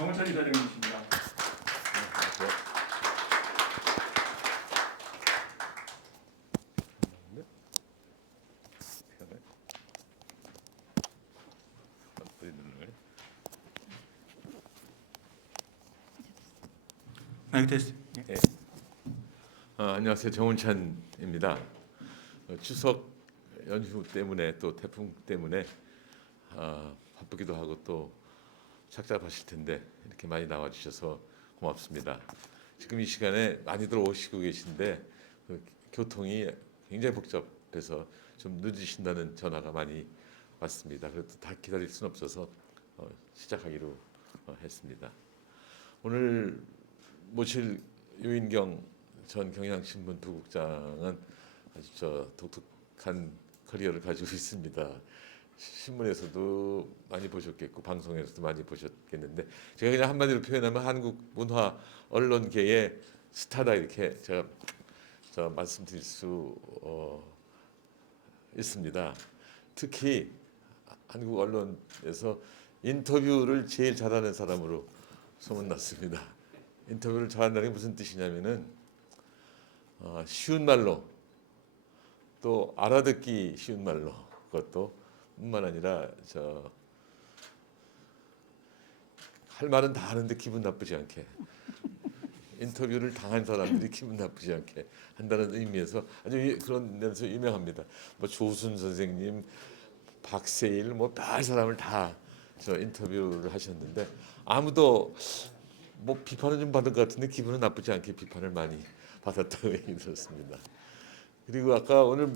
정우철 이사장님이십니다. 마이크 테스트. 네. 안녕하세요. 정운찬입니다. 추석 연휴 때문에 또 태풍 때문에 바쁘기도 하고 또 착잡하실 텐데 이렇게 많이 나와주셔서 고맙습니다. 지금 이 시간에 많이들 오시고 계신데 교통이 굉장히 복잡해서 좀 늦으신다는 전화가 많이 왔습니다. 그래도 다 기다릴 수는 없어서 시작하기로 했습니다. 오늘 모실 유인경 전 경향신문 부국장은 아주 독특한 커리어를 가지고 있습니다. 신문에서도 많이 보셨겠고 방송에서도 많이 보셨겠는데 제가 그냥 한마디로 표현하면 한국 문화 언론계의 스타다 이렇게 제가 말씀드릴 수 있습니다. 특히 한국 언론에서 인터뷰를 제일 잘하는 사람으로 소문났습니다. 인터뷰를 잘한다는 게 무슨 뜻이냐면은 쉬운 말로 또 알아듣기 쉬운 말로 그것도 뿐만 아니라 할 말은 다 하는데 기분 나쁘지 않게 인터뷰를 당한 사람들이 기분 나쁘지 않게 한다는 의미에서 아주 그런 데서 유명합니다. 뭐 조순 선생님, 박세일 뭐 별 사람을 다 인터뷰를 하셨는데 아무도 뭐 비판을 좀 받은 것 같은데 기분은 나쁘지 않게 비판을 많이 받았다고 얘기 들었습니다. 그리고 아까 오늘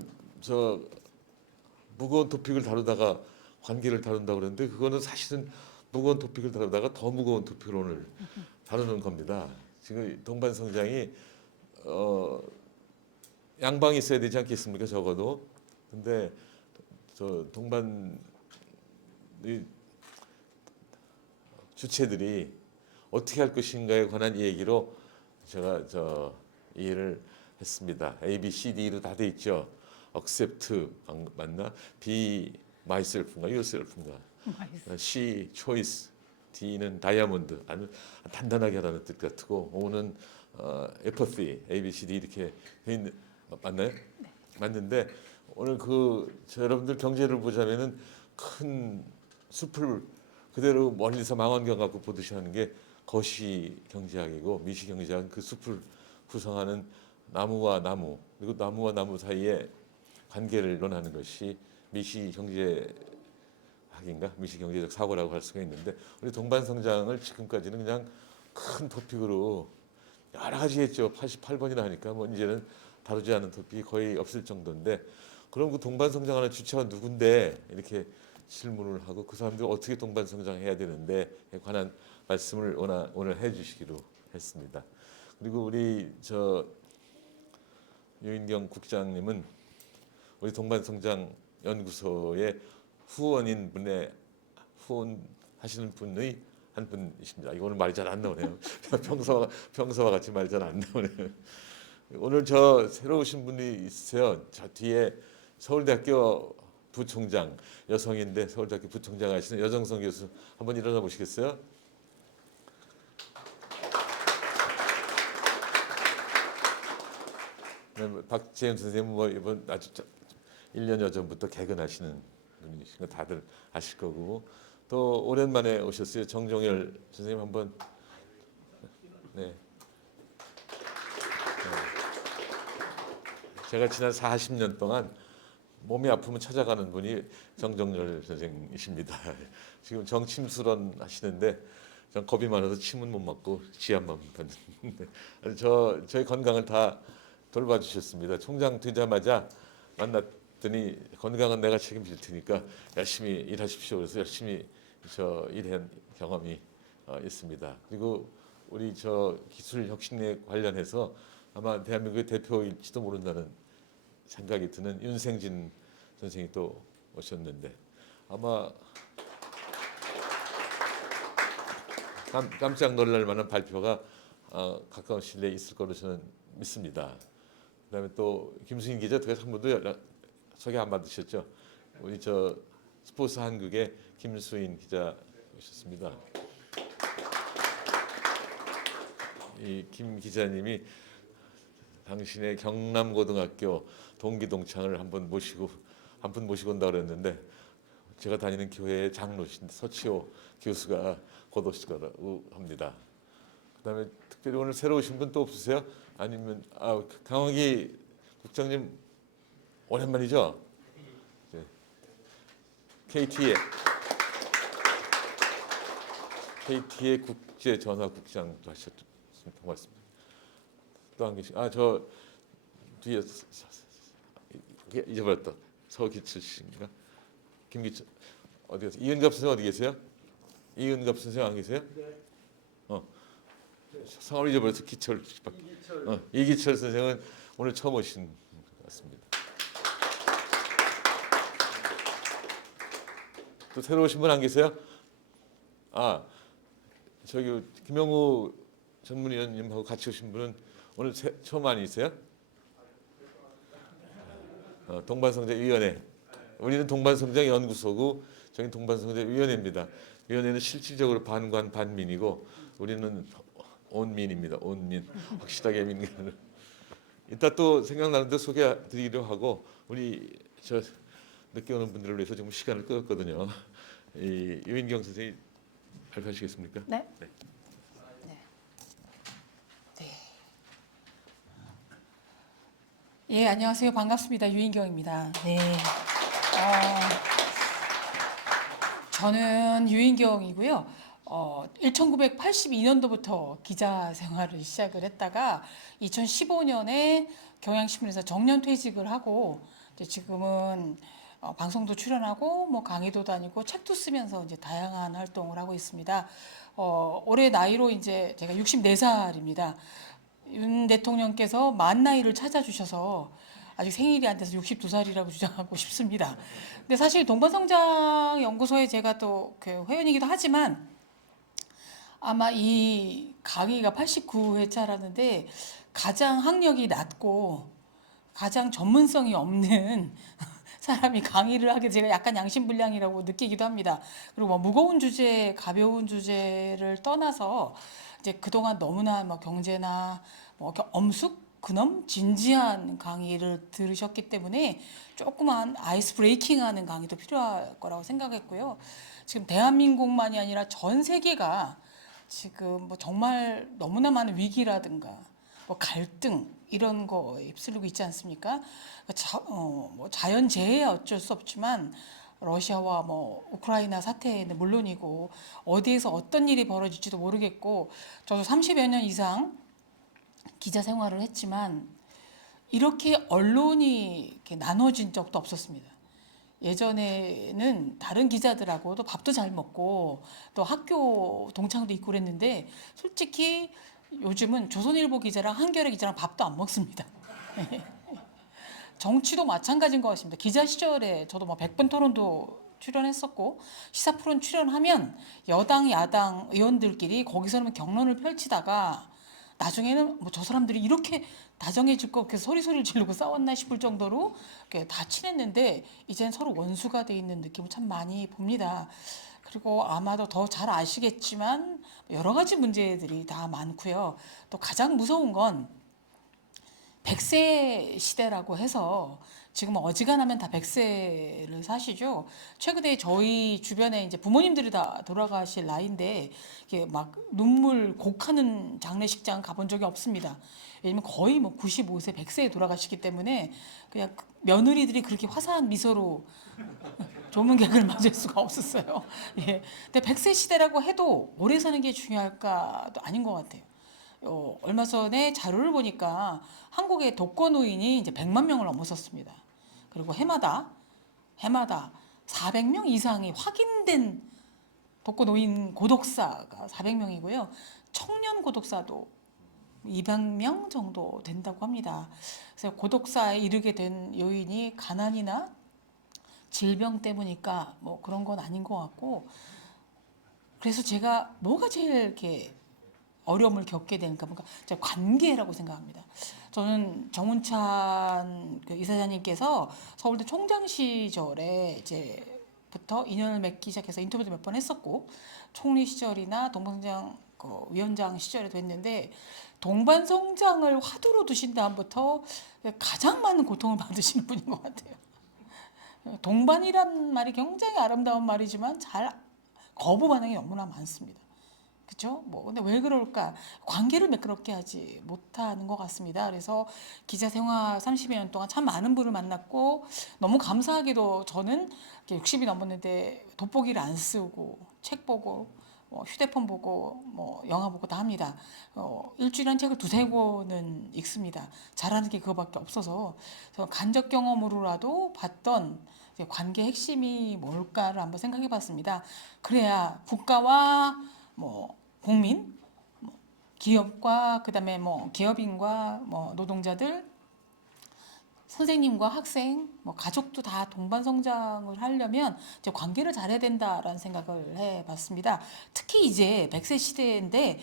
무거운 토픽을 다루다가 관계를 다룬다고 그랬는데 그거는 사실은 무거운 토픽을 다루다가 더 무거운 토픽을 오늘 다루는 겁니다. 지금 동반성장이 양방이 있어야 되지 않겠습니까? 적어도. 근데 동반 주체들이 어떻게 할 것인가에 관한 얘기로 제가 이해를 했습니다. A, B, C, D로 다 돼 있죠. accept 맞나? B, myself인가 yourself인가? C, choice. D는 다이아몬드. 아주 단단하게 하라는 뜻 같고 O는 apathy. A, B, C, D 이렇게 돼 있는 맞나요? 네. 맞는데 오늘 여러분들 경제를 보자면은 큰 숲을 그대로 멀리서 망원경 갖고 보듯이 하는 게 거시 경제학이고 미시 경제학은 그 숲을 구성하는 나무와 나무 그리고 나무와 나무 사이에 관계를 논하는 것이 미시 경제학인가 미시 경제적 사고라고 할 수가 있는데 우리 동반성장을 지금까지는 그냥 큰 토픽으로 여러 가지 했죠. 88번이나 하니까 뭐 이제는 다루지 않은 토픽이 거의 없을 정도인데 그럼 그 동반성장하는 주체가 누군데 이렇게 질문을 하고 그 사람들 어떻게 동반성장해야 되는데에 관한 말씀을 오늘 해주시기로 했습니다. 그리고 우리 유인경 국장님은 우리 동반성장 연구소의 후원하시는 분의 한 분이십니다. 이거 오늘 말이 잘 안 나오네요. 평소와 같이 말이 잘 안 나오네요. 오늘 새로 오신 분이 있으세요. 저 뒤에 서울대학교 부총장 여성인데 서울대학교 부총장 하시는 여정성 교수 한번 일어나 보시겠어요? 박재현 선생님 뭐 이번 아주 1년여 전부터 개근하시는 분이신 거 다들 아실 거고 또 오랜만에 오셨어요. 정종열 선생님 한번 네. 제가 지난 40년 동안 몸이 아프면 찾아가는 분이 정정열 선생이십니다. 지금 정침술원 하시는데 전 겁이 많아서 침은 못 맞고 지압만 받는데 저희 건강을 다 돌봐주셨습니다. 총장 되자마자 만났더니 건강은 내가 책임질 테니까 열심히 일하십시오. 그래서 열심히 일한 경험이 있습니다. 그리고 우리 기술 혁신에 관련해서 아마 대한민국의 대표일지도 모른다는 생각이 드는 윤생진 선생이 또 오셨는데 아마 깜짝 놀랄 만한 발표가 가까운 시일 내에 있을 거로 저는 믿습니다. 그다음에 또 김수인 기자 한 분도 소개 안 받으셨죠? 우리 스포츠 한국의 김수인 기자 오셨습니다. 이 김 기자님이 당신의 경남고등학교 동기 동창을 한 분 모시고 온다 그랬는데 제가 다니는 교회의 장로신 서치호 교수가 곧 오실 거라고 합니다. 그다음에 특별히 오늘 새로 오신 분 또 없으세요? 아니면 강원기 국장님 오랜만이죠? 네. KT의 국제 전화국장도 하셨던 것 같습니다. 또 한 계시. 저 뒤에 잊어버렸다. 서기철 씨인가? 김기철 어디 계세요? 이은갑 선생 어디 계세요? 이은갑 선생 안 계세요? 네. 성을 잊어버려서 기철. 이기철 선생은 오늘 처음 오신 것 같습니다. 또 새로 오신 분 안 계세요? 저기 김영우 전문위원님하고 같이 오신 분은 오늘 처음 아니세요? 동반성장위원회. 우리는 동반성장연구소고 저희는 동반성장위원회입니다. 위원회는 실질적으로 반관 반민이고 우리는 온민입니다. 온민. 확실하게 민간을. 이따 또 생각나는 데 소개드리기로 하고 우리 저 늦게 오는 분들을 위해서 좀 시간을 끌었거든요. 이 유인경 선생이 발표하시겠습니까? 네. 네. 예, 안녕하세요. 반갑습니다. 유인경입니다. 네. 저는 유인경이고요. 1982년도부터 기자 생활을 시작을 했다가 2015년에 경향신문에서 정년 퇴직을 하고 이제 지금은 방송도 출연하고 뭐 강의도 다니고 책도 쓰면서 이제 다양한 활동을 하고 있습니다. 올해 나이로 이제 제가 64살입니다. 윤 대통령께서 만 나이를 찾아주셔서 아직 생일이 안 돼서 62살이라고 주장하고 싶습니다. 근데 사실 동반성장 연구소에 제가 또 그 회원이기도 하지만 아마 이 강의가 89회차라는데 가장 학력이 낮고 가장 전문성이 없는 사람이 강의를 하게 제가 약간 양심불량이라고 느끼기도 합니다. 그리고 뭐 무거운 주제, 가벼운 주제를 떠나서 이제 그동안 너무나 뭐 경제나 뭐 엄숙, 근엄, 진지한 강의를 들으셨기 때문에 조그만 아이스 브레이킹하는 강의도 필요할 거라고 생각했고요. 지금 대한민국만이 아니라 전 세계가 지금 뭐 정말 너무나 많은 위기라든가 뭐 갈등 이런 거에 휩쓸리고 있지 않습니까? 뭐 자연 재해야 어쩔 수 없지만 러시아와 뭐 우크라이나 사태는 물론이고 어디에서 어떤 일이 벌어질지도 모르겠고 저도 30여 년 이상 기자 생활을 했지만 이렇게 언론이 이렇게 나눠진 적도 없었습니다. 예전에는 다른 기자들하고도 밥도 잘 먹고 또 학교 동창도 있고 그랬는데 솔직히 요즘은 조선일보 기자랑 한겨레 기자랑 밥도 안 먹습니다. 정치도 마찬가지인 것 같습니다. 기자 시절에 저도 뭐 100분 토론도 출연했었고 시사 프로는 출연하면 여당 야당 의원들끼리 거기서는 격론을 펼치다가 나중에는 뭐 저 사람들이 이렇게 다정해질 거 그래서 소리를 지르고 싸웠나 싶을 정도로 다 친했는데 이젠 서로 원수가 돼 있는 느낌을 참 많이 봅니다. 그리고 아마도 더 잘 아시겠지만 여러 가지 문제들이 다 많고요. 또 가장 무서운 건 100세 시대라고 해서 지금 어지간하면 다 100세를 사시죠. 최근에 저희 주변에 이제 부모님들이 다 돌아가실 나이인데 이게 막 눈물 곡하는 장례식장 가본 적이 없습니다. 왜냐면 거의 뭐 95세, 100세에 돌아가시기 때문에 그냥 며느리들이 그렇게 화사한 미소로 조문객을 맞을 수가 없었어요. 예. 근데 100세 시대라고 해도 오래 사는 게 중요할까도 아닌 것 같아요. 얼마 전에 자료를 보니까 한국의 독거노인이 이제 100만 명을 넘어섰습니다. 그리고 해마다 400명 이상이 확인된 독거노인 고독사가 400명이고요. 청년 고독사도 200명 정도 된다고 합니다. 그래서 고독사에 이르게 된 요인이 가난이나 질병 때문일까 뭐 그런 건 아닌 것 같고 그래서 제가 뭐가 제일 이렇게 어려움을 겪게 되니까 뭔가 관계라고 생각합니다. 저는 정운찬 그 이사장님께서 서울대 총장 시절에 이제부터 인연을 맺기 시작해서 인터뷰도 몇 번 했었고 총리 시절이나 동방장 그 위원장 시절에도 했는데 동반 성장을 화두로 두신 다음부터 가장 많은 고통을 받으시는 분인 것 같아요. 동반이란 말이 굉장히 아름다운 말이지만 잘 거부 반응이 너무나 많습니다. 그렇죠? 뭐 근데 왜 그럴까? 관계를 매끄럽게 하지 못하는 것 같습니다. 그래서 기자 생활 30여 년 동안 참 많은 분을 만났고 너무 감사하게도 저는 60이 넘었는데 돋보기를 안 쓰고 책 보고 휴대폰 보고 영화 보고 다 합니다. 일주일에 한 책을 두세 권은 읽습니다. 잘하는 게 그거밖에 없어서 간접 경험으로라도 봤던 관계 핵심이 뭘까를 한번 생각해 봤습니다. 그래야 국가와 국민, 기업과 그다음에 기업인과 노동자들, 선생님과 학생, 가족도 다 동반 성장을 하려면 이제 관계를 잘해야 된다라는 생각을 해봤습니다. 특히 이제 100세 시대인데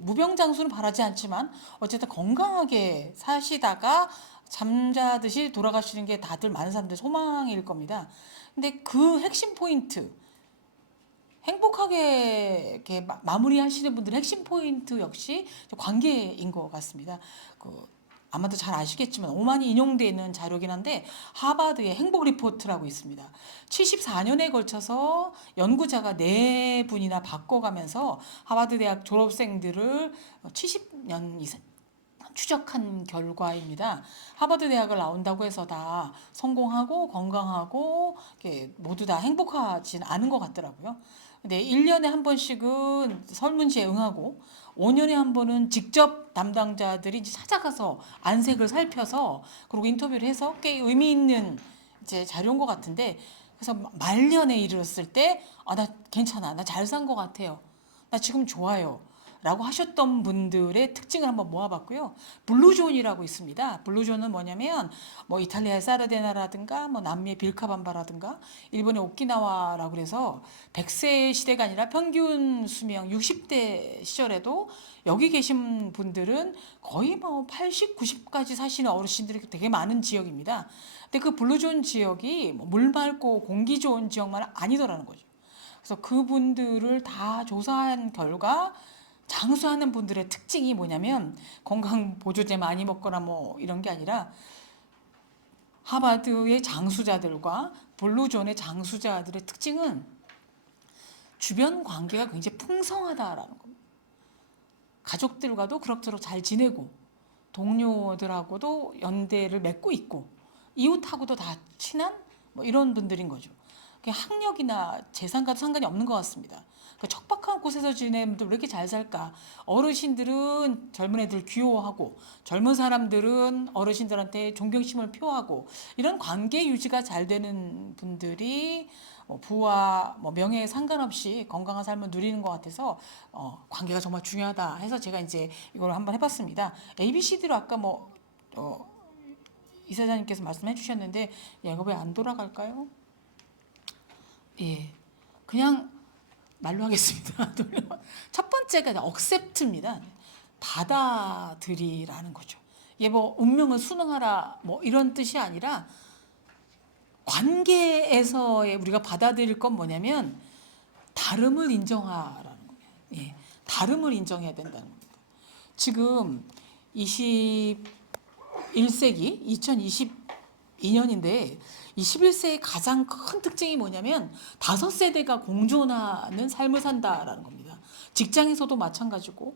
무병장수는 바라지 않지만 어쨌든 건강하게 사시다가 잠자듯이 돌아가시는 게 다들 많은 사람들 소망일 겁니다. 근데 그 핵심 포인트, 행복하게 이렇게 마무리하시는 분들의 핵심 포인트 역시 관계인 것 같습니다. 아마도 잘 아시겠지만 오만이 인용되어 있는 자료긴 한데 하버드의 행복 리포트라고 있습니다. 74년에 걸쳐서 연구자가 4분이나 바꿔가면서 하버드 대학 졸업생들을 70년 이상 추적한 결과입니다. 하버드 대학을 나온다고 해서 다 성공하고 건강하고 모두 다 행복하진 않은 것 같더라고요. 근데 1년에 한 번씩은 설문지에 응하고 5년에 한 번은 직접 담당자들이 찾아가서 안색을 살펴서 그리고 인터뷰를 해서 꽤 의미 있는 이제 자료인 것 같은데 그래서 말년에 이르렀을 때 나 괜찮아, 나 잘 산 것 같아요, 나 지금 좋아요 라고 하셨던 분들의 특징을 한번 모아봤고요. 블루존이라고 있습니다. 블루존은 뭐냐면 이탈리아의 사르데나라든가 남미의 빌카밤바라든가 일본의 오키나와라고 그래서 100세 시대가 아니라 평균 수명 60대 시절에도 여기 계신 분들은 거의 80, 90까지 사시는 어르신들이 되게 많은 지역입니다. 근데 그 블루존 지역이 물 맑고 공기 좋은 지역만 아니더라는 거죠. 그래서 그분들을 다 조사한 결과 장수하는 분들의 특징이 뭐냐면 건강 보조제 많이 먹거나 이런 게 아니라 하버드의 장수자들과 블루존의 장수자들의 특징은 주변 관계가 굉장히 풍성하다라는 겁니다. 가족들과도 그럭저럭 잘 지내고 동료들하고도 연대를 맺고 있고 이웃하고도 다 친한 이런 분들인 거죠. 학력이나 재산과도 상관이 없는 것 같습니다. 척박한 곳에서 지내는 분들 왜 이렇게 잘 살까? 어르신들은 젊은 애들 귀여워하고 젊은 사람들은 어르신들한테 존경심을 표하고 이런 관계 유지가 잘 되는 분들이 부와 명예에 상관없이 건강한 삶을 누리는 것 같아서 관계가 정말 중요하다 해서 제가 이제 이걸 한번 해봤습니다. ABCD로 아까 이사장님께서 말씀해 주셨는데 이거 왜 안 돌아갈까요? 예, 그냥 말로 하겠습니다. 첫 번째가 accept입니다. 받아들이라는 거죠. 이게 운명을 순응하라 이런 뜻이 아니라 관계에서의 우리가 받아들일 건 뭐냐면 다름을 인정하라는 거예요. 예, 다름을 인정해야 된다는 겁니다. 지금 21세기 2022년인데 21세의 가장 큰 특징이 뭐냐면 5세대가 공존하는 삶을 산다라는 겁니다. 직장에서도 마찬가지고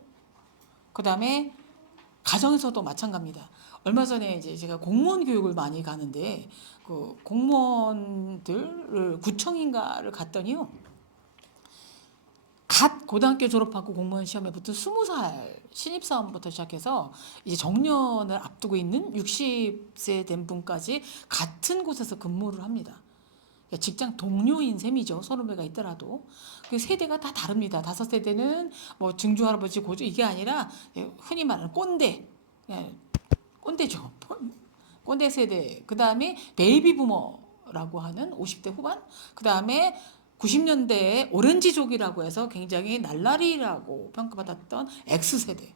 그다음에 가정에서도 마찬가지입니다. 얼마 전에 이제 제가 공무원 교육을 많이 가는데 그 공무원들을 구청인가를 갔더니요. 갓 고등학교 졸업하고 공무원 시험에 붙은 20살 신입사원부터 시작해서 이제 정년을 앞두고 있는 60세 된 분까지 같은 곳에서 근무를 합니다. 그러니까 직장 동료인 셈이죠. 선후배가 있더라도. 그 세대가 다 다릅니다. 5세대는 증조 할아버지 고조 이게 아니라 흔히 말하는 꼰대. 꼰대죠. 꼰대 세대. 그다음에 베이비 부머라고 하는 50대 후반. 그다음에 90년대에 오렌지족이라고 해서 굉장히 날라리라고 평가받았던 X세대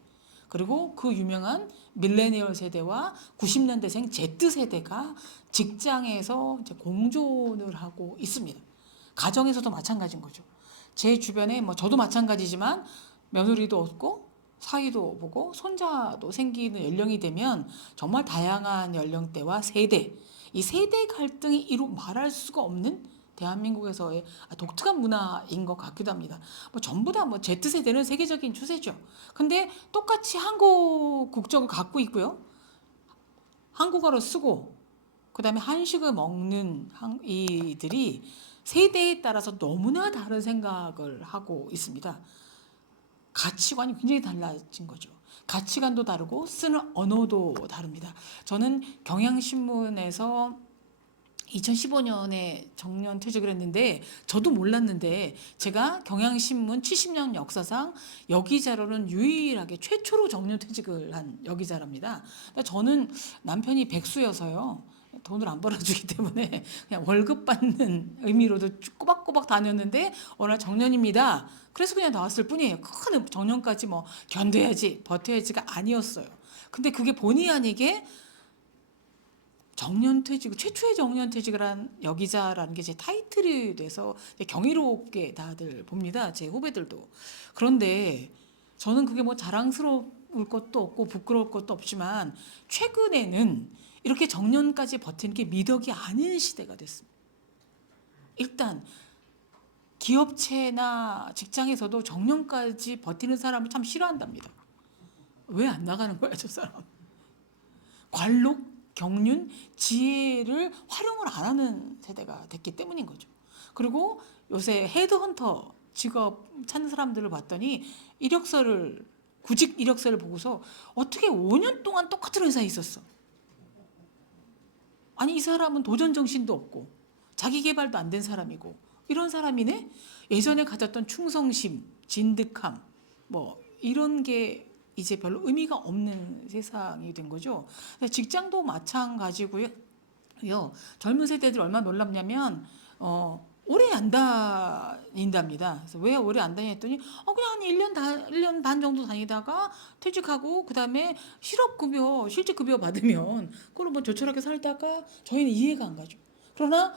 그리고 그 유명한 밀레니얼 세대와 90년대생 Z세대가 직장에서 이제 공존을 하고 있습니다. 가정에서도 마찬가지인 거죠. 제 주변에 뭐 저도 마찬가지지만 며느리도 없고 사위도 보고 손자도 생기는 연령이 되면 정말 다양한 연령대와 세대, 이 세대 갈등이 이루 말할 수가 없는 대한민국에서의 독특한 문화인 것 같기도 합니다. 뭐 전부 다 뭐 Z세대는 세계적인 추세죠. 근데 똑같이 한국 국적을 갖고 있고요. 한국어를 쓰고 그다음에 한식을 먹는 이들이 세대에 따라서 너무나 다른 생각을 하고 있습니다. 가치관이 굉장히 달라진 거죠. 가치관도 다르고 쓰는 언어도 다릅니다. 저는 경향신문에서 2015년에 정년 퇴직을 했는데 저도 몰랐는데 제가 경향신문 70년 역사상 여기자로는 유일하게 최초로 정년 퇴직을 한 여기자랍니다. 저는 남편이 백수여서요. 돈을 안 벌어주기 때문에 그냥 월급 받는 의미로도 꼬박꼬박 다녔는데 어느 날 정년입니다. 그래서 그냥 나왔을 뿐이에요. 큰 정년까지 뭐 견뎌야지 버텨야지가 아니었어요. 근데 그게 본의 아니게 정년퇴직, 최초의 정년퇴직을 한 여기자라는 게 제 타이틀이 돼서 경이롭게 다들 봅니다. 제 후배들도. 그런데 저는 그게 뭐 자랑스러울 것도 없고 부끄러울 것도 없지만 최근에는 이렇게 정년까지 버티는 게 미덕이 아닌 시대가 됐습니다. 일단 기업체나 직장에서도 정년까지 버티는 사람을 참 싫어한답니다. 왜 안 나가는 거야, 저 사람? 관록, 경륜, 지혜를 활용을 안 하는 세대가 됐기 때문인 거죠. 그리고 요새 헤드헌터 직업 찾는 사람들을 봤더니 이력서를 구직 이력서를 보고서 어떻게 5년 동안 똑같은 회사에 있었어? 아니 이 사람은 도전 정신도 없고 자기 개발도 안 된 사람이고 이런 사람이네? 예전에 가졌던 충성심, 진득함 뭐 이런 게 이제 별로 의미가 없는 세상이 된 거죠. 직장도 마찬가지고요. 젊은 세대들 얼마나 놀랍냐면 오래 안 다닌답니다. 그래서 왜 오래 안 다녔더니 그냥 한 1년 반 정도 다니다가 퇴직하고 그다음에 실업급여, 실직급여 받으면 그걸 뭐 조촐하게 살다가 저희는 이해가 안 가죠. 그러나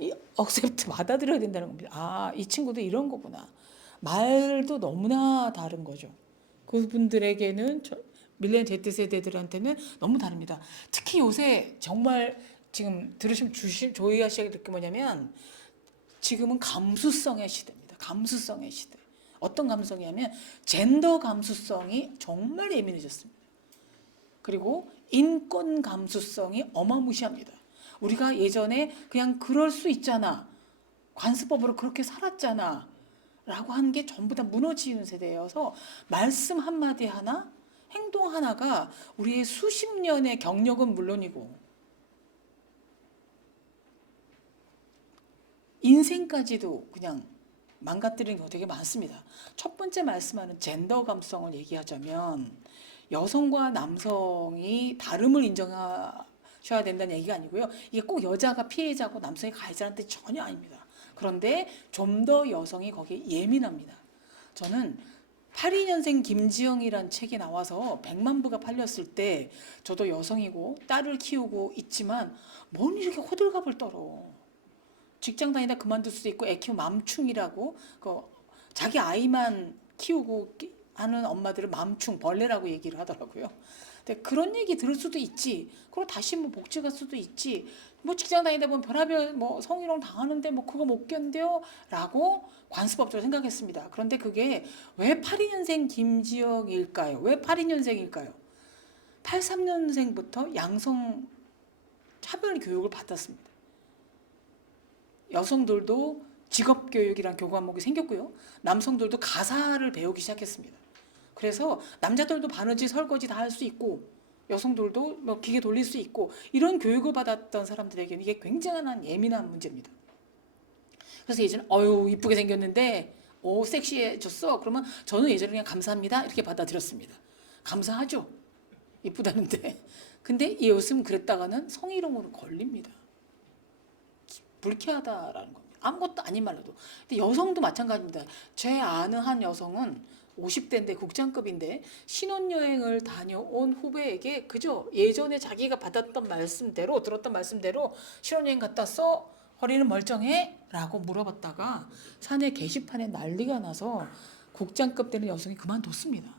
이 억셉트 받아들여야 된다는 겁니다. 아, 이 친구도 이런 거구나. 말도 너무나 다른 거죠. 그분들에게는 밀레니얼 Z세대들한테는 너무 다릅니다. 특히 요새 정말 지금 들으시면 조의하셔야 될 게 뭐냐면 지금은 감수성의 시대입니다. 감수성의 시대. 어떤 감수성이냐면 젠더 감수성이 정말 예민해졌습니다. 그리고 인권 감수성이 어마무시합니다. 우리가 예전에 그냥 그럴 수 있잖아. 관습법으로 그렇게 살았잖아. 라고 하는 게 전부 다 무너지는 세대여서 말씀 한마디 하나, 행동 하나가 우리의 수십 년의 경력은 물론이고 인생까지도 그냥 망가뜨리는 경우가 되게 많습니다. 첫 번째 말씀하는 젠더 감성을 얘기하자면 여성과 남성이 다름을 인정하셔야 된다는 얘기가 아니고요. 이게 꼭 여자가 피해자고 남성이 가해자라는 뜻이 전혀 아닙니다. 그런데 좀 더 여성이 거기에 예민합니다. 저는 82년생 김지영이란 책이 나와서 100만 부가 팔렸을 때 저도 여성이고 딸을 키우고 있지만 뭔 이렇게 호들갑을 떨어. 직장 다니다 그만둘 수도 있고 애 키우면 맘충이라고 자기 아이만 키우고 하는 엄마들을 맘충, 벌레라고 얘기를 하더라고요. 근데 그런 얘기 들을 수도 있지. 그리고 다시 뭐 복지 갈 수도 있지. 뭐 직장 다니다 보면 별하별 뭐 성희롱 당하는데 뭐 그거 못 견뎌 라고 관습법적으로 생각했습니다. 그런데 그게 왜 82년생 김지영일까요? 왜 82년생일까요? 83년생부터 양성 차별 교육을 받았습니다. 여성들도 직업교육이란 교과 과목이 생겼고요. 남성들도 가사를 배우기 시작했습니다. 그래서 남자들도 바느질, 설거지 다 할 수 있고 여성들도 뭐 기계 돌릴 수 있고 이런 교육을 받았던 사람들에게는 이게 굉장한 예민한 문제입니다. 그래서 예전에 어유 이쁘게 생겼는데 오 섹시해졌어. 그러면 저는 예전에 그냥 감사합니다 이렇게 받아들였습니다. 감사하죠. 이쁘다는데. 근데 이 요즘 그랬다가는 성희롱으로 걸립니다. 불쾌하다라는 겁니다. 아무것도 아닌 말로도. 근데 여성도 마찬가지입니다. 제 아는 한 여성은 50대인데 국장급인데 신혼여행을 다녀온 후배에게 그저 예전에 자기가 받았던 말씀대로 들었던 말씀대로 신혼여행 갔다 왔어? 허리는 멀쩡해? 라고 물어봤다가 사내 게시판에 난리가 나서 국장급 되는 여성이 그만뒀습니다.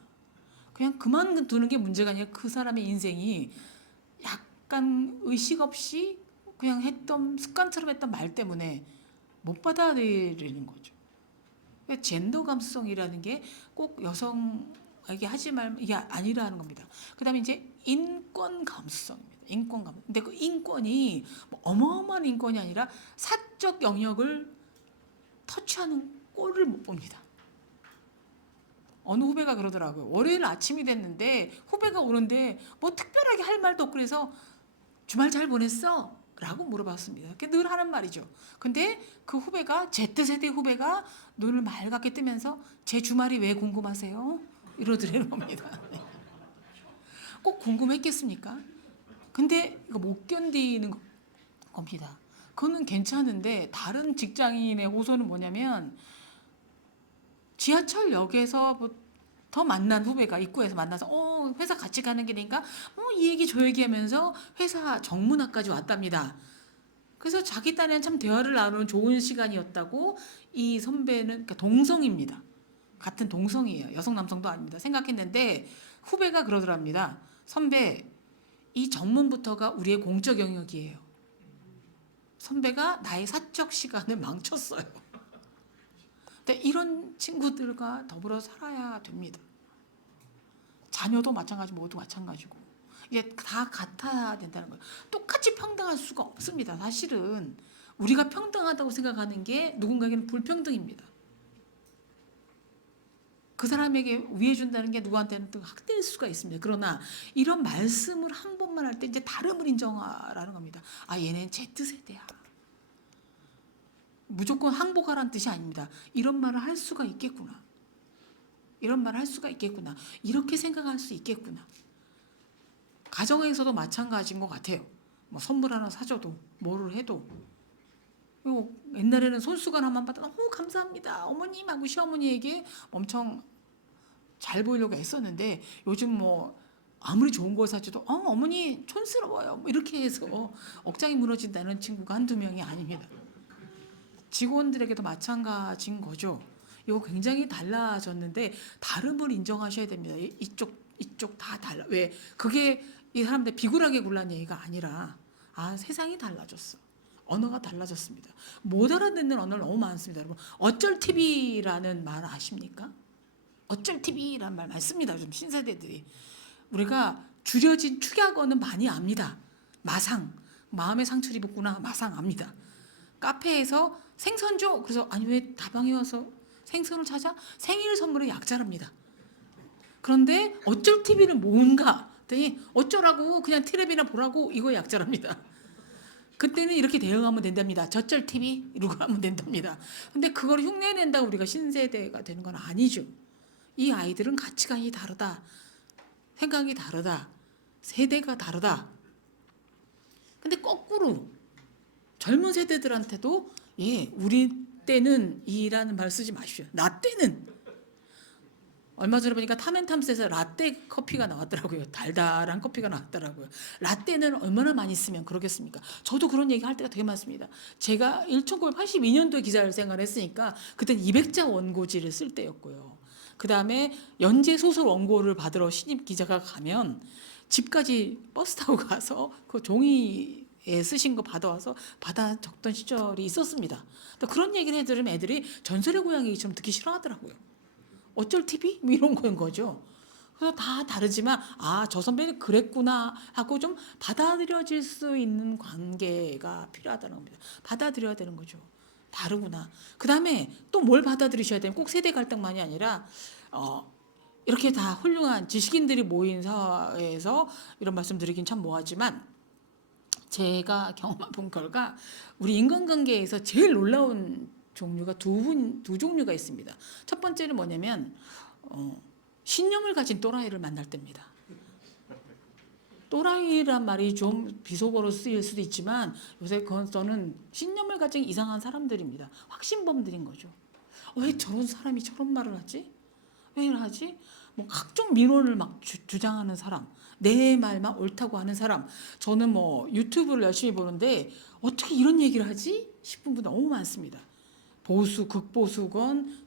그냥 그만두는 게 문제가 아니라 그 사람의 인생이 약간 의식 없이 그냥 했던 습관처럼 했던 말 때문에 못 받아들이는 거죠. 그러니까 젠더 감수성이라는 게 꼭 여성에게 하지 말 이게 아니라는 겁니다. 그다음에 이제 인권 감수성입니다. 인권 감수성. 근데 그 인권이 뭐 어마어마한 인권이 아니라 사적 영역을 터치하는 꼴을 못 봅니다. 어느 후배가 그러더라고요. 월요일 아침이 됐는데 후배가 오는데 뭐 특별하게 할 말도 없고 그래서 주말 잘 보냈어? 라고 물어봤습니다. 그게 늘 하는 말이죠. 근데 그 후배가 Z세대 후배가 눈을 맑게 뜨면서 제 주말이 왜 궁금하세요? 이러더라는 겁니다. 꼭 궁금했겠습니까? 근데 이거 못 견디는 겁니다. 그거는 괜찮은데 다른 직장인의 호소는 뭐냐면 지하철역에서부터 만난 후배가 입구에서 만나서 회사 같이 가는 길이니까 이 얘기 저 얘기하면서 회사 정문 앞까지 왔답니다. 그래서 자기 딴에는 참 대화를 나누는 좋은 시간이었다고 이 선배는 그러니까 동성입니다. 같은 동성이에요. 여성 남성도 아닙니다. 생각했는데 후배가 그러더랍니다. 선배 이 정문부터가 우리의 공적 영역이에요. 선배가 나의 사적 시간을 망쳤어요. 근데 이런 친구들과 더불어 살아야 됩니다. 자녀도 마찬가지, 모두 마찬가지고 이게 다 같아야 된다는 거예요. 똑같이 평등할 수가 없습니다. 사실은 우리가 평등하다고 생각하는 게 누군가에게는 불평등입니다. 그 사람에게 위해 준다는 게 누구한테는 또 학대일 수가 있습니다. 그러나 이런 말씀을 한 번만 할 때 이제 다름을 인정하라는 겁니다. 아, 얘는 Z세대야. 무조건 항복하라는 뜻이 아닙니다. 이런 말을 할 수가 있겠구나. 이런 말을 할 수가 있겠구나. 이렇게 생각할 수 있겠구나. 가정에서도 마찬가지인 것 같아요. 뭐 선물 하나 사줘도 뭐를 해도 그리고 옛날에는 손수건 한번 받아 너무 감사합니다. 어머님 하고 시어머니에게 엄청 잘 보이려고 애썼는데 요즘 뭐 아무리 좋은 걸 사줘도 어머니 촌스러워요. 뭐 이렇게 해서 억장이 무너진다는 친구가 한두 명이 아닙니다. 직원들에게도 마찬가지인 거죠. 이거 굉장히 달라졌는데 다름을 인정하셔야 됩니다. 이쪽 다 달라. 왜? 그게 이 사람들 비굴하게 굴란 얘기가 아니라 세상이 달라졌어. 언어가 달라졌습니다. 못 알아듣는 언어를 너무 많습니다. 여러분 어쩔 TV라는 말 아십니까? 어쩔 TV라는 말 많습니다. 좀 신세대들이. 우리가 줄여진 축약어는 많이 압니다. 마상. 마음의 상처를 입었구나. 마상 압니다. 카페에서 생선 줘. 그래서 아니 왜 다방에 와서 생선을 찾아? 생일 선물의 약자랍니다. 그런데 어쩔 TV는 뭔가 그랬더니 어쩌라고 그냥 텔레비나 보라고 이거 약자랍니다. 그때는 이렇게 대응하면 된답니다. 저쩔 TV 이러고 하면 된답니다. 근데 그걸 흉내낸다고 우리가 신세대가 되는 건 아니죠. 이 아이들은 가치관이 다르다. 생각이 다르다. 세대가 다르다. 근데 거꾸로 젊은 세대들한테도 우리 때는 이라는 말 쓰지 마십시오. 나 때는 얼마 전에 보니까 탐앤탐스에서 라떼 커피가 나왔더라고요. 달달한 커피가 나왔더라고요. 라떼는 얼마나 많이 쓰면 그러겠습니까? 저도 그런 얘기 할 때가 되게 많습니다. 제가 1982년도에 기자를 생활했으니까 그때는 200자 원고지를 쓸 때였고요. 그 다음에 연재 소설 원고를 받으러 신입 기자가 가면 집까지 버스 타고 가서 그 종이에 쓰신 거 받아와서 받아 적던 시절이 있었습니다. 그런 얘기를 해드리면 애들이 전설의 고향이처럼 듣기 싫어하더라고요. 어쩔 TV? 뭐 이런 거인 거죠. 그래서 다 다르지만 저 선배는 그랬구나 하고 좀 받아들여질 수 있는 관계가 필요하다는 겁니다. 받아들여야 되는 거죠. 다르구나. 그 다음에 또 뭘 받아들이셔야 되면 꼭 세대 갈등만이 아니라 이렇게 다 훌륭한 지식인들이 모인 사회에서 이런 말씀 드리긴 참 뭐하지만 제가 경험해 본 결과 우리 인간관계에서 제일 놀라운 종류가 두 종류가 있습니다. 첫 번째는 뭐냐면 신념을 가진 또라이를 만날 때입니다. 또라이란 말이 좀 비속어로 쓰일 수도 있지만 요새 저는 신념을 가진 이상한 사람들입니다. 확신범들인 거죠. 왜 저런 사람이 저런 말을 하지? 왜 이러지? 뭐 각종 민원을 막 주장하는 사람, 내 말만 옳다고 하는 사람. 저는 뭐 유튜브를 열심히 보는데 어떻게 이런 얘기를 하지? 싶은 분 너무 많습니다. 보수, 극보수건,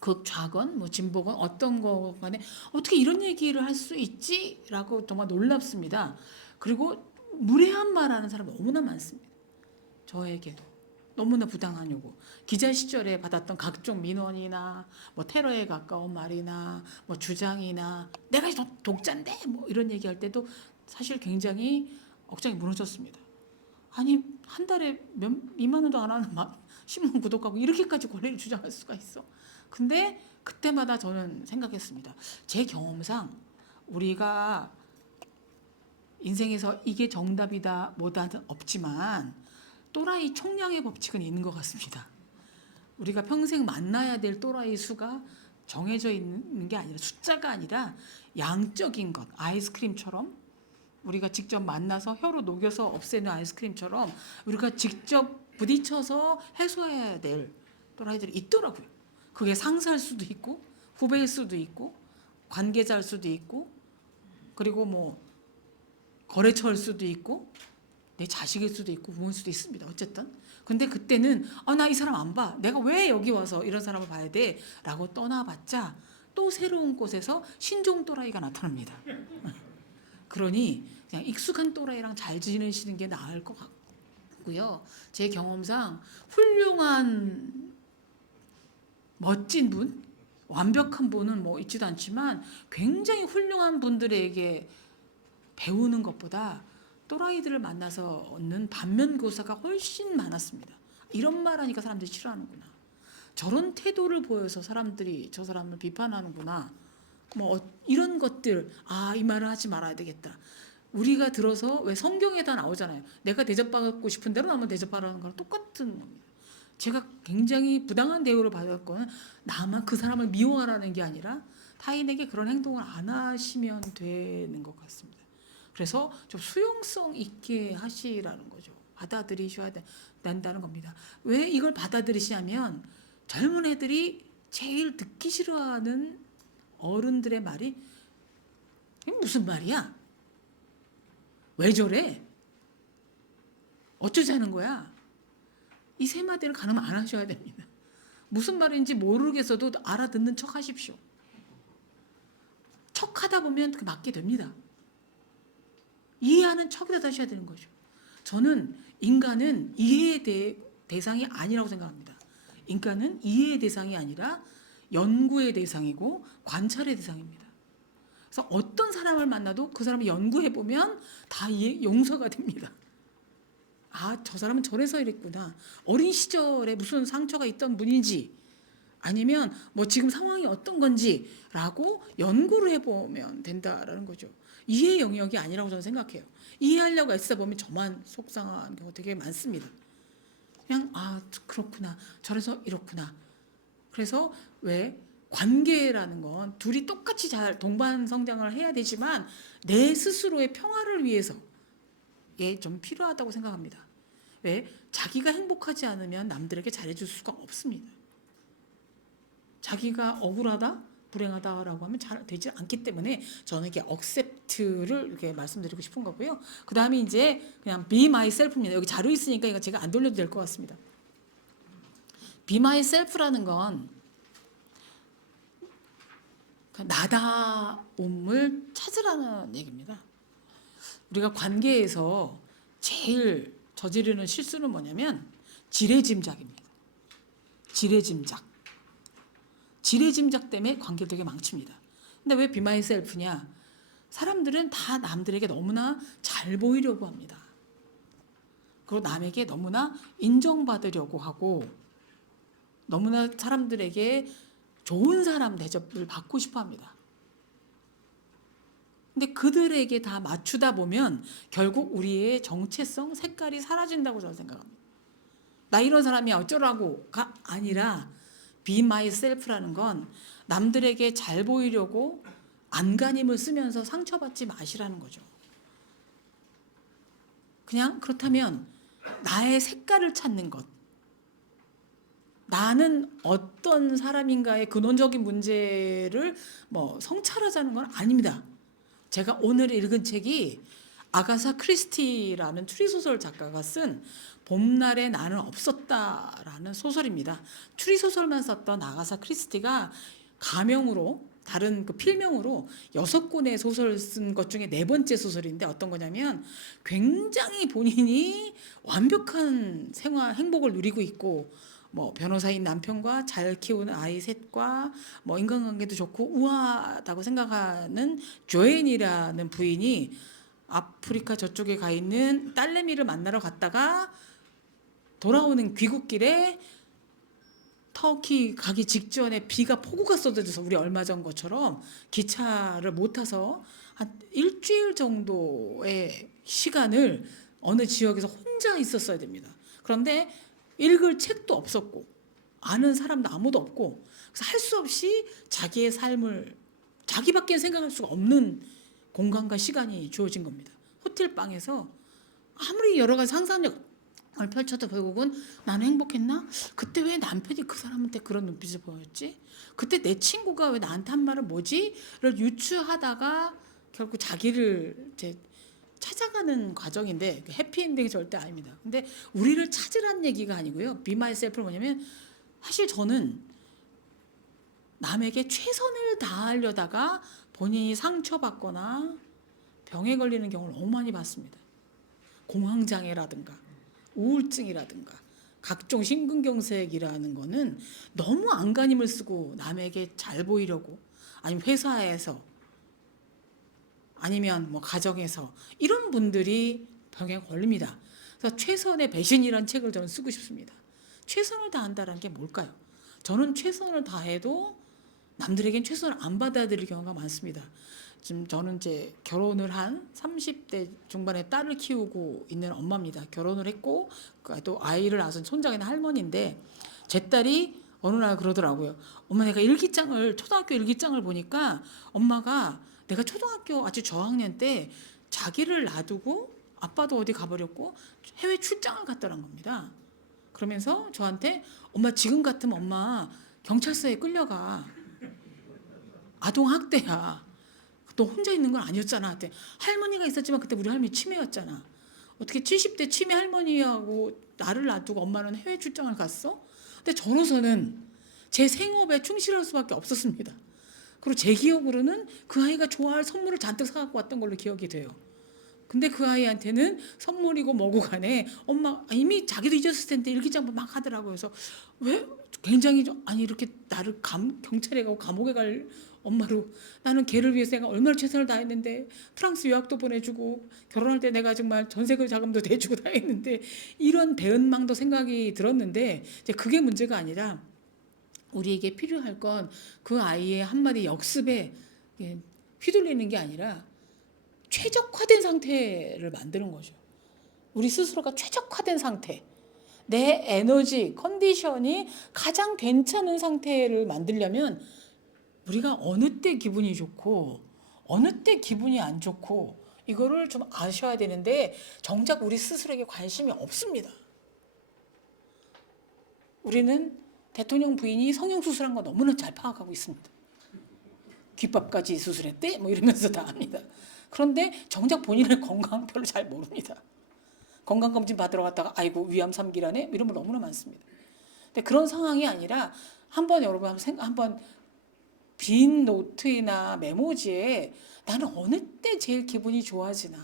극좌건, 뭐 진보건 어떤 거 간에 어떻게 이런 얘기를 할 수 있지라고 정말 놀랍습니다. 그리고 무례한 말하는 사람 너무나 많습니다. 저에게도 너무나 부당한 요구. 기자 시절에 받았던 각종 민원이나 뭐 테러에 가까운 말이나 뭐 주장이나 내가 독자인데 뭐 이런 얘기할 때도 사실 굉장히 억장이 무너졌습니다. 아니 한 달에 2만 원도 안 하는 신문 구독하고 이렇게까지 권리를 주장할 수가 있어. 근데 그때마다 저는 생각했습니다. 제 경험상 우리가 인생에서 이게 정답이다 뭐다는 없지만 또라이 총량의 법칙은 있는 것 같습니다. 우리가 평생 만나야 될 또라이 수가 정해져 있는 게 아니라 숫자가 아니라 양적인 것. 아이스크림처럼 우리가 직접 만나서 혀로 녹여서 없애는 아이스크림처럼 우리가 직접 부딪혀서 해소해야 될 또라이들이 있더라고요. 그게 상사일 수도 있고 후배일 수도 있고 관계자일 수도 있고 그리고 뭐 거래처일 수도 있고 내 자식일 수도 있고 부모일 수도 있습니다. 어쨌든 근데 그때는 나 이 사람 안 봐. 내가 왜 여기 와서 이런 사람을 봐야 돼? 라고 떠나봤자 또 새로운 곳에서 신종 또라이가 나타납니다. 그러니 그냥 익숙한 또라이랑 잘 지내시는 게 나을 것 같고요. 제 경험상 훌륭한 멋진 분, 완벽한 분은 뭐 있지도 않지만 굉장히 훌륭한 분들에게 배우는 것보다 또라이들을 만나서 얻는 반면교사가 훨씬 많았습니다. 이런 말 하니까 사람들이 싫어하는구나. 저런 태도를 보여서 사람들이 저 사람을 비판하는구나. 뭐 이런 것들, 이 말을 하지 말아야 되겠다. 우리가 들어서 왜 성경에 다 나오잖아요. 내가 대접받고 싶은 대로 나면 대접하라는 거랑 똑같은 겁니다. 제가 굉장히 부당한 대우를 받았거나 나만 그 사람을 미워하라는 게 아니라 타인에게 그런 행동을 안 하시면 되는 것 같습니다. 그래서 좀 수용성 있게 하시라는 거죠. 받아들이셔야 된다는 겁니다. 왜 이걸 받아들이시냐면 젊은 애들이 제일 듣기 싫어하는 어른들의 말이 이게 무슨 말이야? 왜 저래? 어쩌자는 거야? 이 세 마디를 가늠 안 하셔야 됩니다. 무슨 말인지 모르겠어도 알아듣는 척 하십시오. 척하다 보면 그 맞게 됩니다. 이해하는 척이라도 하셔야 되는 거죠. 저는 인간은 이해의 대상이 아니라고 생각합니다. 인간은 이해의 대상이 아니라 연구의 대상이고 관찰의 대상입니다. 그래서 어떤 사람을 만나도 그 사람을 연구해보면 다 용서가 됩니다. 저 사람은 저래서 이랬구나. 어린 시절에 무슨 상처가 있던 분인지 아니면 뭐 지금 상황이 어떤 건지라고 연구를 해보면 된다라는 거죠. 이해 영역이 아니라고 저는 생각해요. 이해하려고 애쓰다 보면 저만 속상한 경우 되게 많습니다. 그냥 그렇구나. 저래서 이렇구나. 그래서 왜 관계라는 건 둘이 똑같이 잘 동반 성장을 해야 되지만 내 스스로의 평화를 위해서 좀 필요하다고 생각합니다. 왜? 자기가 행복하지 않으면 남들에게 잘해줄 수가 없습니다. 자기가 억울하다, 불행하다라고 하면 잘 되지 않기 때문에 저는 이렇게 accept를 이렇게 말씀드리고 싶은 거고요. 그 다음에 이제 그냥 be myself입니다. 여기 자료 있으니까 이거 제가 안 돌려도 될 것 같습니다. be myself라는 건 나다움을 찾으라는 얘기입니다. 우리가 관계에서 제일 저지르는 실수는 뭐냐면 지레짐작입니다. 지레짐작. 지레짐작 때문에 관계를 되게 망칩니다. 근데 왜 be myself냐? 사람들은 다 남들에게 너무나 잘 보이려고 합니다. 그리고 남에게 너무나 인정받으려고 하고 너무나 사람들에게 좋은 사람 대접을 받고 싶어 합니다. 근데 그들에게 다 맞추다 보면 결국 우리의 정체성, 색깔이 사라진다고 저는 생각합니다. 나 이런 사람이 어쩌라고가 아니라 be myself라는 건 남들에게 잘 보이려고 안간힘을 쓰면서 상처받지 마시라는 거죠. 그냥 그렇다면 나의 색깔을 찾는 것. 나는 어떤 사람인가의 근원적인 문제를 성찰하자는 건 아닙니다. 제가 오늘 읽은 책이 아가사 크리스티라는 추리소설 작가가 쓴 봄날에 나는 없었다라는 소설입니다. 추리소설만 썼던 아가사 크리스티가 가명으로 다른 그 필명으로 6권의 소설을 쓴 것 중에 4번째 소설인데 어떤 거냐면 굉장히 본인이 완벽한 생활 행복을 누리고 있고 뭐 변호사인 남편과 잘 키우는 아이 셋과 뭐 인간관계도 좋고 우아하다고 생각하는 조앤이라는 부인이 아프리카 저쪽에 가 있는 딸내미를 만나러 갔다가 돌아오는 귀국길에 터키 가기 직전에 비가 폭우가 쏟아져서 우리 얼마 전 것처럼 기차를 못 타서 한 일주일 정도의 시간을 어느 지역에서 혼자 있었어야 됩니다. 그런데 읽을 책도 없었고 아는 사람도 아무도 없고 그래서 할 수 없이 자기의 삶을 자기밖에 생각할 수가 없는 공간과 시간이 주어진 겁니다. 호텔 방에서 아무리 여러 가지 상상력을 펼쳐도 결국은 나는 행복했나? 그때 왜 남편이 그 사람한테 그런 눈빛을 보였지? 그때 내 친구가 왜 나한테 한 말은 뭐지?를 유추하다가 결국 자기를 이제 찾아가는 과정인데 해피엔딩이 절대 아닙니다. 근데 우리를 찾으란 얘기가 아니고요. Be myself는 뭐냐면 사실 저는 남에게 최선을 다하려다가 본인이 상처받거나 병에 걸리는 경우를 너무 많이 봤습니다. 공황장애라든가 우울증이라든가 각종 심근경색이라는 거는 너무 안간힘을 쓰고 남에게 잘 보이려고 아니면 회사에서 아니면 뭐 가정에서 이런 분들이 병에 걸립니다. 그래서 최선의 배신이라는 책을 저는 쓰고 싶습니다. 최선을 다한다는 게 뭘까요? 저는 최선을 다해도 남들에겐 최선을 안 받아들일 경우가 많습니다. 지금 저는 이제 결혼을 한 30대 중반에 딸을 키우고 있는 엄마입니다. 결혼을 했고 또 아이를 낳은 손자가 있는 할머니인데 제 딸이 어느 날 그러더라고요. 엄마 내가 초등학교 일기장을 보니까 엄마가 내가 초등학교 아주 저학년 때 자기를 놔두고 아빠도 어디 가버렸고 해외 출장을 갔다는 겁니다. 그러면서 저한테 엄마 지금 같으면 엄마 경찰서에 끌려가. 아동학대야. 너 혼자 있는 건 아니었잖아. 그때 할머니가 있었지만 그때 우리 할머니 치매였잖아. 어떻게 70대 치매 할머니하고 나를 놔두고 엄마는 해외 출장을 갔어? 근데 저로서는 제 생업에 충실할 수밖에 없었습니다. 그리고 제 기억으로는 그 아이가 좋아할 선물을 잔뜩 사갖고 왔던 걸로 기억이 돼요. 근데 그 아이한테는 선물이고 뭐고 간에 엄마 이미 자기도 잊었을 텐데 일기장 막 하더라고요. 그래서 왜 굉장히 아니 이렇게 나를 경찰에 가고 감옥에 갈 엄마로 나는 걔를 위해서 내가 얼마나 최선을 다했는데 프랑스 유학도 보내주고 결혼할 때 내가 정말 전세금 자금도 대주고 다 했는데 이런 배은망도 생각이 들었는데 이제 그게 문제가 아니라 우리에게 필요할 건 그 아이의 한마디 역습에 휘둘리는 게 아니라 최적화된 상태를 만드는 거죠. 우리 스스로가 최적화된 상태, 내 에너지, 컨디션이 가장 괜찮은 상태를 만들려면 우리가 어느 때 기분이 좋고 어느 때 기분이 안 좋고 이거를 좀 아셔야 되는데 정작 우리 스스로에게 관심이 없습니다. 우리는 대통령 부인이 성형수술한 거 너무나 잘 파악하고 있습니다. 귓밥까지 수술했대? 뭐 이러면서 다 압니다. 그런데 정작 본인의 건강 별로 잘 모릅니다. 건강검진 받으러 갔다가 아이고 위암 3기라네? 이런 분 너무나 많습니다. 근데 그런 상황이 아니라 한번 여러분 한번 빈 노트나 메모지에 나는 어느 때 제일 기분이 좋아지나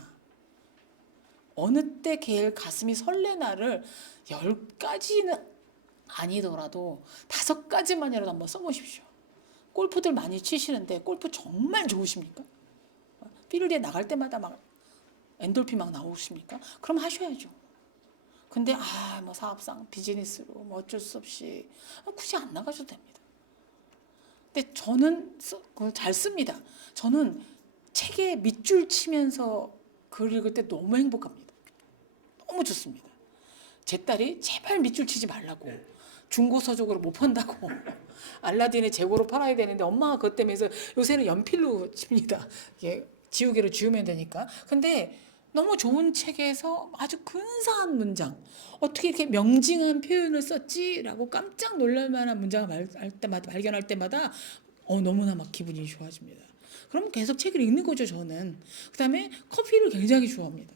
어느 때 제일 가슴이 설레나를 10가지는 아니더라도 5가지만이라도 한번 써보십시오. 골프들 많이 치시는데 골프 정말 좋으십니까? 필드에 나갈 때마다 막 엔돌핀 막 나오십니까? 그럼 하셔야죠. 근데 뭐 사업상 비즈니스로 뭐 어쩔 수 없이 굳이 안 나가셔도 됩니다. 근데 저는 그걸 잘 씁니다. 저는 책에 밑줄 치면서 글 읽을 때 너무 행복합니다. 너무 좋습니다. 제 딸이 제발 밑줄 치지 말라고 중고서적으로 못 판다고 알라딘의 재고로 팔아야 되는데 엄마가 그것 때문에 요새는 연필로 칩니다. 이게 지우개로 지우면 되니까. 근데 너무 좋은 책에서 아주 근사한 문장 어떻게 이렇게 명징한 표현을 썼지라고 깜짝 놀랄 만한 문장을 발견할 때마다 너무나 막 기분이 좋아집니다. 그럼 계속 책을 읽는 거죠, 저는. 그다음에 커피를 굉장히 좋아합니다.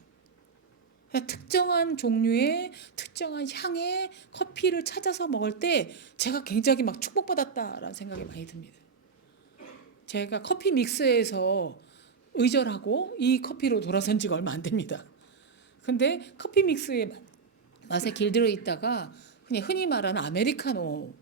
그러니까 특정한 종류의 특정한 향의 커피를 찾아서 먹을 때 제가 굉장히 막 축복받았다라는 생각이 많이 듭니다. 제가 커피 믹스에서 의절하고 이 커피로 돌아선 지가 얼마 안 됩니다. 근데 커피 믹스의 맛에 길들여 있다가 그냥 흔히 말하는 아메리카노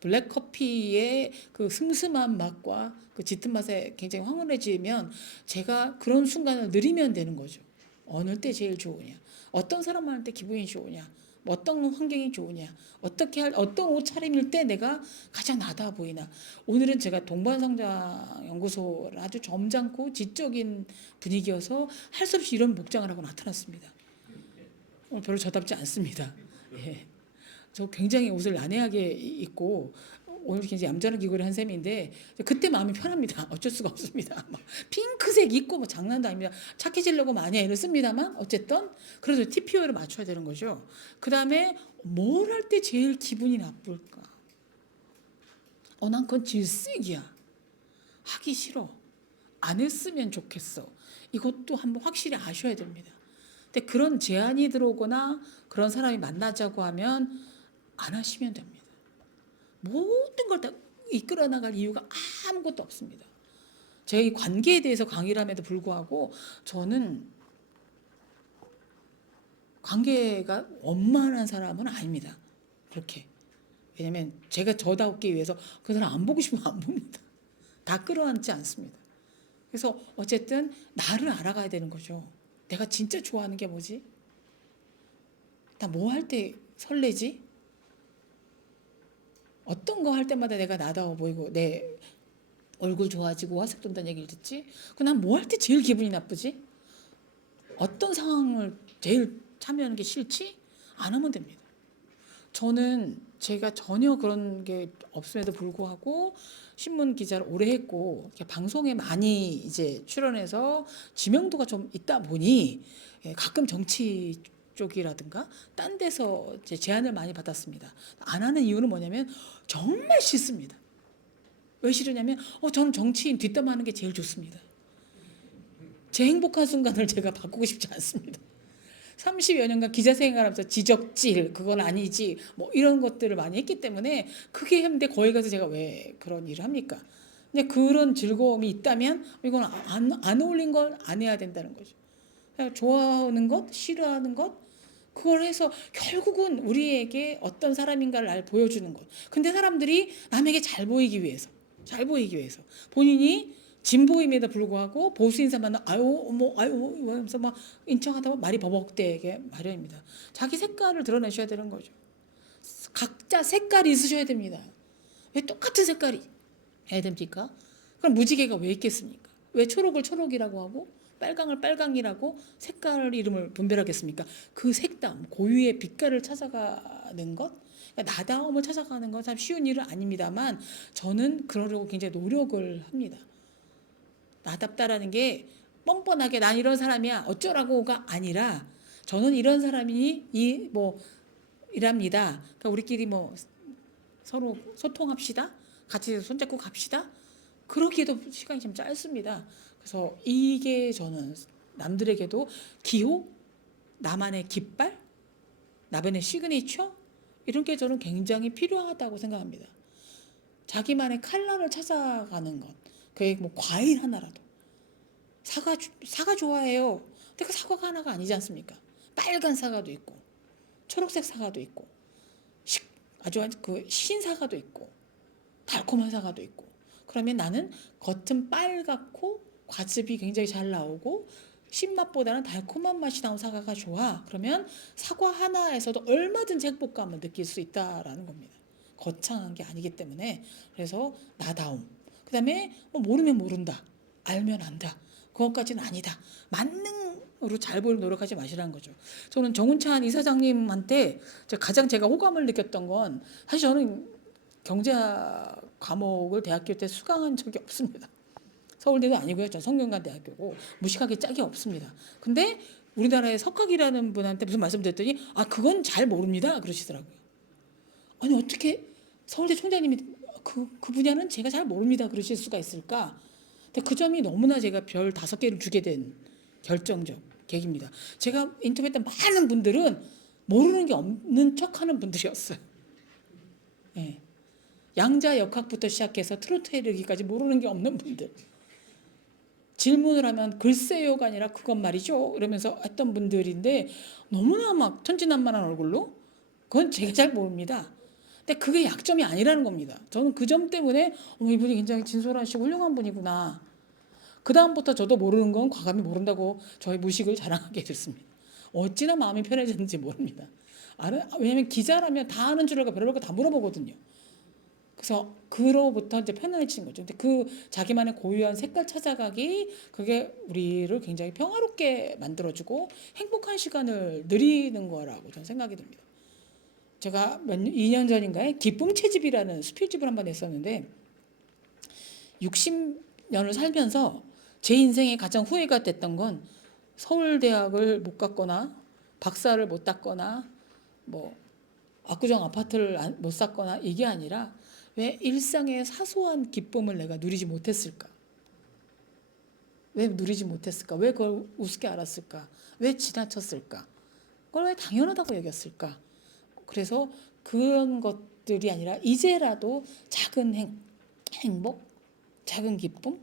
블랙 커피의 그 슴슴한 맛과 그 짙은 맛에 굉장히 황홀해지면 제가 그런 순간을 누리면 되는 거죠. 어느 때 제일 좋으냐, 어떤 사람한테 기분이 좋으냐, 뭐 어떤 환경이 좋으냐, 어떤 옷 차림일 때 내가 가장 나다 보이나. 오늘은 제가 동반성장 연구소를 아주 점잖고 지적인 분위기여서 할 수 없이 이런 복장을 하고 나타났습니다. 오늘 별로 저답지 않습니다. 예. 저 굉장히 옷을 난해하게 입고 오늘 굉장히 얌전한 기고를 한 셈인데 그때 마음이 편합니다. 어쩔 수가 없습니다. 막 핑크색 입고 뭐 장난도 아닙니다. 착해지려고 많이 애를 씁니다만 어쨌든 그래도 TPO를 맞춰야 되는 거죠. 그 다음에 뭘 할 때 제일 기분이 나쁠까? 난 그건 질색이야. 하기 싫어. 안 했으면 좋겠어. 이것도 한번 확실히 아셔야 됩니다. 근데 그런 제안이 들어오거나 그런 사람이 만나자고 하면 안 하시면 됩니다. 모든 걸 다 이끌어 나갈 이유가 아무것도 없습니다. 제가 이 관계에 대해서 강의를 함에도 불구하고 저는 관계가 원만한 사람은 아닙니다. 그렇게. 왜냐면 제가 저다웠기 위해서 그 사람 안 보고 싶으면 안 봅니다. 다 끌어안지 않습니다. 그래서 어쨌든 나를 알아가야 되는 거죠. 내가 진짜 좋아하는 게 뭐지? 나 뭐 할 때 설레지? 어떤 거 할 때마다 내가 나다워 보이고 내 얼굴 좋아지고 화색 돈다는 얘기를 듣지? 난 뭐 할 때 제일 기분이 나쁘지? 어떤 상황을 제일 참여하는 게 싫지? 안 하면 됩니다. 저는 제가 전혀 그런 게 없음에도 불구하고 신문 기자를 오래 했고 방송에 많이 이제 출연해서 지명도가 좀 있다 보니 가끔 정치 쪽이라든가 딴 데서 이제 제안을 많이 받았습니다. 안 하는 이유는 뭐냐면 정말 싫습니다. 왜 싫으냐면 저는 정치인 뒷담화하는 게 제일 좋습니다. 제 행복한 순간을 제가 바꾸고 싶지 않습니다. 30여 년간 기자 생활하면서 지적질 그건 아니지 뭐 이런 것들을 많이 했기 때문에 그게 했는데 거기 가서 제가 왜 그런 일을 합니까? 근데 그런 즐거움이 있다면 이건 안 어울린 걸 안 해야 된다는 거죠. 좋아하는 것, 싫어하는 것 그걸 해서 결국은 우리에게 어떤 사람인가를 날 보여주는 것. 근데 사람들이 남에게 잘 보이기 위해서 본인이 진보임에도 불구하고 보수 인사만 아유 하면서 막 인정하다 보면 말이 버벅대게 마련입니다. 자기 색깔을 드러내셔야 되는 거죠. 각자 색깔이 있으셔야 됩니다. 왜 똑같은 색깔이 해야 됩니까? 그럼 무지개가 왜 있겠습니까? 왜 초록을 초록이라고 하고 빨강을 빨강이라고 색깔 이름을 분별하겠습니까? 그 색담, 고유의 빛깔을 찾아가는 것, 그러니까 나다움을 찾아가는 건 참 쉬운 일은 아닙니다만 저는 그러려고 굉장히 노력을 합니다. 나답다라는 게 뻔뻔하게 난 이런 사람이야 어쩌라고가 아니라 저는 이런 사람이니 이랍니다. 그러니까 우리끼리 뭐 서로 소통합시다. 같이 손잡고 갑시다. 그러기에도 시간이 좀 짧습니다. 그래서 이게 저는 남들에게도 기호, 나만의 깃발, 나만의 시그니처 이런 게 저는 굉장히 필요하다고 생각합니다. 자기만의 컬러를 찾아가는 것. 그게 뭐 과일 하나라도 사과 좋아해요. 근데 그 사과가 하나가 아니지 않습니까? 빨간 사과도 있고 초록색 사과도 있고 아주 그 신 사과도 있고 달콤한 사과도 있고 그러면 나는 겉은 빨갛고 과즙이 굉장히 잘 나오고 신맛보다는 달콤한 맛이 나온 사과가 좋아. 그러면 사과 하나에서도 얼마든지 행복감을 느낄 수 있다라는 겁니다. 거창한 게 아니기 때문에 그래서 나다움. 그다음에 모르면 모른다. 알면 안다. 그것까지는 아니다. 만능으로 잘 보이려고 노력하지 마시라는 거죠. 저는 정운찬 이사장님한테 가장 제가 호감을 느꼈던 건 사실 저는 경제학 과목을 대학교 때 수강한 적이 없습니다. 서울대도 아니고요. 전 성균관대학교고 무식하게 짝이 없습니다. 근데 우리나라의 석학이라는 분한테 무슨 말씀드렸더니 그건 잘 모릅니다. 그러시더라고요. 아니 어떻게 서울대 총장님이 그 분야는 제가 잘 모릅니다. 그러실 수가 있을까? 근데 그 점이 너무나 제가 별 5개를 주게 된 결정적 계기입니다. 제가 인터뷰했던 많은 분들은 모르는 게 없는 척하는 분들이었어요. 예. 양자 역학부터 시작해서 트로트에 이르기까지 모르는 게 없는 분들. 질문을 하면 글쎄요가 아니라 그건 말이죠 이러면서 했던 분들인데 너무나 막 천진난만한 얼굴로 그건 제가 잘 모릅니다. 근데 그게 약점이 아니라는 겁니다. 저는 그 점 때문에 이분이 굉장히 진솔하시고 훌륭한 분이구나. 그 다음부터 저도 모르는 건 과감히 모른다고 저의 무식을 자랑하게 됐습니다. 어찌나 마음이 편해졌는지 모릅니다. 왜냐하면 기자라면 다 아는 줄 알고 별걸 다 물어보거든요. 그래서 그로부터 이제 편안해진 거죠. 근데 그 자기만의 고유한 색깔 찾아가기 그게 우리를 굉장히 평화롭게 만들어주고 행복한 시간을 누리는 거라고 저는 생각이 듭니다. 제가 2년 전인가에 기쁨 채집이라는 수필집을 한번 냈었는데 60년을 살면서 제 인생에 가장 후회가 됐던 건 서울대학을 못 갔거나 박사를 못 땄거나 뭐 압구정 아파트를 못 샀거나 이게 아니라 왜 일상의 사소한 기쁨을 내가 누리지 못했을까? 왜 누리지 못했을까? 왜 그걸 우습게 알았을까? 왜 지나쳤을까? 그걸 왜 당연하다고 여겼을까? 그래서 그런 것들이 아니라 이제라도 작은 행복, 작은 기쁨을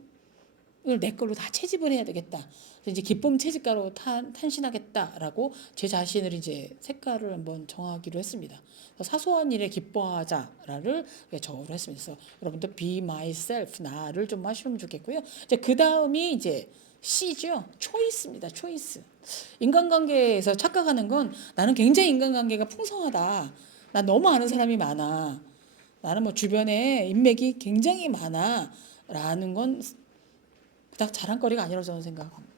내 걸로 다 채집을 해야 되겠다. 이제 기쁨 채집가로 탄신하겠다라고 제 자신을 이제 색깔을 한번 정하기로 했습니다. 사소한 일에 기뻐하자를 적어로 했습니다. 그래서 여러분도 be myself 나를 좀 하시면 좋겠고요. 이제 그 다음이 이제 C죠. 초이스입니다. 초이스. 인간관계에서 착각하는 건 나는 굉장히 인간관계가 풍성하다. 나 너무 아는 사람이 많아. 나는 뭐 주변에 인맥이 굉장히 많아. 라는 건 딱 자랑거리가 아니라고 저는 생각합니다.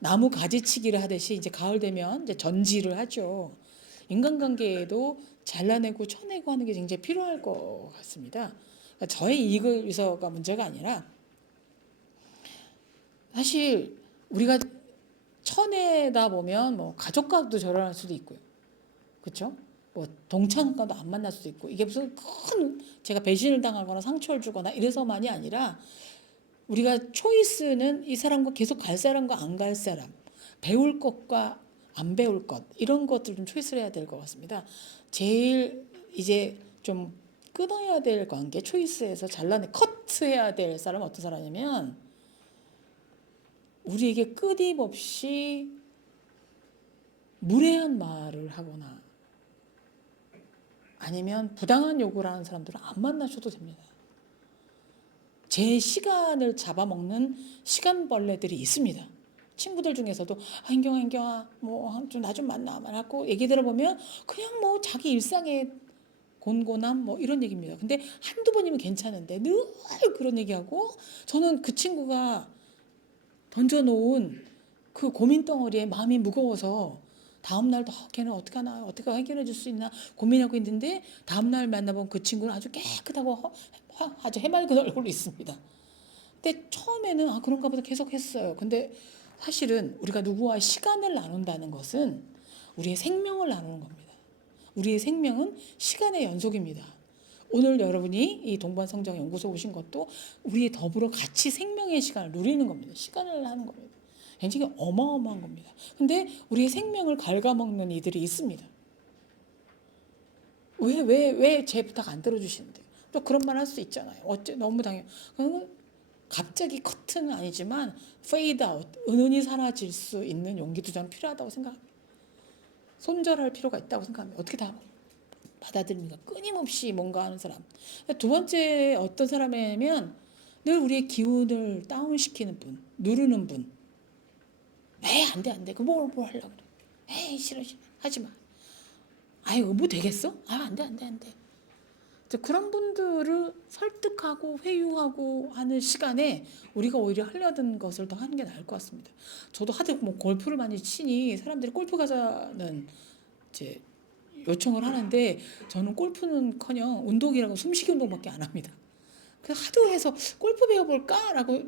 나무 가지치기를 하듯이 이제 가을 되면 이제 전지를 하죠. 인간관계에도 잘라내고 쳐내고 하는 게 굉장히 필요할 것 같습니다. 그러니까 저의 이익을 위해서가 문제가 아니라 사실 우리가 쳐내다 보면 뭐 가족과도 절연할 수도 있고요. 그렇죠? 뭐 동창과도 안 만날 수도 있고 이게 무슨 큰 제가 배신을 당하거나 상처를 주거나 이래서만이 아니라 우리가 초이스는 이 사람과 계속 갈 사람과 안 갈 사람, 배울 것과 안 배울 것 이런 것들 좀 초이스를 해야 될 것 같습니다. 제일 이제 좀 끊어야 될 관계 초이스에서 잘라내 커트해야 될 사람은 어떤 사람이냐면 우리에게 끊임없이 무례한 말을 하거나 아니면 부당한 요구를 하는 사람들은 안 만나셔도 됩니다. 제 시간을 잡아먹는 시간벌레들이 있습니다. 친구들 중에서도 인경아 뭐 좀 나 좀 만나 말하고 얘기 들어보면 그냥 뭐 자기 일상의 곤곤함 뭐 이런 얘기입니다. 근데 한두 번이면 괜찮은데 늘 그런 얘기하고 저는 그 친구가 던져놓은 그 고민 덩어리에 마음이 무거워서 다음 날도 걔는 어떻게 하나 어떻게 해결해 줄 수 있나 고민하고 있는데 다음 날 만나본 그 친구는 아주 깨끗하고 아주 해맑은 얼굴이 있습니다. 근데 처음에는 그런가 보다 계속 했어요. 근데 사실은 우리가 누구와 시간을 나눈다는 것은 우리의 생명을 나누는 겁니다. 우리의 생명은 시간의 연속입니다. 오늘 여러분이 이 동반성장연구소 오신 것도 우리 더불어 같이 생명의 시간을 누리는 겁니다. 시간을 하는 겁니다. 굉장히 어마어마한 겁니다. 근데 우리의 생명을 갉아먹는 이들이 있습니다. 왜 제 부탁 안 들어주시는데? 또 그런 말 할 수 있잖아요. 너무 당연. 갑자기 커트는 아니지만 페이드 아웃, 은은히 사라질 수 있는 용기도 저는 필요하다고 생각합니다. 손절할 필요가 있다고 생각합니다. 어떻게 다 받아들입니까? 끊임없이 뭔가 하는 사람. 두 번째 어떤 사람이냐면 늘 우리의 기운을 다운시키는 분, 누르는 분. 안 돼. 뭘 하려고 그래. 싫어. 하지 마. 아이고, 뭐 되겠어? 안 돼. 그런 분들을 설득하고 회유하고 하는 시간에 우리가 오히려 하려던 것을 더 하는 게 나을 것 같습니다. 저도 하도 뭐 골프를 많이 치니 사람들이 골프 가자는 이제 요청을 하는데 저는 골프는커녕 운동이라고 숨쉬기 운동밖에 안 합니다. 그래서 하도 해서 골프 배워볼까라고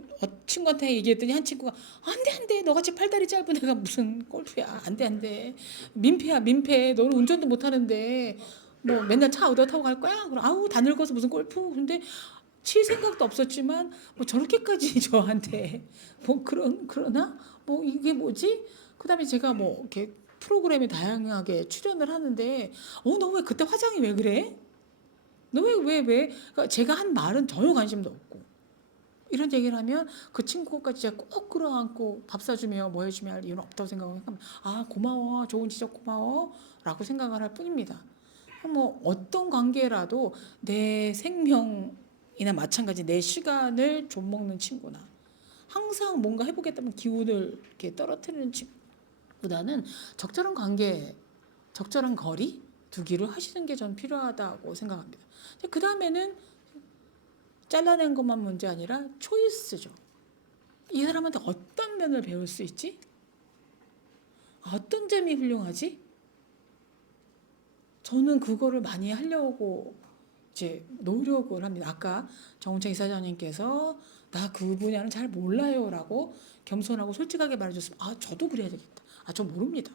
친구한테 얘기했더니 한 친구가 안 돼. 너같이 팔다리 짧은 애가 무슨 골프야. 안 돼. 민폐야. 너는 운전도 못하는데 뭐 맨날 차 얻어 타고 갈 거야? 그럼 다 늙어서 무슨 골프? 근데 칠 생각도 없었지만 뭐 저렇게까지 저한테 뭐 그러나 뭐 이게 뭐지? 그다음에 제가 뭐 이렇게 프로그램에 다양하게 출연을 하는데 너 왜 그때 화장이 왜 그래? 너 왜? 그러니까 제가 한 말은 전혀 관심도 없고 이런 얘기를 하면 그 친구가 진짜 꼭 끌어안고 밥 사주며 뭐 해주며 할 이유는 없다고 생각하니까 고마워 좋은 지적 고마워 라고 생각을 할 뿐입니다. 뭐 어떤 관계라도 내 생명이나 마찬가지 내 시간을 좀먹는 친구나 항상 뭔가 해보겠다는 기운을 이렇게 떨어뜨리는 친구보다는 적절한 관계, 적절한 거리 두기를 하시는 게 전 필요하다고 생각합니다. 그 다음에는 잘라낸 것만 문제 아니라 초이스죠. 이 사람한테 어떤 면을 배울 수 있지? 어떤 점이 훌륭하지? 저는 그거를 많이 하려고 이제 노력을 합니다. 아까 정우창 이사장님께서 나 그 분야는 잘 몰라요라고 겸손하고 솔직하게 말해줬으면 저도 그래야 되겠다. 저 모릅니다.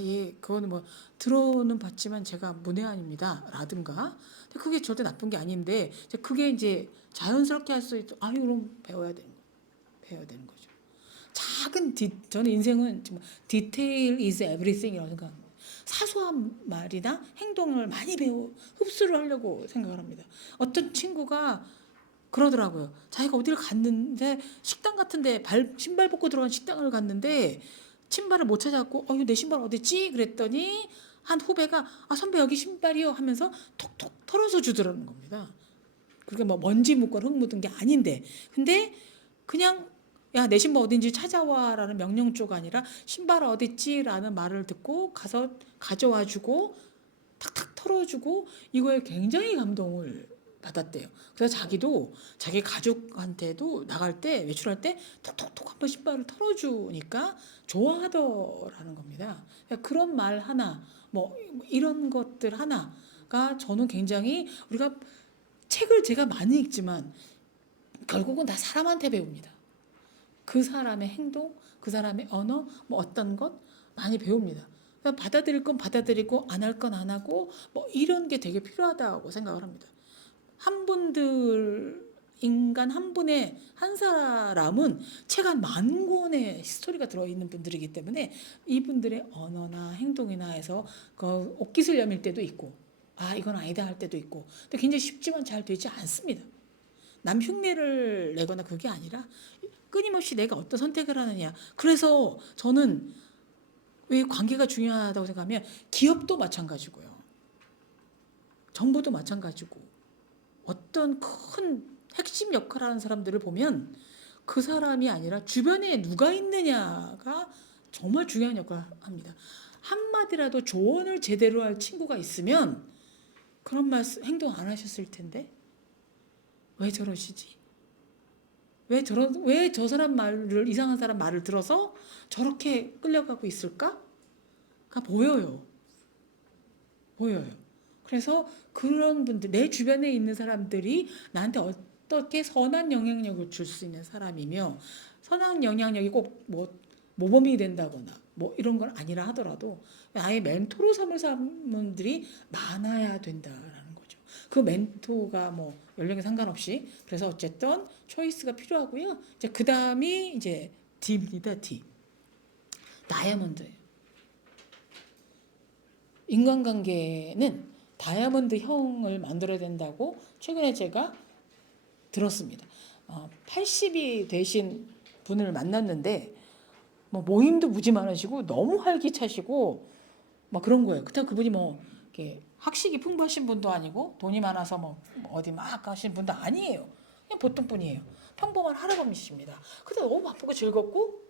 예, 그거는 뭐 들어는 봤지만 제가 문외한입니다. 라든가. 그게 절대 나쁜 게 아닌데 그게 이제 자연스럽게 할 수 있죠. 그럼 배워야 되는 거죠. 저는 인생은 디테일 is everything이라고 생각합니다. 사소한 말이나 행동을 많이 흡수를 하려고 생각을 합니다. 어떤 친구가 그러더라고요. 자기가 어디를 갔는데 식당 같은데 신발 벗고 들어간 식당을 갔는데 신발을 못 찾았고 내 신발 어딨지? 그랬더니 한 후배가 선배 여기 신발이요 하면서 톡톡 털어서 주더라는 겁니다. 그게 뭐 먼지 묻건 흙 묻은 게 아닌데 근데 그냥 야 내 신발 어딘지 찾아와라는 명령조가 아니라 신발 어딨지라는 말을 듣고 가서 가져와주고 탁탁 털어주고 이거에 굉장히 감동을 받았대요. 그래서 자기도 자기 가족한테도 나갈 때 외출할 때 톡톡톡 한번 신발을 털어주니까 좋아하더라는 겁니다. 그런 말 하나 뭐 이런 것들 하나가 저는 굉장히 우리가 책을 제가 많이 읽지만 결국은 다 사람한테 배웁니다. 그 사람의 행동, 그 사람의 언어, 뭐 어떤 것 많이 배웁니다. 받아들일 건 받아들이고 안 할 건 안 하고 뭐 이런 게 되게 필요하다고 생각을 합니다. 인간 한 분의 한 사람은 책 한 10,000권의 스토리가 들어있는 분들이기 때문에 이분들의 언어나 행동이나 해서 그 옷깃을 여밀 때도 있고 이건 아니다 할 때도 있고 근데 굉장히 쉽지만 잘 되지 않습니다. 남 흉내를 내거나 그게 아니라 끊임없이 내가 어떤 선택을 하느냐. 그래서 저는 왜 관계가 중요하다고 생각하면 기업도 마찬가지고요. 정부도 마찬가지고 어떤 큰 핵심 역할을 하는 사람들을 보면 그 사람이 아니라 주변에 누가 있느냐가 정말 중요한 역할을 합니다. 한마디라도 조언을 제대로 할 친구가 있으면 그런 행동 안 하셨을 텐데 왜 저러시지? 왜 저 사람 말을 이상한 사람 말을 들어서 저렇게 끌려가고 있을까가 보여요. 그래서 그런 분들 내 주변에 있는 사람들이 나한테 어떻게 선한 영향력을 줄 수 있는 사람이며 선한 영향력이 꼭 뭐 모범이 된다거나 뭐 이런 건 아니라 하더라도 아예 멘토로 삼을 사람들이 많아야 된다라는 거죠. 그 멘토가 뭐 연령에 상관없이 그래서 어쨌든 초이스가 필요하고요. 이제 그 다음이 이제 D입니다. D. 다이아몬드예요. 인간관계는 다이아몬드형을 만들어야 된다고 최근에 제가 들었습니다. 80이 되신 분을 만났는데 뭐 모임도 무지 많으시고 너무 활기차시고 막 그런 거예요. 그렇다고 그분이 뭐 이렇게 학식이 풍부하신 분도 아니고 돈이 많아서 뭐 어디 막 가신 분도 아니에요. 그냥 보통 분이에요. 평범한 할아버지십니다. 근데 너무 바쁘고 즐겁고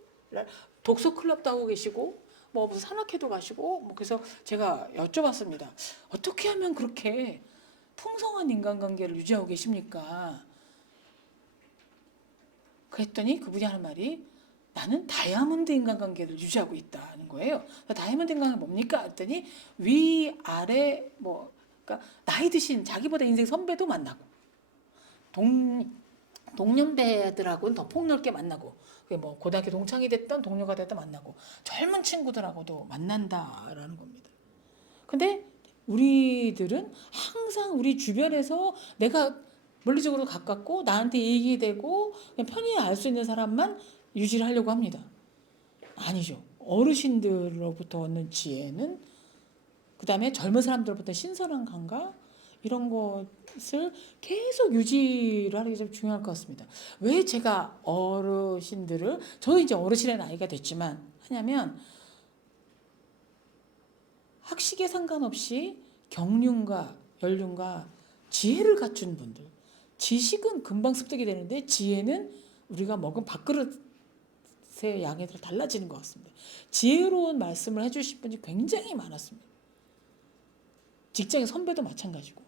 독서 클럽도 하고 계시고 뭐 무슨 산악회도 가시고 뭐 그래서 제가 여쭤봤습니다. 어떻게 하면 그렇게 풍성한 인간관계를 유지하고 계십니까? 그랬더니 그분이 하는 말이 나는 다이아몬드 인간관계를 유지하고 있다는 거예요. 다이아몬드 인간관계 뭡니까? 했더니 위아래 뭐 그러니까 나이 드신 자기보다 인생 선배도 만나고 동년배들하고는 더 폭넓게 만나고 그게 뭐 고등학교 동창이 됐던 동료가 됐던 만나고 젊은 친구들하고도 만난다라는 겁니다. 근데 우리들은 항상 우리 주변에서 내가 물리적으로 가깝고 나한테 이익이 되고 그냥 편히 알 수 있는 사람만 유지를 하려고 합니다. 아니죠. 어르신들로부터 얻는 지혜는 그다음에 젊은 사람들로부터 신선한 감각 이런 것을 계속 유지를 하는 게 좀 중요할 것 같습니다. 왜 제가 어르신들을 저도 이제 어르신의 나이가 됐지만 하냐면 학식에 상관없이 경륜과 연륜과 지혜를 갖춘 분들 지식은 금방 습득이 되는데 지혜는 우리가 먹은 밥그릇의 양에 따라 달라지는 것 같습니다. 지혜로운 말씀을 해주실 분이 굉장히 많았습니다. 직장의 선배도 마찬가지고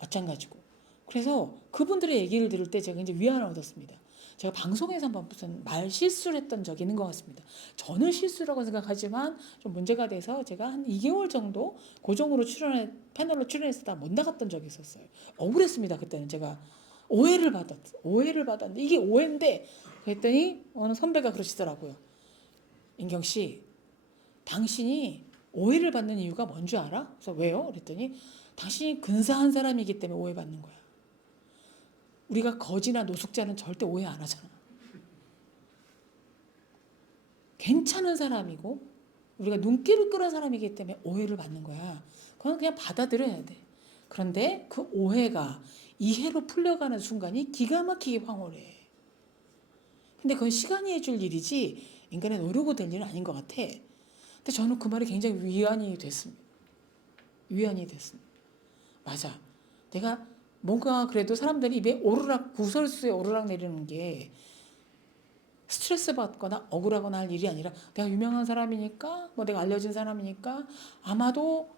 마찬가지고 그래서 그분들의 얘기를 들을 때 제가 이제 위안을 얻었습니다. 제가 방송에서 한번 무슨 말 실수를 했던 적이 있는 것 같습니다. 저는 실수라고 생각하지만 좀 문제가 돼서 제가 한 2개월 정도 고정으로 패널로 출연했다 못 나갔던 적이 있었어요. 억울했습니다. 그때는 제가 오해를 받았는데 이게 오해인데 그랬더니 어느 선배가 그러시더라고요. 인경 씨, 당신이 오해를 받는 이유가 뭔 줄 알아? 그래서 왜요? 그랬더니 당신이 근사한 사람이기 때문에 오해받는 거야. 우리가 거지나 노숙자는 절대 오해 안 하잖아. 괜찮은 사람이고 우리가 눈길을 끄는 사람이기 때문에 오해를 받는 거야. 그건 그냥 받아들여야 돼. 그런데 그 오해가 이해로 풀려가는 순간이 기가 막히게 황홀해. 근데 그건 시간이 해줄 일이지 인간의 노력으로 될 일은 아닌 것 같아. 근데 저는 그 말이 굉장히 위안이 됐습니다. 맞아. 내가 뭔가 그래도 사람들이 입에 오르락 구설수에 오르락 내리는 게 스트레스 받거나 억울하거나 할 일이 아니라 내가 유명한 사람이니까 뭐 내가 알려진 사람이니까 아마도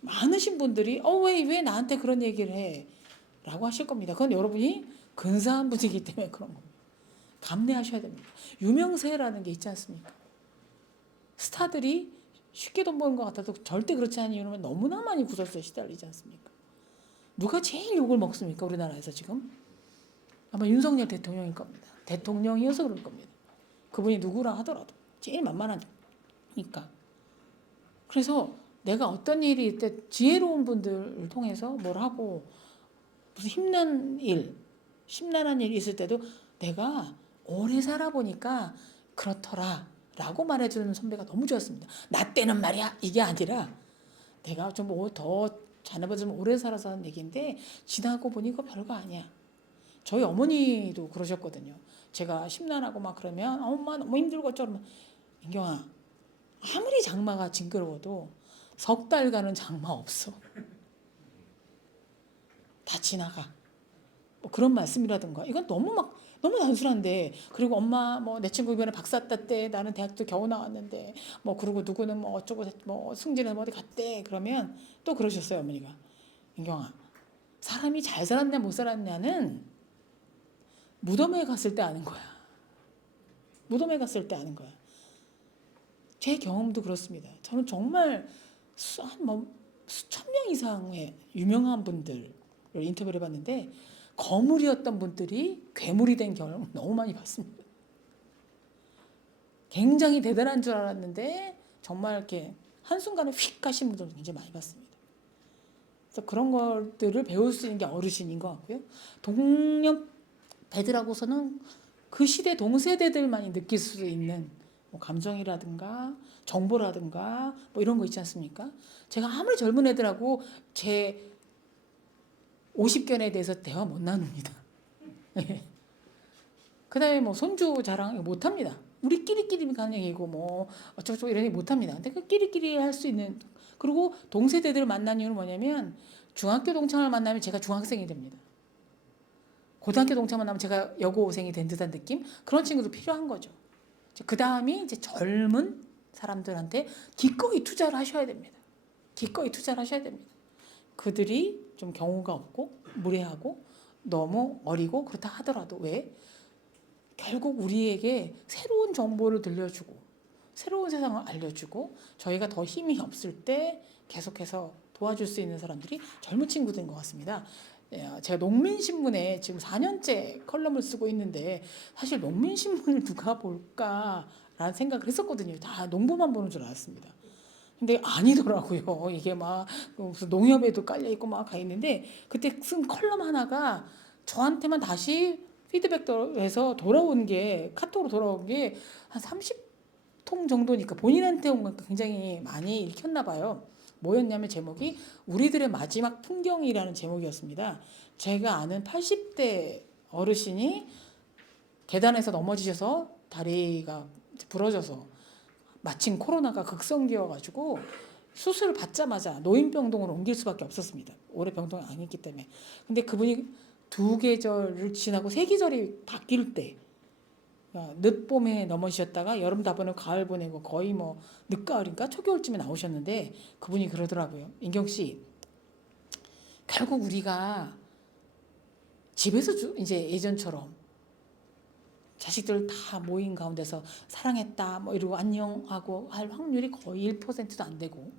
많으신 분들이 왜 나한테 그런 얘기를 해? 라고 하실 겁니다. 그건 여러분이 근사한 분이기 때문에 그런 겁니다. 감내하셔야 됩니다. 유명세라는 게 있지 않습니까? 스타들이 쉽게 돈 버는 것 같아도 절대 그렇지 않은 이유는 너무나 많이 구설수에 시달리지 않습니까? 누가 제일 욕을 먹습니까? 우리나라에서 지금? 아마 윤석열 대통령일 겁니다. 대통령이어서 그럴 겁니다. 그분이 누구라 하더라도 제일 만만하니까. 그래서 내가 어떤 일이 있을 때 지혜로운 분들을 통해서 뭘 하고 무슨 심란한 일 있을 때도 내가 오래 살아보니까 그렇더라 라고 말해주는 선배가 너무 좋았습니다. 나 때는 말이야 이게 아니라 내가 좀 더 자네보다 좀 오래 살아서 하는 얘기인데 지나고 보니 그거 별거 아니야. 저희 어머니도 그러셨거든요. 제가 심란하고 막 그러면 엄마 너무 힘들고 어쩌면 인경아 아무리 장마가 징그러워도 석 달간은 장마 없어. 다 지나가. 뭐 그런 말씀이라든가 이건 너무 단순한데 그리고 엄마 뭐 내 친구 이번에 박사 땄대 나는 대학도 겨우 나왔는데 뭐 그리고 누구는 뭐 어쩌고 뭐 승진은 어디 갔대 그러면 또 그러셨어요 어머니가 인경아 사람이 잘 살았냐 못 살았냐는 무덤에 갔을 때 아는 거야. 제 경험도 그렇습니다. 저는 정말 수천 명 이상의 유명한 분들을 인터뷰를 해봤는데 거물이었던 분들이 괴물이 된 경험 너무 많이 봤습니다. 굉장히 대단한 줄 알았는데 정말 이렇게 한순간에 휙 가신 분들도 굉장히 많이 봤습니다. 그래서 그런 것들을 배울 수 있는 게 어르신인 것 같고요. 동년 배들하고서는 그 시대 동세대들만이 느낄 수 있는 뭐 감정이라든가 정보라든가 뭐 이런 거 있지 않습니까? 제가 아무리 젊은 애들하고 제 50견에 대해서 대화 못 나눕니다. 그 다음에 뭐 손주 자랑 못 합니다. 우리끼리끼리 가는 얘기고 뭐 어쩌고저쩌고 이런 얘기 못 합니다. 근데 그 끼리끼리 할 수 있는 그리고 동세대들을 만난 이유는 뭐냐면 중학교 동창을 만나면 제가 중학생이 됩니다. 고등학교 동창 만나면 제가 여고생이 된 듯한 느낌? 그런 친구도 필요한 거죠. 그 다음이 이제 젊은 사람들한테 기꺼이 투자를 하셔야 됩니다. 그들이 좀 경우가 없고 무례하고 너무 어리고 그렇다 하더라도 왜? 결국 우리에게 새로운 정보를 들려주고 새로운 세상을 알려주고 저희가 더 힘이 없을 때 계속해서 도와줄 수 있는 사람들이 젊은 친구들인 것 같습니다. 제가 농민신문에 지금 4년째 컬럼을 쓰고 있는데 사실 농민신문을 누가 볼까라는 생각을 했었거든요. 다 농부만 보는 줄 알았습니다. 근데 아니더라고요. 이게 막 무슨 농협에도 깔려 있고 막 가 있는데 그때 쓴 컬럼 하나가 저한테만 다시 피드백해서 돌아온 게 카톡으로 돌아온 게 한 30통 정도니까 본인한테 온 건 굉장히 많이 읽혔나 봐요. 뭐였냐면 제목이 우리들의 마지막 풍경이라는 제목이었습니다. 제가 아는 80대 어르신이 계단에서 넘어지셔서 다리가 부러져서 마침 코로나가 극성기여가지고 수술을 받자마자 노인병동으로 옮길 수밖에 없었습니다. 오래 병동에 안 있기 때문에. 근데 그분이 2계절을 지나고 3계절이 바뀔 때 늦봄에 넘어지셨다가 여름 다 보내고 가을 보내고 거의 뭐 늦가을인가 초겨울쯤에 나오셨는데 그분이 그러더라고요. 인경 씨, 결국 우리가 집에서 이제 예전처럼 자식들 다 모인 가운데서 사랑했다 뭐 이러고 안녕하고 할 확률이 거의 1%도 안 되고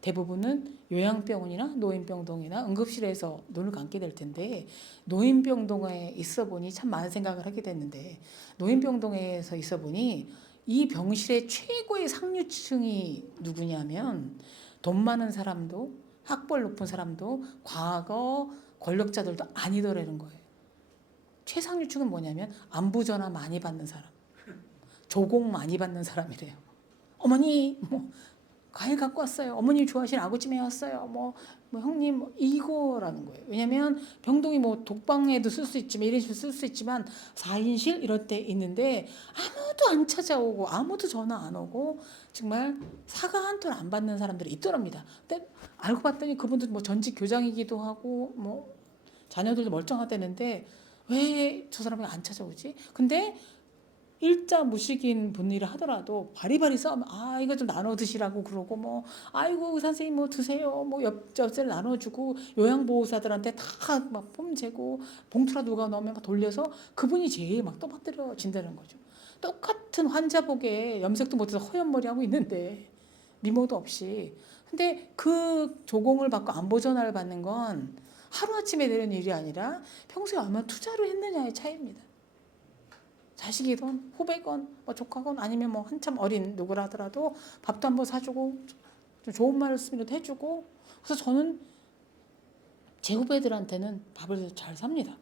대부분은 요양병원이나 노인병동이나 응급실에서 눈을 감게 될 텐데 노인병동에 있어 보니 참 많은 생각을 하게 됐는데 노인병동에서 있어 보니 이 병실의 최고의 상류층이 누구냐면 돈 많은 사람도 학벌 높은 사람도 과거 권력자들도 아니더라는 거예요. 최상류층은 뭐냐면 안부 전화 많이 받는 사람, 조공 많이 받는 사람이래요. 어머니 뭐 과일 갖고 왔어요. 어머님 좋아하시는 아구찜 해왔어요. 뭐 형님 뭐 이거라는 거예요. 왜냐하면 병동이 뭐 독방에도 쓸 수 있지만 1인실 쓸 수 있지만 4인실 이럴 때 있는데 아무도 안 찾아오고 아무도 전화 안 오고 정말 사과 한 톤 안 받는 사람들이 있더랍니다. 근데 알고 봤더니 그분들 뭐 전직 교장이기도 하고 뭐 자녀들도 멀쩡하다는데 왜 저 사람이 안 찾아오지? 근데 일자 무식인 분이라 하더라도 바리바리 싸우면 아 이거 좀 나눠 드시라고 그러고 뭐 아이고 의사 선생님 뭐 드세요 뭐 엽서를 나눠주고 요양보호사들한테 다 막 폼 재고 봉투라 누가 넣으면 막 돌려서 그분이 제일 막 떠받들어진다는 거죠. 똑같은 환자복에 염색도 못해서 허연 머리 하고 있는데 미모도 없이 근데 그 조공을 받고 안보 전화를 받는 건 하루아침에 되는 일이 아니라 평소에 얼마나 투자를 했느냐의 차이입니다. 자식이건 후배건 뭐 조카건 아니면 뭐 한참 어린 누구라 하더라도 밥도 한번 사주고 좀 좋은 말씀이라도 해주고 그래서 저는 제 후배들한테는 밥을 잘 삽니다.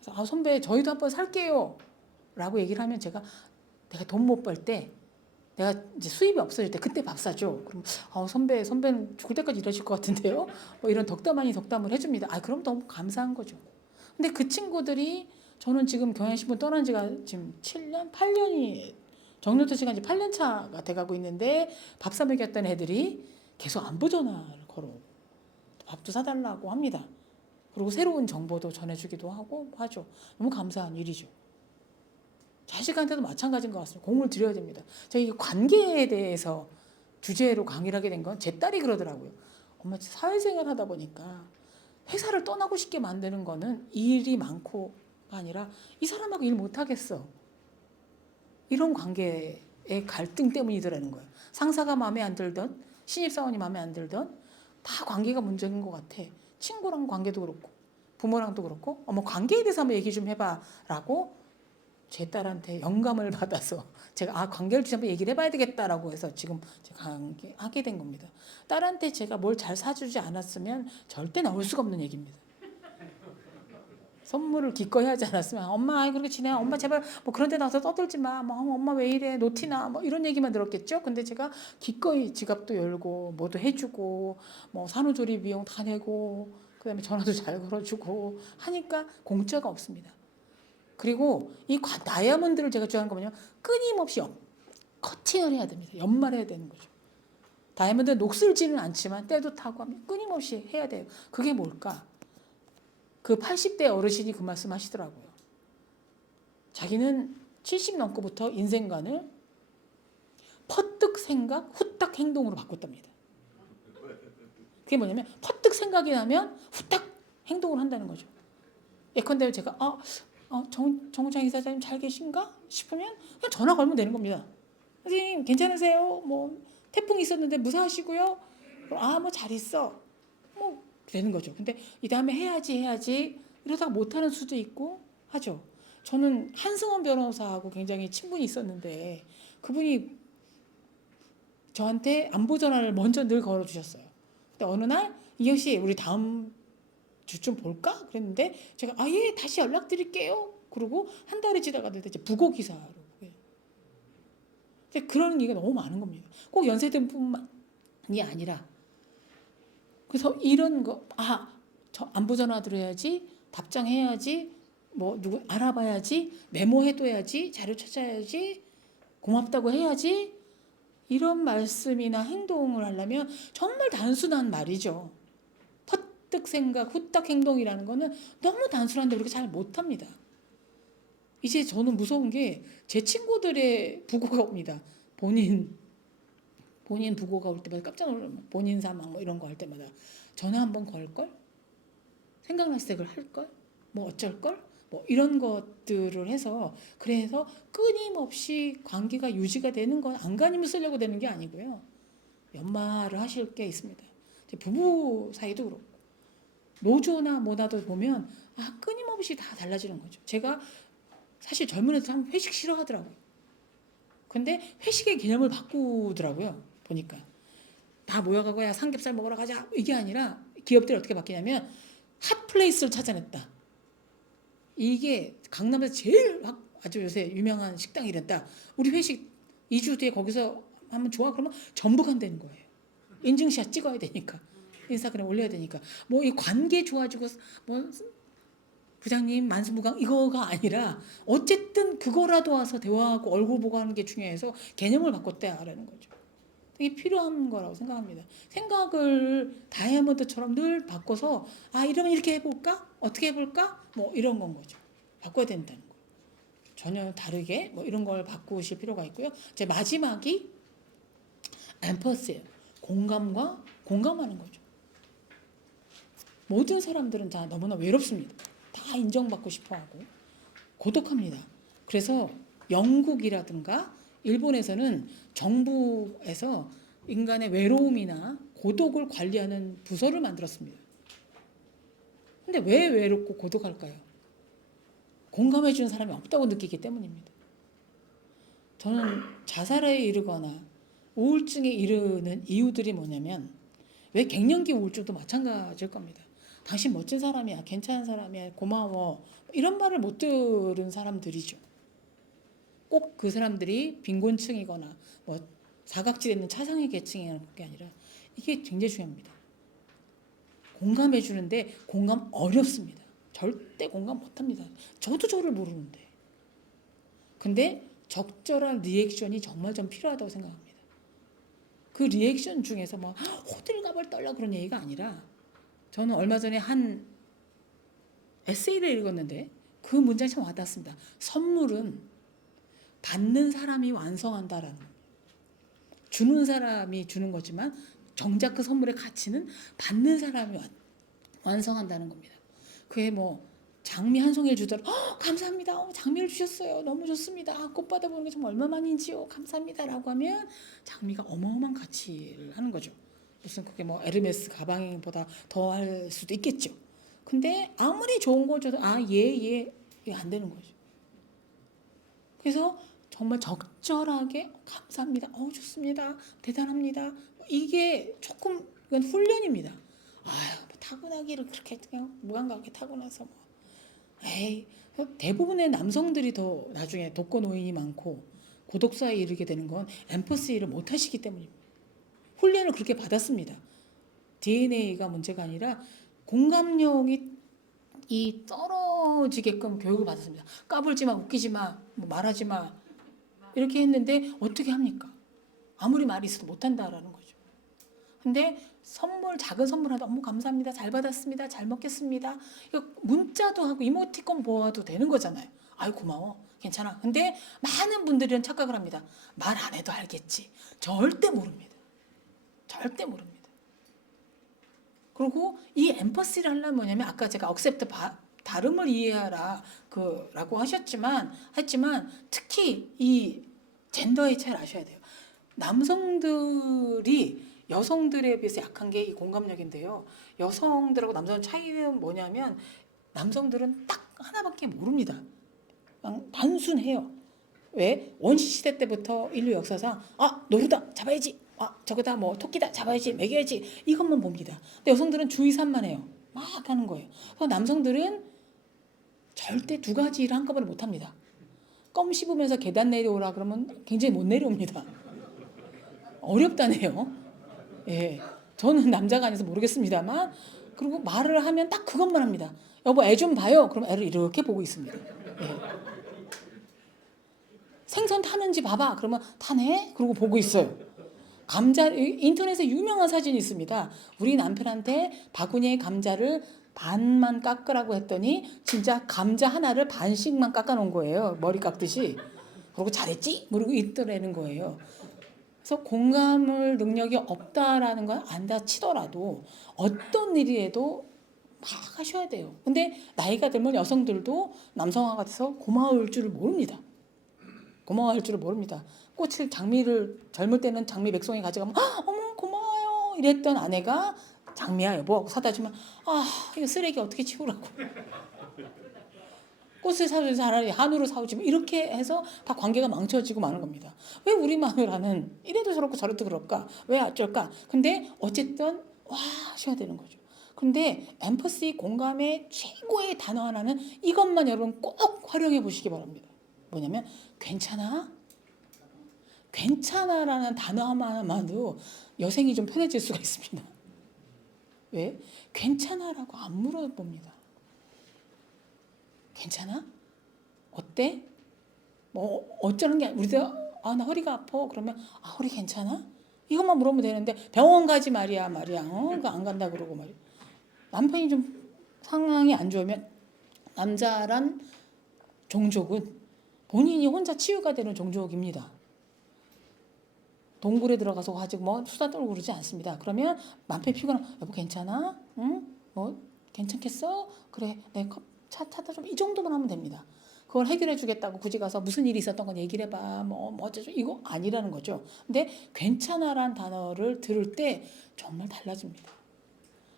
그래서 아 선배 저희도 한번 살게요 라고 얘기를 하면 제가 내가 돈 못 벌 때 내가 이제 수입이 없어질 때 그때 밥 사죠. 그럼 선배는 죽을 때까지 일하실 것 같은데요. 뭐 이런 덕담 아닌 덕담을 해줍니다. 아 그럼 너무 감사한 거죠. 근데 그 친구들이 저는 지금 경향신문 떠난 지가 지금 7년, 8년이 정년퇴직한 지 8년 차가 돼가고 있는데 밥 사 먹였던 애들이 계속 안부 전화를 걸어 밥도 사달라고 합니다. 그리고 새로운 정보도 전해주기도 하고 하죠. 너무 감사한 일이죠. 자식한테도 마찬가지인 것 같습니다. 공을 들여야 됩니다. 제가 이 관계에 대해서 주제로 강의를 하게 된 건 제 딸이 그러더라고요. 엄마 사회생활 하다 보니까 회사를 떠나고 싶게 만드는 거는 일이 많고가 아니라 이 사람하고 일 못하겠어. 이런 관계의 갈등 때문이더라는 거예요. 상사가 마음에 안 들던 신입사원이 마음에 안 들던 다 관계가 문제인 것 같아. 친구랑 관계도 그렇고 부모랑도 그렇고 어머 관계에 대해서 한번 얘기 좀 해봐라고 제 딸한테 영감을 받아서 제가 아 관계를 주제 한번 얘기를 해봐야 되겠다라고 해서 지금 제가 하게 된 겁니다. 딸한테 제가 뭘 잘 사주지 않았으면 절대 나올 수가 없는 얘기입니다. 선물을 기꺼이 하지 않았으면 엄마 아이 그렇게 지내 엄마 제발 뭐 그런 데 나와서 떠들지 마 뭐 엄마 왜 이래 노티나 뭐 이런 얘기만 들었겠죠. 근데 제가 기꺼이 지갑도 열고 뭐도 해주고 뭐 산후조리 비용 다 내고 그다음에 전화도 잘 걸어주고 하니까 공짜가 없습니다. 그리고 이 다이아몬드를 제가 주장하는 거는요. 끊임없이 커팅을 해야 됩니다. 연말해야 되는 거죠. 다이아몬드는 녹슬지는 않지만 때도 타고 하면 끊임없이 해야 돼요. 그게 뭘까? 그 80대 어르신이 그 말씀 하시더라고요. 자기는 70 넘고부터 인생관을 퍼뜩 생각, 후딱 행동으로 바꿨답니다. 그게 뭐냐면 퍼뜩 생각이 나면 후딱 행동을 한다는 거죠. 예컨대 제가 정우창 이사장님 잘 계신가 싶으면 그냥 전화 걸면 되는 겁니다. 선생님 괜찮으세요? 뭐 태풍 있었는데 무사하시고요? 뭐 잘 있어. 뭐 되는 거죠. 근데 이 다음에 해야지 이러다가 못하는 수도 있고 하죠. 저는 한승원 변호사하고 굉장히 친분이 있었는데 그분이 저한테 안부 전화를 먼저 늘 걸어주셨어요. 근데 어느 날 이경 씨 우리 다음 주쯤 볼까? 그랬는데 제가 예 다시 연락드릴게요. 그러고 한 달이 지나갔는데 이제 부고 기사로. 이제 그런 얘기가 너무 많은 겁니다. 꼭 연세대뿐만이 아니라 그래서 이런 거 저 안부 전화 드려야지 답장해야지 뭐 누구 알아봐야지 메모해둬야지 자료 찾아야지 고맙다고 해야지 이런 말씀이나 행동을 하려면 정말 단순한 말이죠. 퍼뜩 생각 후딱 행동이라는 거는 너무 단순한데 우리가 잘 못합니다. 이제 저는 무서운 게 제 친구들의 부고가 옵니다. 본인 부고가 올 때마다 깜짝 놀라면 본인 사망 뭐 이런 거 할 때마다 전화 한번 걸걸? 생각났을 때 그걸 할걸? 뭐 어쩔걸? 뭐 이런 것들을 해서 그래서 끊임없이 관계가 유지가 되는 건 안간힘을 쓰려고 되는 게 아니고요. 연말을 하실 게 있습니다. 부부 사이도 그렇고 노조나 뭐나도 보면 끊임없이 다 달라지는 거죠. 제가 사실 젊은 애들 하면 회식 싫어하더라고요. 근데 회식의 개념을 바꾸더라고요. 보니까 다 모여가고 야 삼겹살 먹으러 가자 이게 아니라 기업들이 어떻게 바뀌냐면 핫플레이스를 찾아냈다. 이게 강남에서 제일 아주 요새 유명한 식당이랬다. 우리 회식 2주 뒤에 거기서 하면 좋아? 그러면 전부 간다는 거예요. 인증샷 찍어야 되니까. 인스타그램 올려야 되니까. 뭐 이 관계 좋아지고 뭐 부장님 만수무강 이거가 아니라 어쨌든 그거라도 와서 대화하고 얼굴 보고 하는 게 중요해서 개념을 바꿨다라는 거죠. 되게 필요한 거라고 생각합니다. 생각을 다이아몬드처럼 늘 바꿔서 이러면 이렇게 해볼까? 어떻게 해볼까? 뭐 이런 건 거죠. 바꿔야 된다는 거. 전혀 다르게 뭐 이런 걸 바꾸실 필요가 있고요. 제 마지막이 엠퍼스예요. 공감과 공감하는 거죠. 모든 사람들은 다 너무나 외롭습니다. 다 인정받고 싶어하고 고독합니다. 그래서 영국이라든가 일본에서는 정부에서 인간의 외로움이나 고독을 관리하는 부서를 만들었습니다. 근데 왜 외롭고 고독할까요? 공감해 주는 사람이 없다고 느끼기 때문입니다. 저는 자살에 이르거나 우울증에 이르는 이유들이 뭐냐면 왜 갱년기 우울증도 마찬가지일 겁니다. 당신 멋진 사람이야, 괜찮은 사람이야, 고마워 이런 말을 못 들은 사람들이죠. 꼭 그 사람들이 빈곤층이거나 뭐 사각지대 있는 차상위 계층이라는 게 아니라 이게 굉장히 중요합니다. 공감해 주는데 공감 어렵습니다. 절대 공감 못합니다. 저도 저를 모르는데. 근데 적절한 리액션이 정말 좀 필요하다고 생각합니다. 그 리액션 중에서 뭐 호들갑을 떨려 그런 얘기가 아니라 저는 얼마 전에 한 에세이를 읽었는데 그 문장이 참 와닿았습니다. 선물은 받는 사람이 완성한다라는 겁니다. 주는 사람이 주는 거지만 정작 그 선물의 가치는 받는 사람이 완성한다는 겁니다. 그게 뭐 장미 한 송이를 주더라도 감사합니다. 장미를 주셨어요. 너무 좋습니다. 꽃 받아보는 게 정말 얼마만인지요. 감사합니다라고 하면 장미가 어마어마한 가치를 하는 거죠. 무슨 그게 뭐 에르메스 가방보다 더 할 수도 있겠죠. 근데 아무리 좋은 거 줘도 이게 안 되는 거죠. 그래서 정말 적절하게 감사합니다. 좋습니다. 대단합니다. 이게 조금 이건 훈련입니다. 타고나기를 그렇게 그냥 무감각하게 타고나서 대부분의 남성들이 더 나중에 독거노인이 많고 고독사에 이르게 되는 건 엠퍼시를 못 하시기 때문입니다. 훈련을 그렇게 받았습니다. DNA가 문제가 아니라 공감력이 떨어지게끔 교육을 받았습니다. 까불지 마, 웃기지 마, 뭐 말하지 마 이렇게 했는데 어떻게 합니까? 아무리 말이 있어도 못한다라는 거죠. 근데 작은 선물 하다 너무 감사합니다. 잘 받았습니다. 잘 먹겠습니다. 이거 문자도 하고 이모티콘 보아도 되는 거잖아요. 고마워. 괜찮아. 근데 많은 분들은 착각을 합니다. 말 안 해도 알겠지. 절대 모릅니다. 절대 모릅니다. 그리고 이 엠퍼시를 하려면 뭐냐면 아까 제가 억셉트 다름을 이해하라 라고 했지만 특히 이 젠더의 차이를 아셔야 돼요. 남성들이 여성들에 비해서 약한 게 이 공감력인데요. 여성들하고 남성의 차이는 뭐냐면 남성들은 딱 하나밖에 모릅니다. 그냥 단순해요. 왜? 원시시대 때부터 인류 역사상 노루다 잡아야지 저거다 뭐 토끼다 잡아야지 먹여야지 이것만 봅니다. 근데 여성들은 주의 산만해요. 막 하는 거예요. 그래서 남성들은 절대 두 가지 일을 한꺼번에 못 합니다. 껌 씹으면서 계단 내려오라 그러면 굉장히 못 내려옵니다. 어렵다네요. 예, 저는 남자가 아니어서 모르겠습니다만 그리고 말을 하면 딱 그것만 합니다. 여보 애 좀 봐요. 그럼 애를 이렇게 보고 있습니다. 예. 생선 타는지 봐봐. 그러면 타네? 그러고 보고 있어요. 인터넷에 유명한 사진이 있습니다. 우리 남편한테 바구니에 감자를 반만 깎으라고 했더니 진짜 감자 하나를 반씩만 깎아 놓은 거예요. 머리 깎듯이. 그러고 잘했지? 모르고 있더라는 거예요. 그래서 공감을 능력이 없다라는 걸 안다 치더라도 어떤 일이라도 막 하셔야 돼요. 근데 나이가 들면 여성들도 남성화가 돼서 고마울 줄을 모릅니다. 고마워할 줄을 모릅니다. 장미를 젊을 때는 장미 백송이 가져가면 어머 고마워요 이랬던 아내가 장미야 여보 사다 주면 이거 쓰레기 어떻게 치우라고 꽃을 사주면 차라리 한우를 사오지 이렇게 해서 다 관계가 망쳐지고 마는 겁니다. 왜 우리 마누라는 이래도 저렇고 저래도 그럴까 왜 어쩔까. 근데 어쨌든 하셔야 되는 거죠. 근데 엠퍼시 공감의 최고의 단어 하나는 이것만 여러분 꼭 활용해 보시기 바랍니다. 뭐냐면 괜찮아? 괜찮아라는 단어 하나만도 여생이 좀 편해질 수가 있습니다. 왜? 괜찮아라고 안 물어봅니다. 괜찮아? 어때? 뭐 어쩌는 게 우리도 나 허리가 아파. 그러면 허리 괜찮아? 이것만 물어보면 되는데 병원 가지 말이야. 그거 안 간다 그러고 말이야. 남편이 좀 상황이 안 좋으면 남자란 종족은 본인이 혼자 치유가 되는 종족입니다. 동굴에 들어가서 가지고 수다 떨고 그러지 않습니다. 그러면 남편이 피곤하면 여보 괜찮아? 응? 뭐 괜찮겠어? 그래 내 차 타다 좀 이 정도만 하면 됩니다. 그걸 해결해 주겠다고 굳이 가서 무슨 일이 있었던 건 얘기를 해봐. 뭐 어쩌죠? 이거 아니라는 거죠. 근데 괜찮아라는 단어를 들을 때 정말 달라집니다.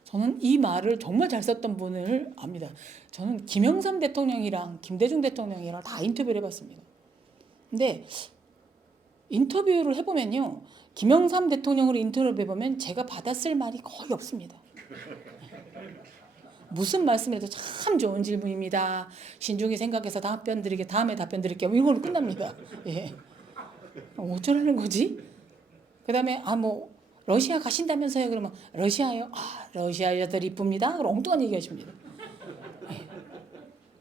저는 이 말을 정말 잘 썼던 분을 압니다. 저는 김영삼 대통령이랑 김대중 대통령이랑 다 인터뷰를 해봤습니다. 근데 인터뷰를 해보면요. 김영삼 대통령을 인터뷰해보면 제가 받았을 말이 거의 없습니다. 무슨 말씀을 해도 참 좋은 질문입니다. 신중히 생각해서 다음에 답변 드릴게요. 이걸로 끝납니다. 예. 어쩌라는 거지? 그 다음에 러시아 가신다면서요? 그러면 러시아요? 러시아 여자들 이쁩니다. 그럼 엉뚱한 얘기 하십니다. 예.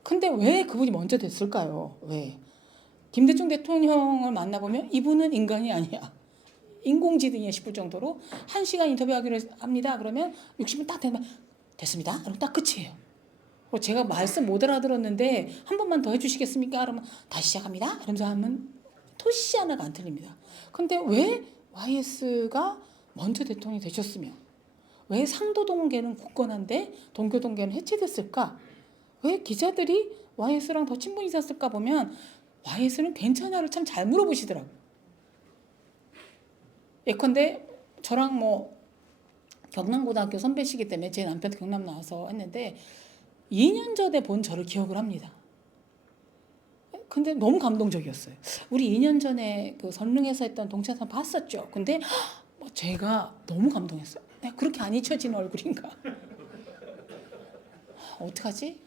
근데 왜 그분이 먼저 됐을까요? 왜? 김대중 대통령을 만나보면 이분은 인간이 아니야. 인공지능이야 싶을 정도로 1시간 인터뷰하기로 합니다. 그러면 60분 딱 되면 됐습니다. 그럼 딱 끝이에요. 그리고 제가 말씀 못 알아들었는데 한 번만 더 해주시겠습니까? 그러면 다시 시작합니다. 이러면서 하면 토시 하나가 안 틀립니다. 근데 왜 YS가 먼저 대통령이 되셨으며 왜 상도동계는 굳건한데 동교동계는 해체됐을까? 왜 기자들이 YS랑 더 친분이 있었을까 보면 YS는 괜찮아를 참 잘 물어보시더라고요. 예컨대 저랑 경남고등학교 선배시기 때문에 제 남편도 경남 나와서 했는데 2년 전에 본 저를 기억을 합니다. 근데 너무 감동적이었어요. 우리 2년 전에 그 선릉에서 했던 동창상 봤었죠. 근데 제가 너무 감동했어요. 내가 그렇게 안 잊혀지는 얼굴인가? 어떡하지?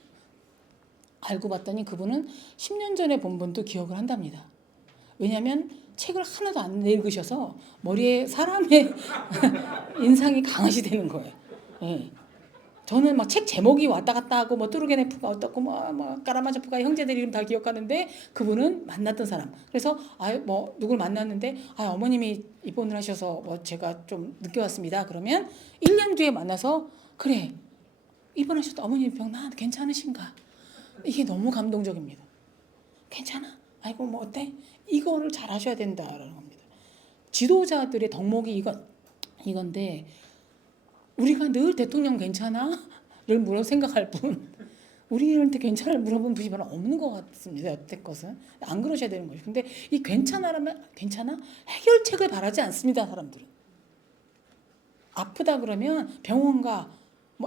알고 봤더니 그분은 10년 전에 본 분도 기억을 한답니다. 왜냐하면 책을 하나도 안 읽으셔서 머리에 사람의 인상이 강하시다는 거예요. 예. 저는 책 제목이 왔다 갔다 하고 뚜르게네프가 어떻고 까라마조프가 형제들 이름 다 기억하는데 그분은 만났던 사람. 그래서 누굴 만났는데 어머님이 입원을 하셔서 제가 좀 늦게 왔습니다. 그러면 1년 뒤에 만나서 그래 입원하셨다 어머님 병 괜찮으신가? 이게 너무 감동적입니다. 괜찮아? 아이고 어때? 이거를 잘 하셔야 된다라는 겁니다. 지도자들의 덕목이 이건데 우리가 늘 대통령 괜찮아? 를 생각할 뿐 우리한테 괜찮아를 물어본 분이 별로 없는 것 같습니다. 여태껏은. 안 그러셔야 되는 거죠. 근데 이 괜찮아라면 괜찮아? 해결책을 바라지 않습니다. 사람들은. 아프다 그러면 병원 가.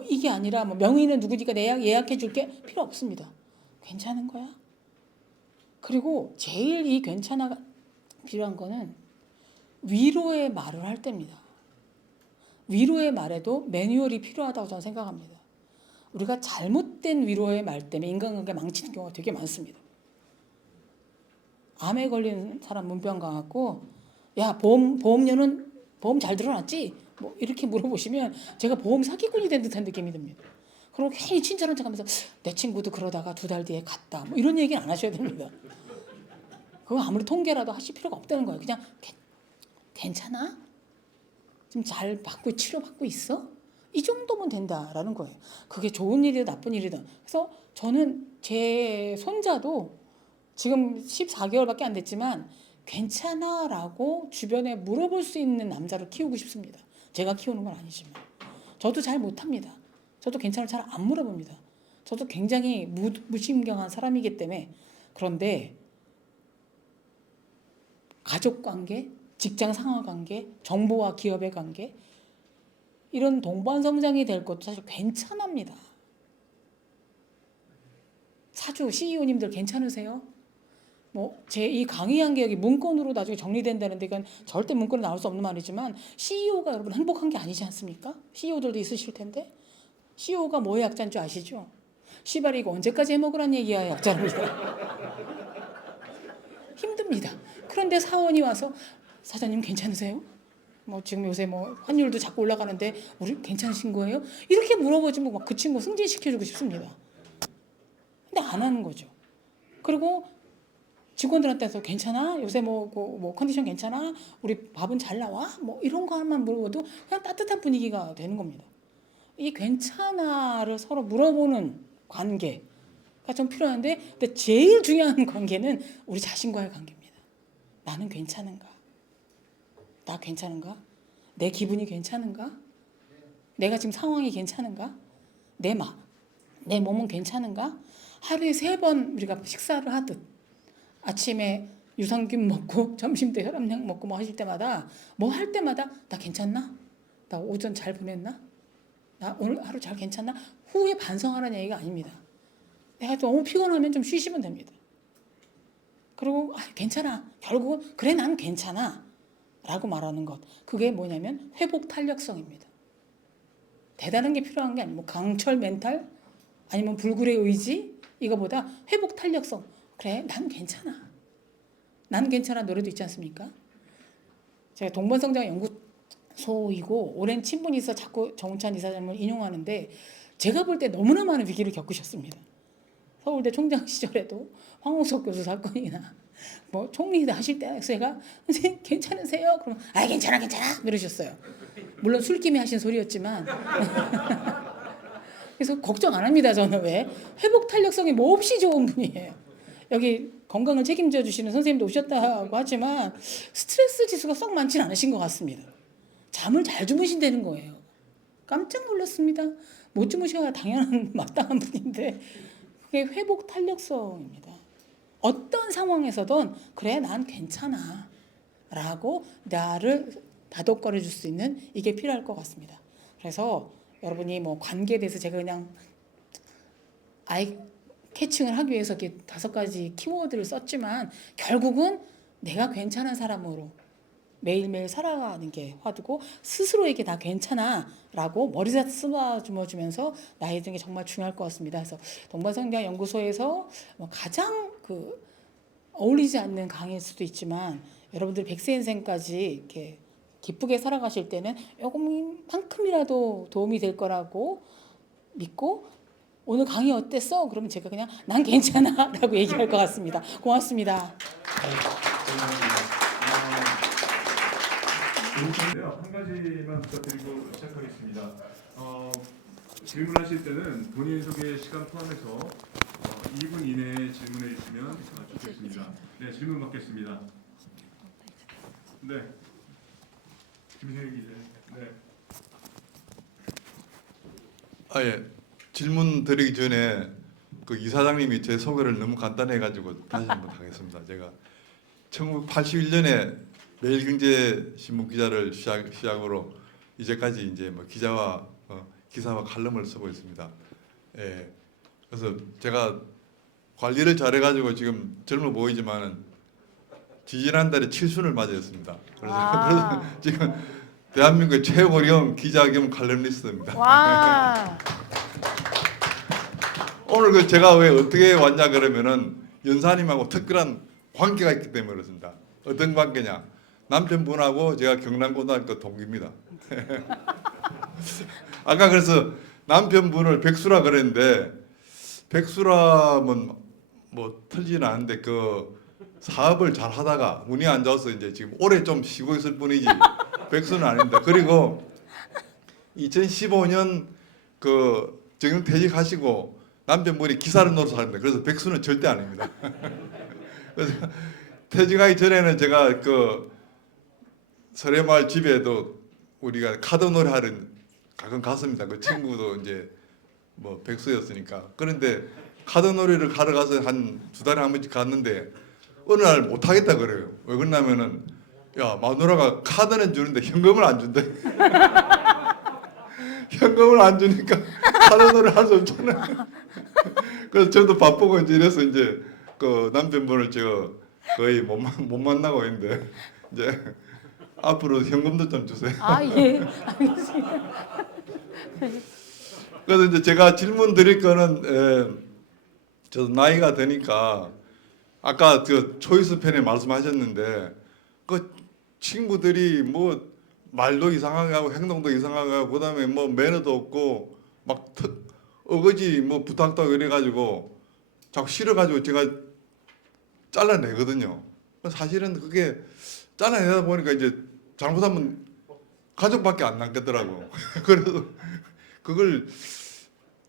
이게 아니라 명의는 누구니까 내가 예약해 줄게. 필요 없습니다. 괜찮은 거야? 그리고 제일 이 괜찮아가 필요한 거는 위로의 말을 할 때입니다. 위로의 말에도 매뉴얼이 필요하다고 저는 생각합니다. 우리가 잘못된 위로의 말 때문에 인간관계 망치는 경우가 되게 많습니다. 암에 걸린 사람 문병 가갖고 야 보험료는 보험 잘 들어놨지? 뭐 이렇게 물어보시면 제가 보험 사기꾼이 된 듯한 느낌이 듭니다. 그리고 괜히 친절한 척하면서 내 친구도 그러다가 2달 뒤에 갔다 뭐 이런 얘기는 안 하셔야 됩니다. 그거 아무리 통계라도 하실 필요가 없다는 거예요. 그냥 괜찮아? 지금 잘 받고 치료받고 있어? 이 정도면 된다라는 거예요. 그게 좋은 일이든 나쁜 일이든. 그래서 저는 제 손자도 지금 14개월밖에 안 됐지만 괜찮아 라고 주변에 물어볼 수 있는 남자를 키우고 싶습니다. 제가 키우는 건 아니지만. 저도 잘 못합니다. 저도 괜찮을 잘 안 물어봅니다. 저도 굉장히 무심경한 사람이기 때문에. 그런데 가족관계, 직장 상하관계, 정부와 기업의 관계 이런 동반성장이 될 것도 사실 괜찮합니다. 사주 CEO님들 괜찮으세요? 뭐 제 이 강의한 게 여기 문건으로 나중에 정리된다는데 이건 절대 문건에 나올 수 없는 말이지만 CEO가 여러분 행복한 게 아니지 않습니까? CEO들도 있으실 텐데 CEO가 뭐의 약자인 줄 아시죠? 시발 이거 언제까지 해먹으란 얘기야 약자랍니다. 힘듭니다. 그런데 사원이 와서 사장님 괜찮으세요? 뭐 지금 요새 뭐 환율도 자꾸 올라가는데 우리 괜찮으신 거예요? 이렇게 물어보지면 막 그 친구 승진시켜주고 싶습니다. 근데 안 하는 거죠. 그리고 직원들한테서 괜찮아? 요새 뭐 컨디션 괜찮아? 우리 밥은 잘 나와? 뭐 이런 거만 물어봐도 그냥 따뜻한 분위기가 되는 겁니다. 이 괜찮아를 서로 물어보는 관계가 좀 필요한데 근데 제일 중요한 관계는 우리 자신과의 관계입니다. 나는 괜찮은가? 나 괜찮은가? 내 기분이 괜찮은가? 내가 지금 상황이 괜찮은가? 내 몸은 괜찮은가? 하루에 3번 우리가 식사를 하듯 아침에 유산균 먹고 점심 때 혈압약 먹고 뭐 하실 때마다 뭐 할 때마다 나 괜찮나? 나 오전 잘 보냈나? 나 오늘 하루 잘 괜찮나? 후에 반성하라는 얘기가 아닙니다. 내가 너무 피곤하면 좀 쉬시면 됩니다. 그리고 괜찮아. 결국은 그래 난 괜찮아 라고 말하는 것. 그게 뭐냐면 회복 탄력성입니다. 대단한 게 필요한 게 아니고 강철 멘탈 아니면 불굴의 의지 이거보다 회복 탄력성. 그래 난 괜찮아. 난 괜찮아 노래도 있지 않습니까? 제가 동반성장 연구소이고 오랜 친분이 있어 자꾸 정운찬 이사장을 인용하는데 제가 볼 때 너무나 많은 위기를 겪으셨습니다. 서울대 총장 시절에도 황우석 교수 사건이나 뭐 총리 하실 때 제가 선생님 괜찮으세요? 그러면 괜찮아 그러셨어요. 물론 술김에 하신 소리였지만 그래서 걱정 안 합니다. 저는 왜? 회복 탄력성이 몹시 좋은 분이에요. 여기 건강을 책임져 주시는 선생님도 오셨다고 하지만 스트레스 지수가 썩 많지는 않으신 것 같습니다. 잠을 잘 주무신다는 거예요. 깜짝 놀랐습니다. 못 주무셔야 당연한 마땅한 분인데 그게 회복 탄력성입니다. 어떤 상황에서든 그래 난 괜찮아 라고 나를 다독거려 줄 수 있는 이게 필요할 것 같습니다. 그래서 여러분이 뭐 관계에 대해서 제가 그냥 아이 캐칭을 하기 위해서 이렇게 5가지 키워드를 썼지만 결국은 내가 괜찮은 사람으로 매일매일 살아가는 게 화두고 스스로에게 다 괜찮아 라고 머리다 쓰다듬어주면서 나이 드는 게 정말 중요할 것 같습니다. 그래서 동반성장 연구소에서 가장 어울리지 않는 강의일 수도 있지만 여러분들 100세 인생까지 이렇게 기쁘게 살아가실 때는 요것만큼이라도 도움이 될 거라고 믿고 오늘 강의 어땠어? 그러면 제가 그냥 난 괜찮아 라고 얘기할 것 같습니다. 고맙습니다. 한 가지만 부탁드리고 시작하겠습니다. 질문하실 때는 본인 소개 시간 포함해서 2분 이내에 질문해 주시면 좋겠습니다. 네, 질문 받겠습니다. 네, 김세희 기자. 네. 예. 질문 드리기 전에 그 이사장님이 제 소개를 너무 간단해 가지고 다시 한번 하겠습니다. 제가 1981년에 매일경제신문 기자를 시작으로 이제까지 이제 뭐 기자와 기사와 칼럼을 쓰고 있습니다. 예. 그래서 제가 관리를 잘해 가지고 지금 젊어 보이지만은 지지난달에 칠순을 맞이했습니다. 그래서, 와. 그래서 지금 대한민국의 최고령 기자 겸 칼럼니스트입니다. 와. 오늘 그 제가 왜 어떻게 왔냐 그러면은 연사님하고 특별한 관계가 있기 때문에 그렇습니다. 어떤 관계냐? 남편분하고 제가 경남고등학교 동기입니다. 아까 그래서 남편분을 백수라 그랬는데 백수라면 뭐 틀리진 않은데 그 사업을 잘 하다가 운이 안 좋아서 이제 지금 오래 좀 쉬고 있을 뿐이지 백수는 아닙니다. 그리고 2015년 그 정년퇴직하시고 남편분이 기사를 노릇하는데 그래서 백수는 절대 아닙니다. 그래서 퇴직하기 전에는 제가 그 설해마을 집에도 우리가 카드놀이 하러 가끔 갔습니다. 그 친구도 이제 뭐 백수였으니까. 그런데 카드놀이를 하러 가서 한 2달에 한 번씩 갔는데 어느 날 못 하겠다 그래요. 왜 그러냐면은 야 마누라가 카드는 주는데 현금을 안 준대. 현금을 안 주니까 카드놀이 할 수 없잖아요. 그래서 저도 바쁘고 이제 이래서 이제 그 남편분을 제가 거의 못 만나고 있는데 이제 앞으로 현금도 좀 주세요. 아, 예. 알겠습니다. 그래서 이제 제가 질문 드릴 거는 저도 나이가 드니까 아까 그 초이스 편에 말씀하셨는데 그 친구들이 뭐 말도 이상하게 하고 행동도 이상하게 하고 그다음에 뭐 매너도 없고 막 어거지 뭐 부탁도 이래가지고 자꾸 싫어가지고 제가 잘라내거든요. 사실은 그게 잘라내다 보니까 이제 잘못하면 가족밖에 안 남겠더라고. 그래서 그걸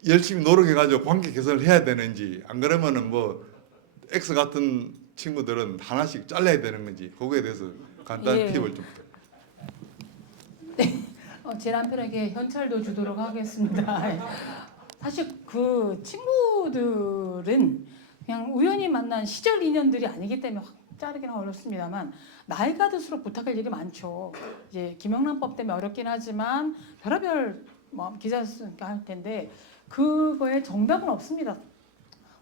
열심히 노력해가지고 관계 개선을 해야 되는지 안 그러면은 뭐 X 같은 친구들은 하나씩 잘라야 되는 건지 그거에 대해서 간단한 예. 팁을 좀. 제 남편에게 현찰도 주도록 하겠습니다. 사실 그 친구들은 그냥 우연히 만난 시절 인연들이 아니기 때문에 확 자르기는 어렵습니다만 나이가 들수록 부탁할 일이 많죠. 이제 김영란법 때문에 어렵긴 하지만 별의별 뭐 기자 쓰니까 할 텐데 그거에 정답은 없습니다.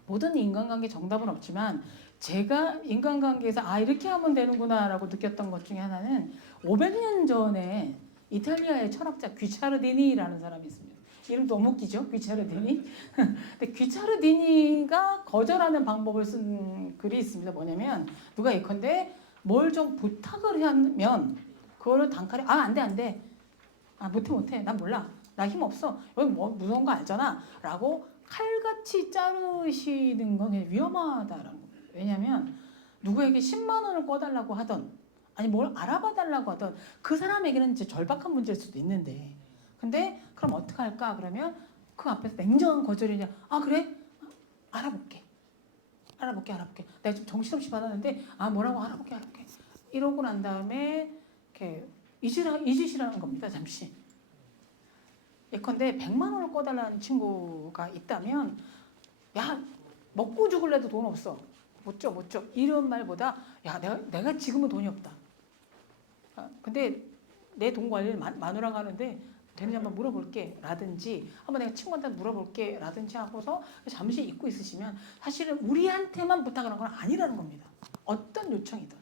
모든 인간관계 정답은 없지만 제가 인간관계에서 아 이렇게 하면 되는구나라고 느꼈던 것 중에 하나는 500년 전에 이탈리아의 철학자 귀차르디니라는 사람이 있습니다. 이름 너무 웃기죠? 귀차르디니. 근데 귀차르디니가 거절하는 방법을 쓴 글이 있습니다. 뭐냐면 누가 예컨대 뭘 좀 부탁을 하면 그거를 단칼에 아 안 돼 안 돼. 아 못해 난 몰라. 나 힘 없어. 여기 뭐 무서운 거 알잖아. 라고 칼같이 자르시는 건 그냥 위험하다라는 거예요. 왜냐하면 누구에게 10만 원을 꿔달라고 하던 아니 뭘 알아봐 달라고 하던 그 사람에게는 이제 절박한 문제일 수도 있는데 근데 그럼 어떻게 할까? 그러면 그 앞에서 냉정한 거절이냐 아 그래? 알아볼게 내가 좀 정신없이 받았는데 아 뭐라고 알아볼게 이러고 난 다음에 이렇게 잊으시라는 겁니다. 잠시 예컨대 100만 원을 꿔달라는 친구가 있다면 야 먹고 죽을래도 돈 없어 못 줘 이런 말보다 야 내가 지금은 돈이 없다. 근데 내 돈 관리를 마누라가 하는데 되는지 한번 물어볼게 라든지 한번 내가 친구한테 물어볼게 라든지 하고서 잠시 잊고 있으시면 사실은 우리한테만 부탁하는 건 아니라는 겁니다. 어떤 요청이든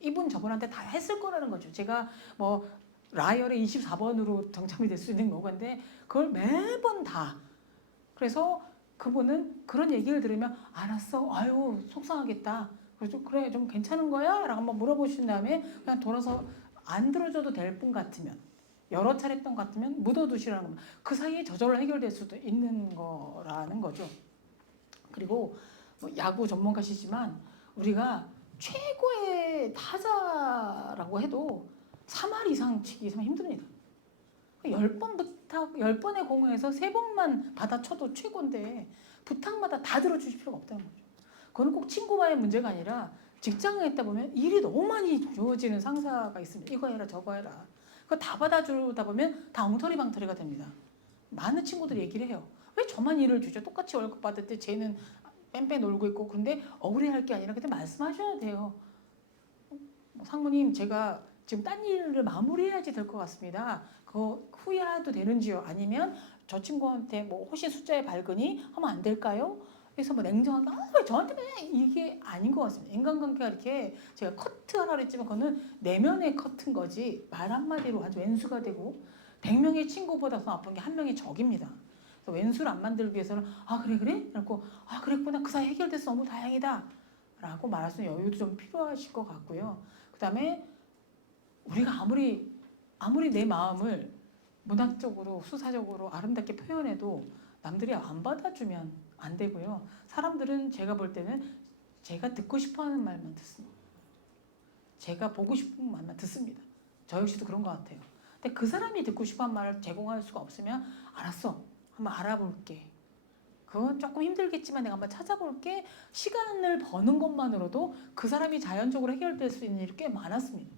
이분 저분한테 다 했을 거라는 거죠. 제가 뭐 라이얼의 24번으로 당첨이 될 수 있는 거건데 그걸 매번 다 그래서 그분은 그런 얘기를 들으면 알았어 아유 속상하겠다 그래서 그래 좀 괜찮은 거야? 라고 한번 물어보신 다음에 그냥 돌아서 안 들어줘도 될 분 같으면 여러 차례 했던 것 같으면 묻어두시라는 겁니다. 그 사이에 저절로 해결될 수도 있는 거라는 거죠. 그리고 뭐 야구 전문가시지만 우리가 최고의 타자라고 해도 3할 이상 치기 참 힘듭니다. 10번 부탁, 10번의 공에서 3번만 받아쳐도 최고인데 부탁마다 다 들어주실 필요가 없다는 거죠. 그건 꼭 친구와의 문제가 아니라 직장에 있다 보면 일이 너무 많이 주어지는 상사가 있습니다. 이거 해라 저거 해라. 그거 다 받아주다 보면 다 엉터리 방터리가 됩니다. 많은 친구들이 얘기를 해요. 왜 저만 일을 주죠? 똑같이 월급 받을 때 쟤는 뺑뺑 놀고 있고 그런데 억울해할 게 아니라 그때 말씀하셔야 돼요. 상무님 제가 지금 딴 일을 마무리해야지 될 것 같습니다. 그거 후회해도 되는지요? 아니면 저 친구한테 뭐 혹시 숫자에 밝으니 하면 안 될까요? 그래서 뭐 냉정하게 왜 저한테 왜 이게 아닌 것 같습니다. 인간관계가 이렇게 제가 커트하라 그랬지만 그거는 내면의 커트인 거지 말 한마디로 아주 왼수가 되고 100명의 친구보다 더 나쁜 게 한 명의 적입니다. 그래서 왼수를 안 만들기 위해서는 아 그래 그래? 그래갖고 아 그랬구나 그 사이 해결돼서 너무 다행이다 라고 말할 수 있는 여유도 좀 필요하실 것 같고요. 그 다음에 우리가 아무리 내 마음을 문학적으로 수사적으로 아름답게 표현해도 남들이 안 받아주면 안 되고요. 사람들은 제가 볼 때는 제가 듣고 싶어하는 말만 듣습니다. 제가 보고 싶은 말만 듣습니다. 저 역시도 그런 것 같아요. 근데 그 사람이 듣고 싶어하는 말을 제공할 수가 없으면 알았어, 한번 알아볼게. 그건 조금 힘들겠지만 내가 한번 찾아볼게. 시간을 버는 것만으로도 그 사람이 자연적으로 해결될 수 있는 일이 꽤 많았습니다.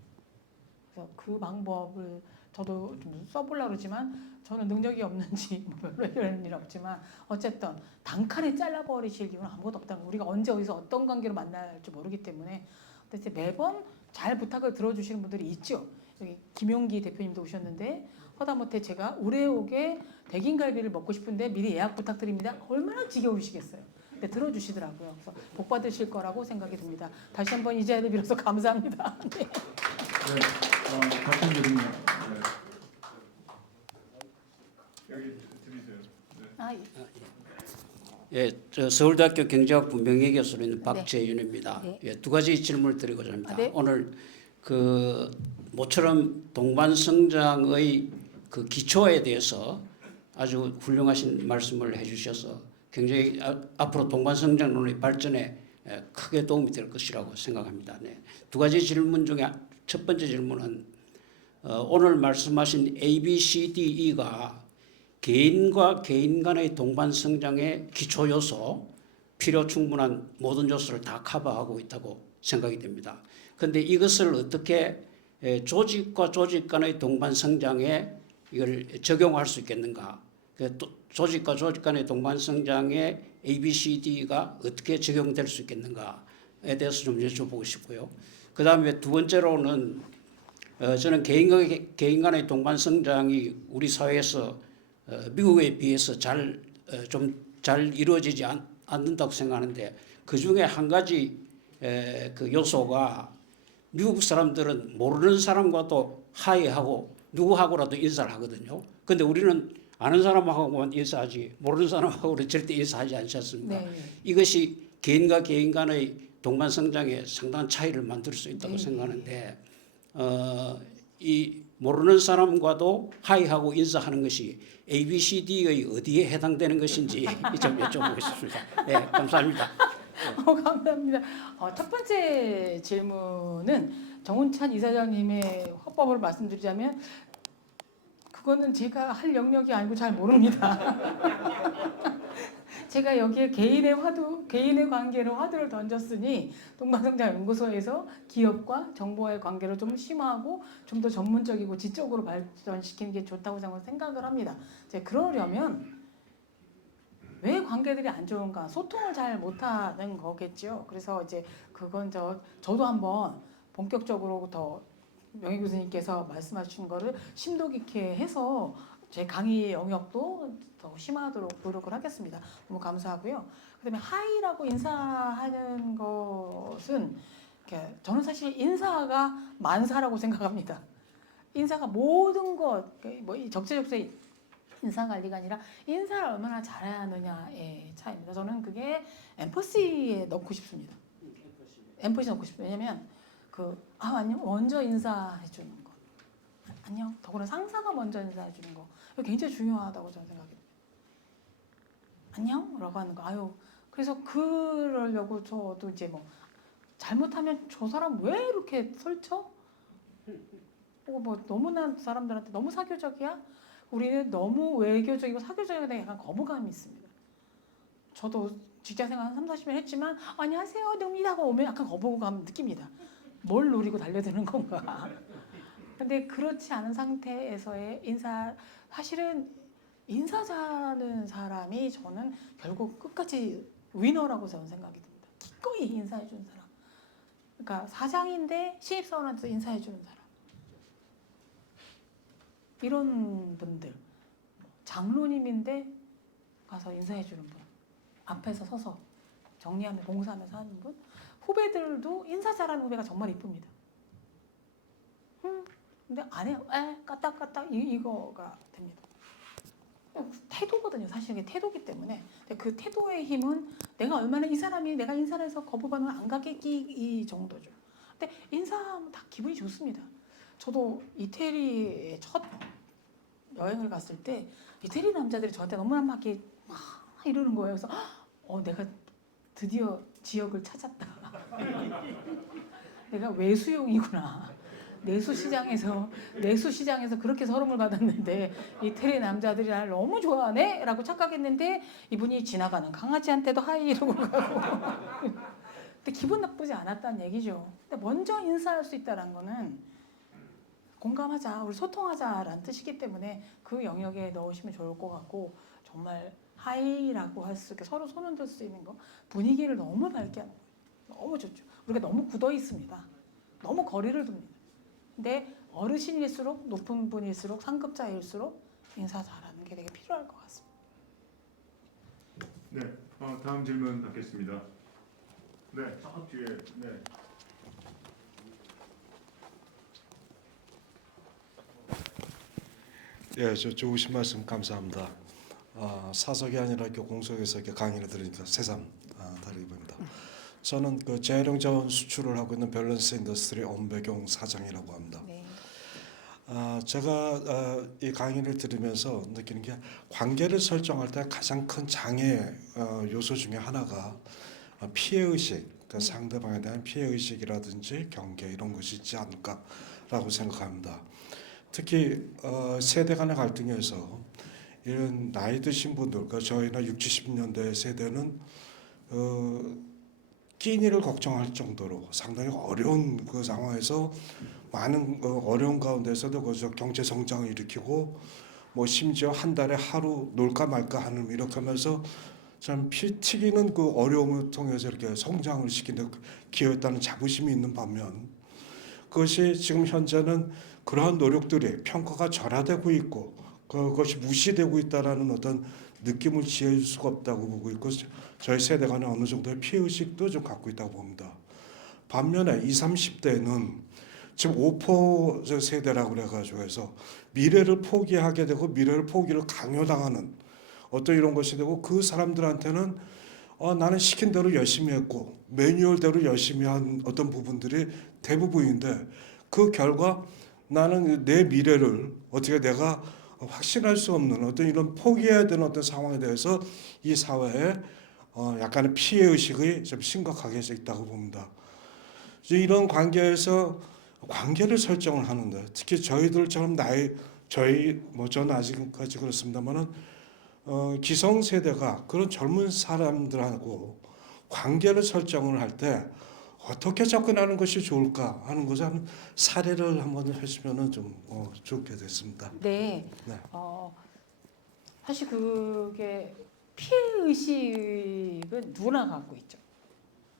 그래서 그 방법을 저도 좀 써보려고 그러지만 저는 능력이 없는지 별로 해결하는 일 없지만 어쨌든 단칼에 잘라버리실 이유는 아무것도 없다는 거. 우리가 언제 어디서 어떤 관계로 만날지 모르기 때문에 근데 매번 잘 부탁을 들어주시는 분들이 있죠. 여기 김용기 대표님도 오셨는데 허다못해 제가 오래오게 백인갈비를 먹고 싶은데 미리 예약 부탁드립니다. 얼마나 지겨우시겠어요. 근데 들어주시더라고요. 그래서 복 받으실 거라고 생각이 듭니다. 다시 한번 이 자리를 빌어서 감사합니다. 네. 네, 답변드립니다. 네. 여기 드리세요. 네. 아, 예. 예, 저 서울대학교 경제학부 명예교수로 있는 박재윤입니다. 네. 예, 두 가지 질문을 드리고자 합니다. 아, 네. 오늘 그 모처럼 동반성장의 그 기초에 대해서 아주 훌륭하신 말씀을 해주셔서 굉장히 앞으로 동반성장론의 발전에 크게 도움이 될 것이라고 생각합니다. 네. 두 가지 질문 중에 첫 번째 질문은 오늘 말씀하신 A, B, C, D, E가 개인과 개인 간의 동반성장의 기초 요소, 필요 충분한 모든 요소를 다 커버하고 있다고 생각이 됩니다. 그런데 이것을 어떻게 조직과 조직 간의 동반성장에 이걸 적용할 수 있겠는가? 조직과 조직 간의 동반성장에 A, B, C, D가 어떻게 적용될 수 있겠는가에 대해서 좀 여쭤보고 싶고요. 그 다음에 두 번째로는 저는 개인 간의 동반성장이 우리 사회에서 미국에 비해서 좀 잘 이루어지지 않는다고 생각하는데 그 중에 한 가지 그 요소가 미국 사람들은 모르는 사람과도 하이하고 누구하고라도 인사를 하거든요. 근데 우리는 아는 사람하고만 인사하지 모르는 사람하고는 절대 인사하지 않지 않습니까? 네. 이것이 개인과 개인 간의 동반성장에 상당한 차이를 만들 수 있다고 생각하는데 이 모르는 사람과도 하이하고 인사하는 것이 A, B, C, D의 어디에 해당되는 것인지 좀 여쭤보고 싶습니다. 네, 감사합니다. 감사합니다. 첫 번째 질문은 정운찬 이사장님의 화법을 말씀드리자면 그거는 제가 할 영역이 아니고 잘 모릅니다. 제가 여기에 개인의 관계로 화두를 던졌으니 동반성장연구소에서 기업과 정보의 관계를 좀 심화하고 좀 더 전문적이고 지적으로 발전시키는 게 좋다고 생각을 합니다. 그러려면 왜 관계들이 안 좋은가? 소통을 잘 못하는 거겠죠. 그래서 이제 그건 저도 한번 본격적으로 더 명예 교수님께서 말씀하신 거를 심도 깊게 해서 제 강의 영역도 더 심화하도록 노력을 하겠습니다. 너무 감사하고요. 그다음에 하이라고 인사하는 것은 저는 사실 인사가 만사라고 생각합니다. 인사가 모든 것, 뭐 적재적소에 인사 관리가 아니라 인사를 얼마나 잘하느냐의 차이입니다. 저는 그게 엠퍼시에 넣고 싶습니다. 엠퍼시에 넣고 싶어요. 왜냐면 안녕 먼저 인사해 주는 거. 안녕. 더구나 상사가 먼저 인사해 주는 거. 이거 굉장히 중요하다고 저는 생각해요. 안녕라고 하는 거. 그래서 그러려고 저도 이제 뭐 잘못하면 저 사람 왜 이렇게 설쳐? 뭐 너무나 사람들한테 너무 사교적이야? 우리는 너무 외교적이고 사교적이고 약간 거부감이 있습니다. 저도 직장생활 한 30, 40년 했지만 안녕하세요 누입니다 하고 오면 약간 거부감 느낍니다. 뭘 노리고 달려드는 건가. 근데 그렇지 않은 상태에서의 사실은 인사 잘하는 사람이 저는 결국 끝까지 위너라고 저는 생각이 듭니다. 기꺼이 인사해 주는 사람. 그러니까 사장인데 신입사원한테 인사해 주는 사람. 이런 분들. 장로님인데 가서 인사해 주는 분. 앞에서 서서 정리하며 봉사하면서 하는 분. 후배들도 인사 잘하는 후배가 정말 이쁩니다. 근데 안 해요. 까딱까딱 이거가 됩니다. 태도거든요. 사실 이게 태도기 때문에. 근데 그 태도의 힘은 내가 얼마나 이 사람이 내가 인사를 해서 거부반응을 안 가겠기 이 정도죠. 근데 인사하면 다 기분이 좋습니다. 저도 이태리에 첫 여행을 갔을 때 이태리 남자들이 저한테 너무나 막 이렇게 막 이러는 거예요. 그래서 내가 드디어 지역을 찾았다. 내가 외수용이구나. 내수시장에서 그렇게 서름을 받았는데 이태리 남자들이 나를 너무 좋아하네? 라고 착각했는데 이분이 지나가는 강아지한테도 하이 이러고 가고 근데 기분 나쁘지 않았다는 얘기죠. 근데 먼저 인사할 수 있다는 거는 공감하자, 우리 소통하자라는 뜻이기 때문에 그 영역에 넣으시면 좋을 것 같고 정말 하이라고 할 수 있게 서로 손을 들 수 있는 거 분위기를 너무 밝게 하는 거예요. 너무 좋죠. 우리가 너무 굳어 있습니다. 너무 거리를 둡니다. 근데 어르신일수록 높은 분일수록 상급자일수록 인사 잘하는 게 되게 필요할 것 같습니다. 네, 다음 질문 받겠습니다. 네, 저 뒤에 네. 예, 저 좋으신 말씀 감사합니다. 사석이 아니라 이렇게 공석에서 이렇게 강의를 들으니까 새삼 다르게 보입니다. 저는 그 재활용 자원 수출을 하고 있는 밸런스 인더스트리 엄배경 사장이라고 합니다. 네. 제가 이 강의를 들으면서 느끼는 게 관계를 설정할 때 가장 큰 장애 요소 중에 하나가 피해 의식, 그러니까 상대방에 대한 피해 의식이라든지 경계 이런 것이 있지 않을까라고 생각합니다. 특히 세대 간의 갈등에서 이런 나이 드신 분들, 그러니까 저희나 60, 70년대 세대는 끼니를 걱정할 정도로 상당히 어려운 그 상황에서 많은 어려운 가운데서도 그저 경제 성장을 일으키고 뭐 심지어 한 달에 하루 놀까 말까 하는 이렇게 하면서 참 피 튀기는 그 어려움을 통해서 이렇게 성장을 시키는 기여했다는 자부심이 있는 반면 그것이 지금 현재는 그러한 노력들이 평가가 절하되고 있고 그것이 무시되고 있다라는 어떤 느낌을 지을 수가 없다고 보고 있고 저희 세대 간에 어느 정도의 피해의식도 좀 갖고 있다고 봅니다. 반면에 20, 30대는 지금 5% 세대라고 그래가지고 해서 미래를 포기하게 되고 미래를 포기를 강요당하는 어떤 이런 것이 되고 그 사람들한테는 나는 시킨 대로 열심히 했고 매뉴얼대로 열심히 한 어떤 부분들이 대부분인데 그 결과 나는 내 미래를 어떻게 내가 확신할 수 없는 어떤 이런 포기해야 되는 어떤 상황에 대해서 이 사회에 약간의 피해 의식이 좀 심각하게 있다고 봅니다. 이런 관계에서 관계를 설정을 하는데 특히 저희들처럼 저는 아직까지 그렇습니다만은 기성 세대가 그런 젊은 사람들하고 관계를 설정을 할 때 어떻게 접근하는 것이 좋을까 하는 것을 한 사례를 한번 해주면은 좀 좋게 됐습니다. 네. 네. 사실 그게 피해 의식은 누구나 갖고 있죠.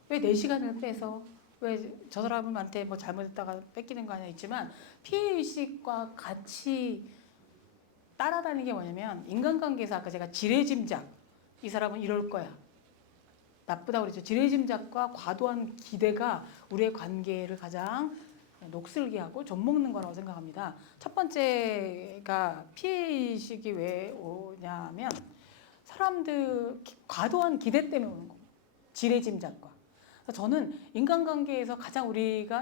왜 내 시간을 빼서 왜 저 사람한테 뭐 잘못했다가 뺏기는 거 아니야 있지만 피해 의식과 같이 따라다니는 게 뭐냐면 인간관계에서 아까 제가 지레짐작 이 사람은 이럴 거야. 나쁘다고 그랬죠. 지레짐작과 과도한 기대가 우리의 관계를 가장 녹슬게 하고 젖먹는 거라고 생각합니다. 첫 번째가 피해의식이 왜 오냐면 사람들 과도한 기대 때문에 오는 겁니다. 지레짐작과. 저는 인간관계에서 가장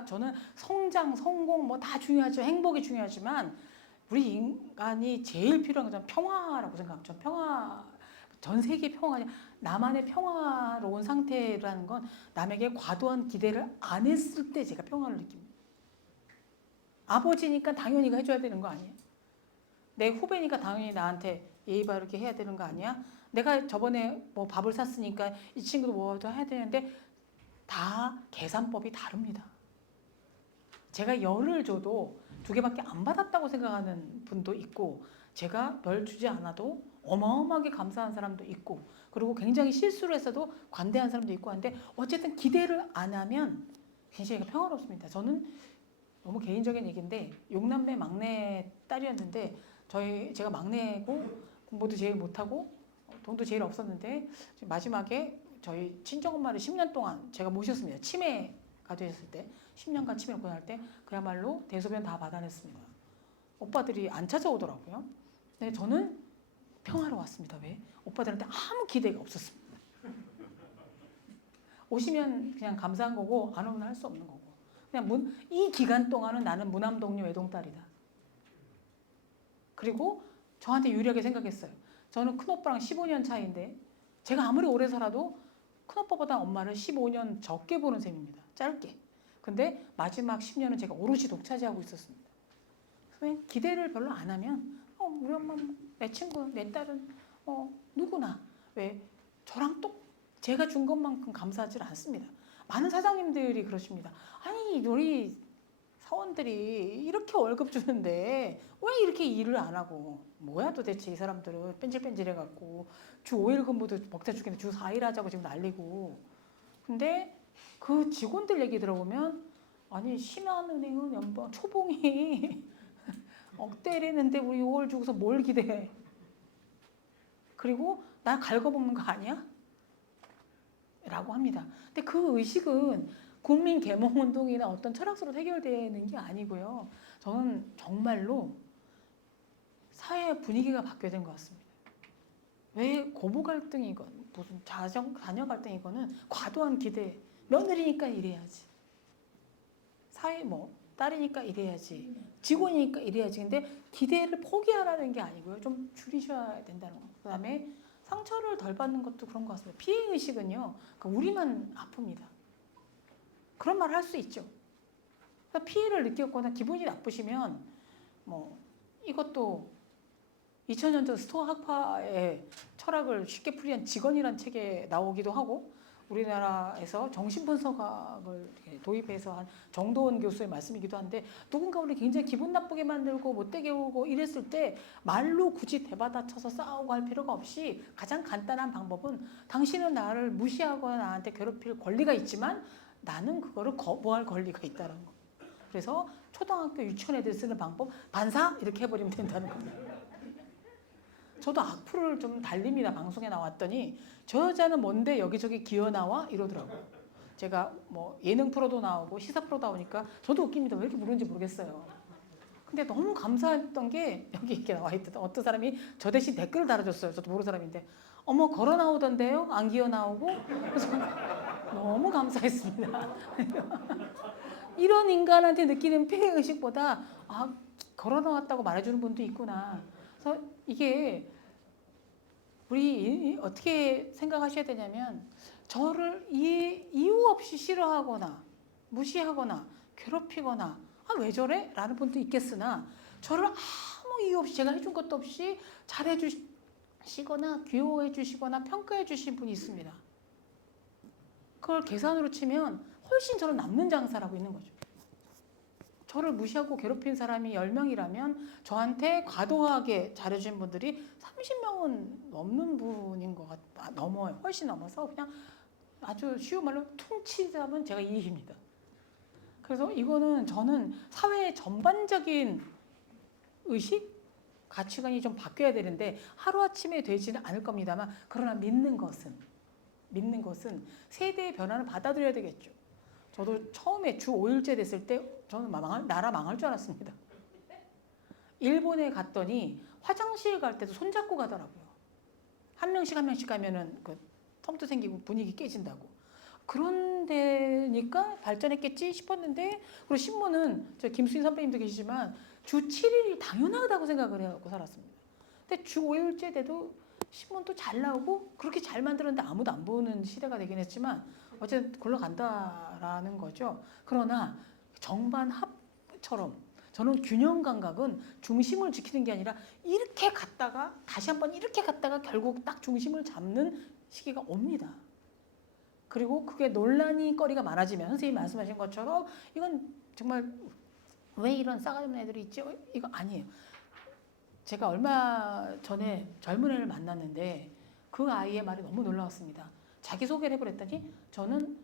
저는 성장, 성공 뭐 다 중요하죠. 행복이 중요하지만 우리 인간이 제일 필요한 건 평화라고 생각합니다. 평화, 전 세계 평화가 아니라 나만의 평화로운 상태라는 건 남에게 과도한 기대를 안 했을 때 제가 평화를 느낍니다. 아버지니까 당연히 이거 해줘야 되는 거 아니에요? 내 후배니까 당연히 나한테 예의 바르게 해야 되는 거 아니야? 내가 저번에 뭐 밥을 샀으니까 이 친구도 뭐 더 해야 되는데 다 계산법이 다릅니다. 제가 열을 줘도 2개밖에 안 받았다고 생각하는 분도 있고 제가 별 주지 않아도 어마어마하게 감사한 사람도 있고 그리고 굉장히 실수를 했어도 관대한 사람도 있고 한데 어쨌든 기대를 안 하면 굉장히 평화롭습니다. 저는 너무 개인적인 얘기인데 6남매 막내 딸이었는데 제가 막내고 공부도 제일 못하고 돈도 제일 없었는데 마지막에 저희 친정엄마를 10년 동안 제가 모셨습니다. 치매가 되셨을 때 10년간 치매를 고생할 때 그야말로 대소변 다 받아냈습니다. 오빠들이 안 찾아오더라고요. 근데 저는 평화로웠습니다. 왜? 오빠들한테 아무 기대가 없었습니다. 오시면 그냥 감사한 거고 안 오면 할 수 없는 거고. 그냥 이 기간 동안은 나는 무남동녀 외동딸이다. 그리고 저한테 유리하게 생각했어요. 저는 큰오빠랑 15년 차이인데 제가 아무리 오래 살아도 큰오빠보다 엄마를 15년 적게 보는 셈입니다. 짧게. 근데 마지막 10년은 제가 오롯이 독차지하고 있었습니다. 그래서 기대를 별로 안 하면 우리 엄마, 내 친구, 내 딸은 누구나 왜 저랑 제가 준 것만큼 감사하지 않습니다. 많은 사장님들이 그러십니다. 아니 우리 사원들이 이렇게 월급 주는데 왜 이렇게 일을 안 하고 뭐야 도대체 이 사람들은 뺀질뺀질해갖고 주 5일 근무도 먹다 죽겠는데 주 4일 하자고 지금 난리고. 근데 그 직원들 얘기 들어보면 아니 신한은행은 연봉 초봉이 억대래는데 우리 6월 주고서 뭘 기대해. 그리고 나 갉아먹는 거 아니야? 라고 합니다. 근데 그 의식은 국민 계몽운동이나 어떤 철학으로 해결되는 게 아니고요. 저는 정말로 사회 분위기가 바뀌어야 된 것 같습니다. 왜 고부 갈등이건 무슨 자녀 갈등이건은 과도한 기대. 며느리니까 이래야지. 사회 딸이니까 이래야지. 직원이니까 이래야지. 근데 기대를 포기하라는 게 아니고요. 좀 줄이셔야 된다는 거. 그다음에 상처를 덜 받는 것도 그런 것 같습니다. 피해의식은요. 우리만 아픕니다. 그런 말 할 수 있죠. 피해를 느꼈거나 기분이 나쁘시면 이것도 2000년 전 스토아 학파의 철학을 쉽게 풀이한 직언이라는 책에 나오기도 하고 우리나라에서 정신분석학을 도입해서 한 정도원 교수의 말씀이기도 한데 누군가 우리 굉장히 기분 나쁘게 만들고 못되게 울고 이랬을 때 말로 굳이 대받아쳐서 싸우고 할 필요가 없이 가장 간단한 방법은 당신은 나를 무시하거나 나한테 괴롭힐 권리가 있지만 나는 그거를 거부할 권리가 있다는 거. 그래서 초등학교 유치원 애들 쓰는 방법 반사 이렇게 해버리면 된다는 겁니다. 저도 악플을 좀 달립니다. 방송에 나왔더니 저 여자는 뭔데 여기저기 기어 나와 이러더라고요. 제가 예능 프로도 나오고 시사 프로 나오니까 저도 웃깁니다. 왜 이렇게 부르는지 모르겠어요. 근데 너무 감사했던 게 여기 이렇게 나와 있던 어떤 사람이 저 대신 댓글을 달아줬어요. 저도 모르는 사람인데 어머 걸어 나오던데요? 안 기어 나오고? 그래서 너무 감사했습니다. 이런 인간한테 느끼는 피해의식보다 걸어 나왔다고 말해주는 분도 있구나. 그래서 이게 우리 어떻게 생각하셔야 되냐면 저를 이유 없이 싫어하거나 무시하거나 괴롭히거나 왜 저래? 라는 분도 있겠으나 저를 아무 이유 없이 제가 해준 것도 없이 잘해주시거나 귀여워해 주시거나 평가해 주신 분이 있습니다. 그걸 계산으로 치면 훨씬 저는 남는 장사라고 있는 거죠. 저를 무시하고 괴롭힌 사람이 10명이라면 저한테 과도하게 잘해주신 분들이 30명은 넘는 분인 것 같아. 넘어요. 훨씬 넘어서 그냥 아주 쉬운 말로 퉁치자면 제가 2위입니다. 그래서 이거는 저는 사회의 전반적인 의식? 가치관이 좀 바뀌어야 되는데 하루아침에 되지는 않을 겁니다만 그러나 믿는 것은 세대의 변화를 받아들여야 되겠죠. 저도 처음에 주 5일째 됐을 때 저는 나라 망할 줄 알았습니다. 일본에 갔더니 화장실 갈 때도 손잡고 가더라고요. 한 명씩 가면은 텀도 생기고 분위기 깨진다고. 그런 데니까 발전했겠지 싶었는데 그리고 신문은 저 김수인 선배님도 계시지만 주 7일이 당연하다고 생각을 해갖고 살았습니다. 근데 주 5일째 돼도 신문도 잘 나오고 그렇게 잘 만들었는데 아무도 안 보는 시대가 되긴 했지만 어쨌든 굴러간다라는 거죠. 그러나 정반합처럼 저는 균형 감각은 중심을 지키는 게 아니라 이렇게 갔다가 다시 한번 이렇게 갔다가 결국 딱 중심을 잡는 시기가 옵니다. 그리고 그게 논란이 거리가 많아지면 선생님이 말씀하신 것처럼 이건 정말 왜 이런 싸가지 없는 애들이 있지? 이거 아니에요. 제가 얼마 전에 젊은 애를 만났는데 그 아이의 말이 너무 놀라웠습니다. 자기소개를 해버렸더니 저는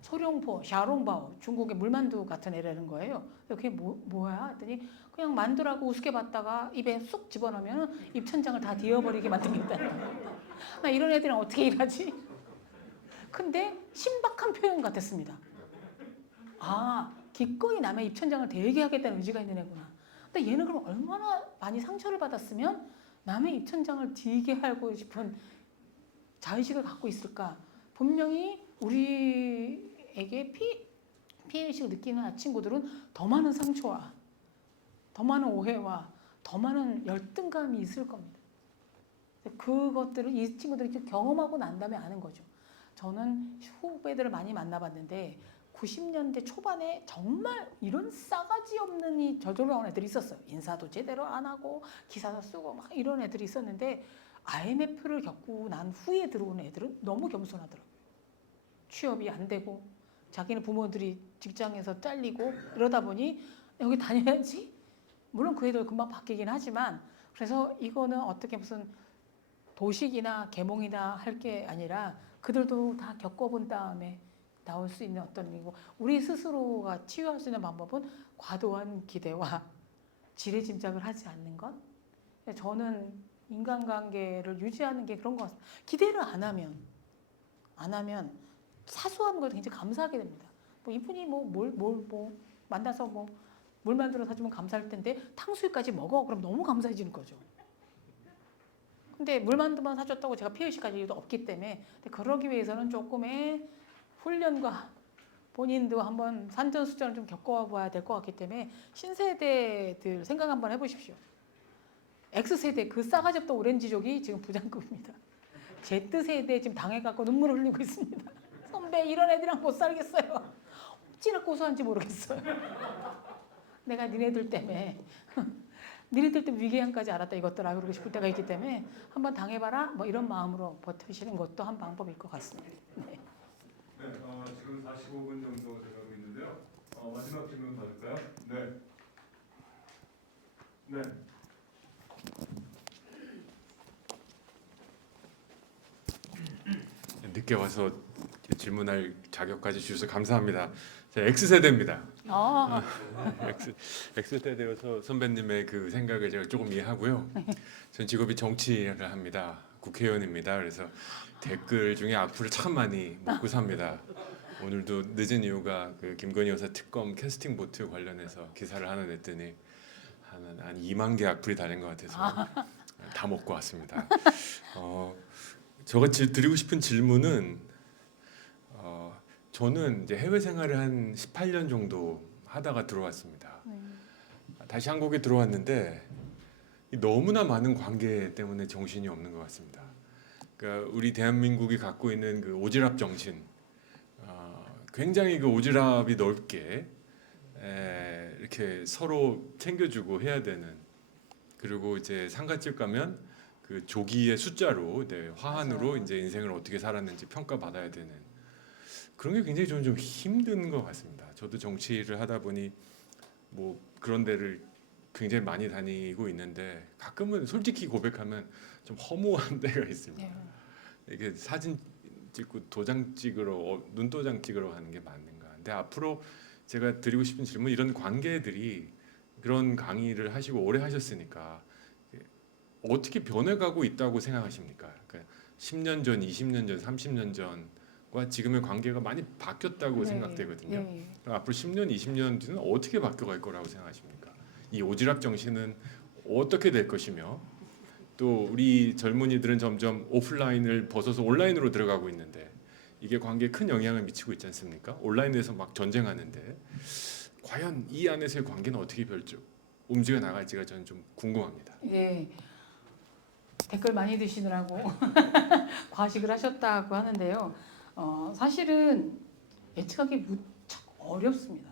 소룡포, 샤롱바오, 중국의 물만두 같은 애라는 거예요. 그게 뭐야? 했더니 그냥 만두라고 우습게 봤다가 입에 쑥 집어넣으면 입천장을 다 뒤어버리게 만듭니다. 나 이런 애들은 어떻게 일하지? 근데 신박한 표현 같았습니다. 아, 기꺼이 남의 입천장을 대게 하겠다는 의지가 있는 애구나. 근데 얘는 그럼 얼마나 많이 상처를 받았으면 남의 입천장을 뒤게 하고 싶은 자의식을 갖고 있을까? 분명히 우리에게 피해의식을 느끼는 친구들은 더 많은 상처와 더 많은 오해와 더 많은 열등감이 있을 겁니다. 그것들을 이 친구들이 경험하고 난 다음에 아는 거죠. 저는 후배들을 많이 만나봤는데 90년대 초반에 정말 이런 싸가지 없는 이 저절로 나온 애들이 있었어요. 인사도 제대로 안 하고 기사도 쓰고 막 이런 애들이 있었는데 IMF를 겪고 난 후에 들어오는 애들은 너무 겸손하더라고요. 취업이 안 되고 자기는 부모들이 직장에서 잘리고 이러다 보니 여기 다녀야지. 물론 그 애들 금방 바뀌긴 하지만 그래서 이거는 어떻게 무슨 도식이나 계몽이나 할 게 아니라 그들도 다 겪어본 다음에 나올 수 있는 어떤 이고 우리 스스로가 치유할 수 있는 방법은 과도한 기대와 지레짐작을 하지 않는 것. 저는 인간관계를 유지하는 게 그런 것 같습니다. 기대를 안 하면 사소한 걸 굉장히 감사하게 됩니다. 뭐 이분이 뭐 만나서 물 만들어 사주면 감사할 텐데 탕수육까지 먹어 그럼 너무 감사해지는 거죠. 근데 물 만두만 사줬다고 제가 피해의식 가질 일도 없기 때문에 그러기 위해서는 조금의 훈련과 본인도 한번 산전수전을 좀 겪어봐야 될 것 같기 때문에 신세대들 생각 한번 해보십시오. X세대 그 싸가지 없던 오렌지족이 지금 부장급입니다. Z세대 지금 당해갖고 눈물을 흘리고 있습니다. 선배 이런 애들이랑 못 살겠어요. 어찌나 고소한지 모르겠어요. 내가 니네들 때문에 위계함까지 알았다 이것들아 그러고 싶을 때가 있기 때문에 한번 당해봐라 뭐 이런 마음으로 버티시는 것도 한 방법일 것 같습니다. 네. 네, 지금 45분 정도 돼가고 있는데요. 마지막 질문 받을까요? 네. 네. 늦게 와서 질문할 자격까지 주셔서 감사합니다. 제가 X세대입니다. X세대여서 선배님의 그 생각을 제가 조금 이해하고요. 전 직업이 정치를 합니다. 국회의원입니다. 그래서 댓글 중에 악플을 참 많이 먹고 삽니다. 오늘도 늦은 이유가 그 김건희 여사 특검 캐스팅 보트 관련해서 기사를 하나 냈더니 한 2만 개 악플이 달린 것 같아서 다 먹고 왔습니다. 제가 드리고 싶은 질문은 저는 이제 해외 생활을 한 18년 정도 하다가 들어왔습니다. 다시 한국에 들어왔는데 너무나 많은 관계 때문에 정신이 없는 것 같습니다. 그러니까 우리 대한민국이 갖고 있는 그 오지랖 정신, 굉장히 그 오지랖이 넓게 이렇게 서로 챙겨주고 해야 되는, 그리고 이제 상가집 가면 그 조기의 숫자로 화환으로 이제 인생을 어떻게 살았는지 평가받아야 되는 그런 게 굉장히 저는 좀 힘든 것 같습니다. 저도 정치를 하다 보니 뭐 그런 데를 굉장히 많이 다니고 있는데 가끔은 솔직히 고백하면 좀 허무한 데가 있습니다. 이게 사진 찍고 도장 찍으러 눈도장 찍으러 가는 게 맞는가? 근데 앞으로 제가 드리고 싶은 질문, 이런 관계들이 그런 강의를 하시고 오래 하셨으니까 어떻게 변해가고 있다고 생각하십니까? 그러니까 10년 전, 20년 전, 30년 전과 지금의 관계가 많이 바뀌었다고 생각되거든요. 그럼 앞으로 10년, 20년 뒤는 어떻게 바뀌어갈 거라고 생각하십니까? 이 오지랖 정신은 어떻게 될 것이며, 또 우리 젊은이들은 점점 오프라인을 벗어서 온라인으로 들어가고 있는데 이게 관계에 큰 영향을 미치고 있지 않습니까? 온라인에서 막 전쟁하는데 과연 이 안에서의 관계는 어떻게 움직여 나갈지가 저는 좀 궁금합니다. 예. 댓글 많이 드시느라고 과식을 하셨다고 하는데요. 사실은 예측하기 무척 어렵습니다.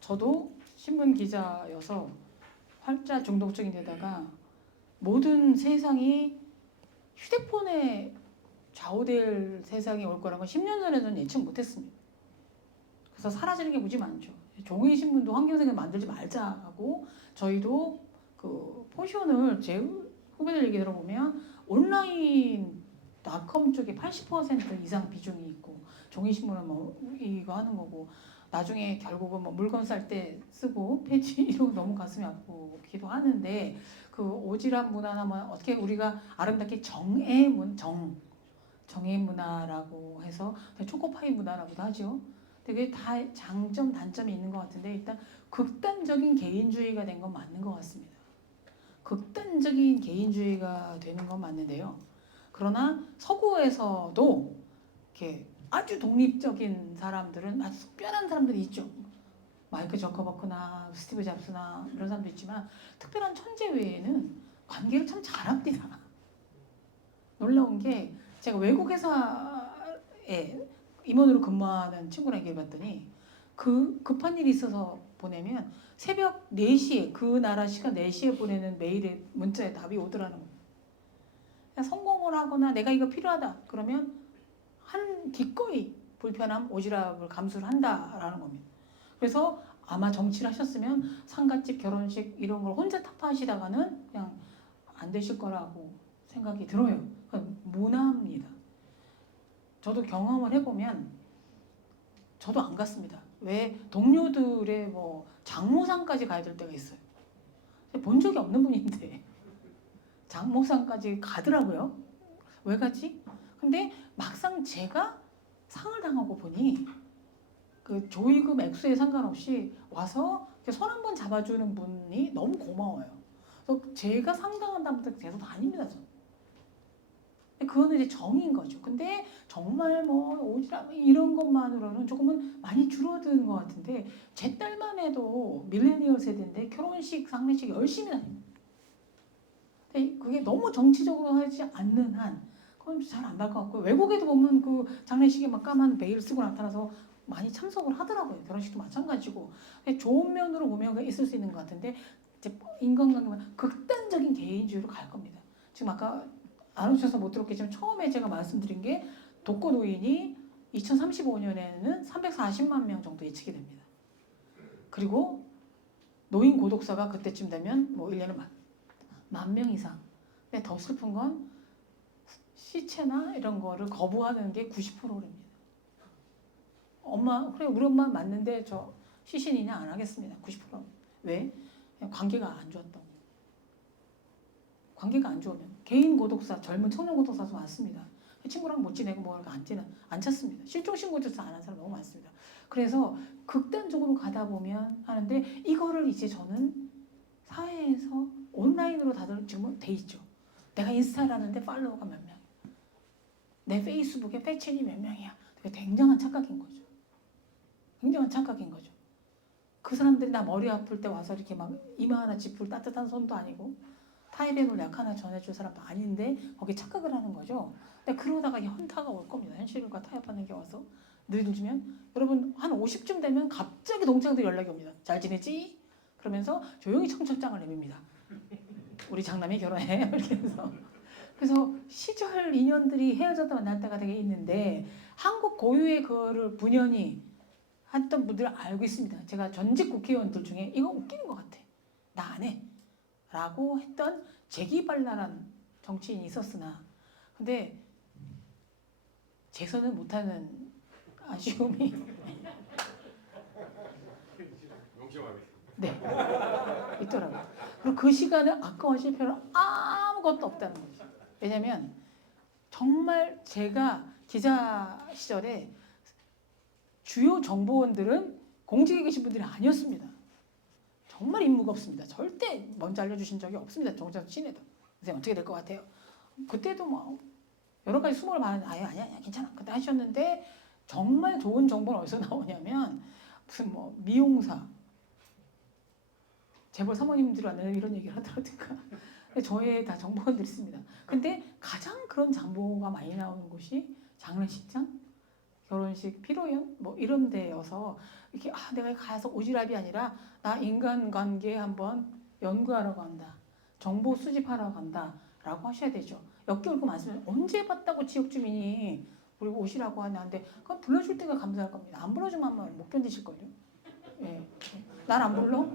저도 신문 기자여서 활자 중독적인데다가 모든 세상이 휴대폰에 좌우될 세상이 올 거라는 건 10년 전에 저는 예측 못했습니다. 그래서 사라지는 게 무지 많죠. 종이 신문도 환경생을 만들지 말자 하고, 저희도 그 포션을 제 후배들 얘기 들어보면 온라인.com 쪽에 80% 이상 비중이 있고, 종이 신문은 뭐 이거 하는 거고, 나중에 결국은 뭐 물건 살 때 쓰고 폐지 이러고 너무 가슴이 아프기도 하는데, 그 오지랖 문화나 뭐 어떻게 우리가 아름답게 정의인 문화라고 해서 초코파이 문화라고도 하죠. 되게 다 장점 단점이 있는 것 같은데 일단 극단적인 개인주의가 된 건 맞는 것 같습니다. 극단적인 개인주의가 되는 건 맞는데요. 그러나 서구에서도 이렇게 아주 독립적인 사람들은 아주 특별한 사람들이 있죠. 마이크 저커버크나 스티브 잡스나 이런 사람도 있지만 특별한 천재 외에는 관계를 참 잘합니다. 놀라운 게 제가 외국 회사에 임원으로 근무하는 친구랑 얘기해봤더니 그 급한 일이 있어서 보내면 새벽 4시에 그 나라 시간 4시에 보내는 메일에 문자에 답이 오더라는 거예요. 그냥 성공을 하거나 내가 이거 필요하다 그러면 한 기꺼이 불편함, 오지랖을 감수를 한다라는 겁니다. 그래서 아마 정치를 하셨으면 상갓집, 결혼식 이런 걸 혼자 타파하시다가는 그냥 안 되실 거라고 생각이 들어요. 문화입니다. 저도 경험을 해보면 저도 안 갔습니다. 왜 동료들의 뭐 장모상까지 가야 될 때가 있어요. 본 적이 없는 분인데 장모상까지 가더라고요. 왜 가지? 근데 막상 제가 상을 당하고 보니 그 조의금 액수에 상관없이 와서 손 한 번 잡아주는 분이 너무 고마워요. 그래서 제가 상당한 다음부터 계속 다닙니다. 그거는 이제 정인 거죠. 근데 정말 뭐 오지랖 이런 것만으로는 조금은 많이 줄어든 것 같은데 제 딸만 해도 밀레니얼 세대인데 결혼식, 장례식 열심히 다닙니다. 근데 그게 너무 정치적으로 하지 않는 한 그건 잘 안 갈 것 같고요. 외국에도 보면 그 장례식에 막 까만 베일 쓰고 나타나서 많이 참석을 하더라고요. 결혼식도 마찬가지고. 좋은 면으로 보면 있을 수 있는 것 같은데 이제 인간관계만 극단적인 개인주의로 갈 겁니다. 지금 아까 안 오셔서 못 들었겠지만 처음에 제가 말씀드린 게 독거 노인이 2035년에는 340만 명 정도 예측이 됩니다. 그리고 노인 고독사가 그때쯤 되면 뭐 1년에 10,000명 이상. 근데 더 슬픈 건 시체나 이런 거를 거부하는 게 90%랍니다. 엄마, 그래 우리 엄마 맞는데 저 시신이냐 안 하겠습니다. 90%. 왜? 관계가 안 좋았다고. 관계가 안 좋으면 개인 고독사, 젊은 청년 고독사도 많습니다. 친구랑 못 지내고 뭐 안 찾습니다. 실종 신고조차 안 하는 사람 너무 많습니다. 그래서 극단적으로 가다 보면 하는데 이거를 이제 저는 사회에서 온라인으로 다들 지금 돼 있죠. 내가 인스타라는데 팔로워가 몇 명, 내 페이스북에 패친이 몇 명이야. 되게 굉장한 착각인 거죠. 굉장한 착각인 거죠. 그 사람들이 나 머리 아플 때 와서 이렇게 막 이마 하나 짚을 따뜻한 손도 아니고 타이레놀 약 하나 전해줄 사람도 아닌데 거기에 착각을 하는 거죠. 근데 그러다가 현타가 올 겁니다. 현실과 타협하는 게 와서 늦으면 여러분 한 50쯤 되면 갑자기 동창들이 연락이 옵니다. 잘 지냈지? 그러면서 조용히 청첩장을 내밉니다. 우리 장남이 결혼해. 이렇게 해서. 그래서 시절 인연들이 헤어졌다 만날 때가 되게 있는데 한국 고유의 그거를 분연히 했던 분들 알고 있습니다. 제가 전직 국회의원들 중에 이거 웃기는 것 같아. 나 안 해. 라고 했던 재기발랄한 정치인이 있었으나 근데 재선을 못하는 아쉬움이 네 있더라고요. 그리고 그 시간을 아까워하실 필요는 아무것도 없다는 거죠. 왜냐하면 정말 제가 기자 시절에 주요 정보원들은 공직에 계신 분들이 아니었습니다. 정말 임무가 없습니다. 절대 먼저 알려주신 적이 없습니다. 정치적 친해도. 선생님 어떻게 될 것 같아요? 그때도 뭐 여러 가지 수모를 받는 아니야 괜찮아. 그때 하셨는데 정말 좋은 정보는 어디서 나오냐면 무슨 뭐 미용사 재벌 사모님들이 왔는데 이런 얘기를 하더라니까. 저의 다 정보원들이 있습니다. 근데 가장 그런 정보가 많이 나오는 곳이 장례식장, 결혼식, 피로연 뭐 이런 데여서 이렇게 내가 가서 오지랖이 아니라 나 인간관계 한번 연구하러 간다. 정보 수집하러 간다. 라고 하셔야 되죠. 역겨울고 많습니다. 언제 봤다고 지역 주민이 우리 오시라고 하는데 그건 불러줄 때가 감사할 겁니다. 안 불러주면 아마 못 견디실걸요. 예. 날 안 불러?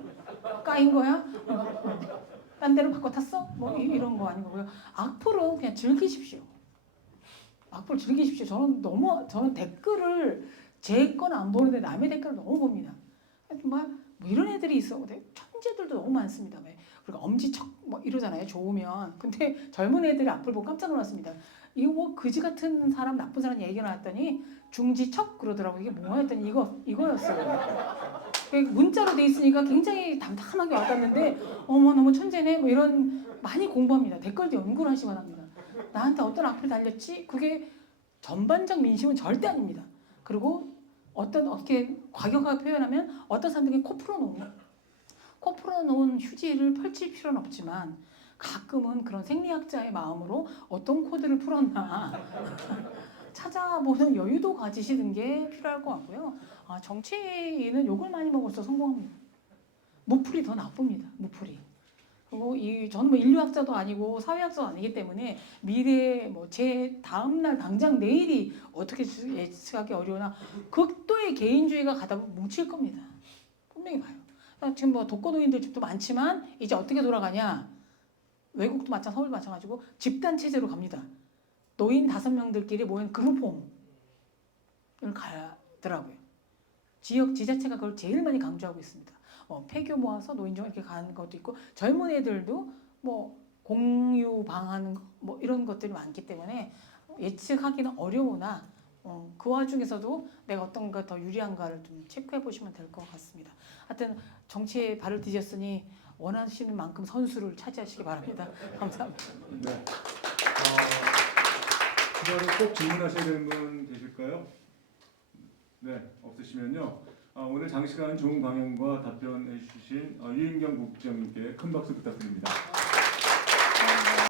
까인 거야? 딴 데로 바꿔 탔어? 뭐 이런 거 아니고요. 악플은 그냥 즐기십시오. 악플 즐기십시오. 저는 댓글을 제 건 안 보는데 남의 댓글을 너무 봅니다. 정말 뭐 이런 애들이 있어. 천재들도 너무 많습니다. 왜? 우리가 엄지척 뭐 이러잖아요. 좋으면. 근데 젊은 애들이 악플 보고 깜짝 놀랐습니다. 이거 뭐 그지 같은 사람, 나쁜 사람 얘기 나왔더니 중지척 그러더라고. 이게 뭐야 했더니 이거였어요. 문자로 돼 있으니까 굉장히 담담하게 와닿는데 어머 너무 천재네 뭐 이런 많이 공부합니다. 댓글도 연구를 하시곤 합니다. 나한테 어떤 악플이 달렸지? 그게 전반적 민심은 절대 아닙니다. 그리고 어떻게 과격하게 표현하면 어떤 사람들이 코 풀어놓은 휴지를 펼칠 필요는 없지만 가끔은 그런 생리학자의 마음으로 어떤 코드를 풀었나 찾아보는 여유도 가지시는 게 필요할 것 같고요. 정치인은 욕을 많이 먹어서 성공합니다. 무풀이 더 나쁩니다. 무풀이. 그리고 저는 뭐 인류학자도 아니고 사회학자도 아니기 때문에 미래에 뭐 제 다음 날 당장 내일이 어떻게 예측하기 어려우나 극도의 개인주의가 가다 보면 뭉칠 겁니다. 분명히 봐요. 지금 뭐 독거노인들 집도 많지만 이제 어떻게 돌아가냐? 외국도 서울도 마찬가지고 집단 체제로 갑니다. 노인 5명들끼리 모인 그룹홈을 가더라고요. 지자체가 그걸 제일 많이 강조하고 있습니다. 폐교 모아서 노인정 이렇게 가는 것도 있고 젊은 애들도 뭐 공유 방하는 뭐 이런 것들이 많기 때문에 예측하기는 어려우나 그 와중에서도 내가 어떤 거 더 유리한가를 좀 체크해 보시면 될 것 같습니다. 하여튼 정치에 발을 디뎠으니 원하시는 만큼 선수를 차지하시기 바랍니다. 감사합니다. 네. 추가로 꼭 질문하셔야 되는 분 계실까요? 네, 없으시면요. 오늘 장시간 좋은 강연과 답변해 주신 유인경 국장님께 큰 박수 부탁드립니다.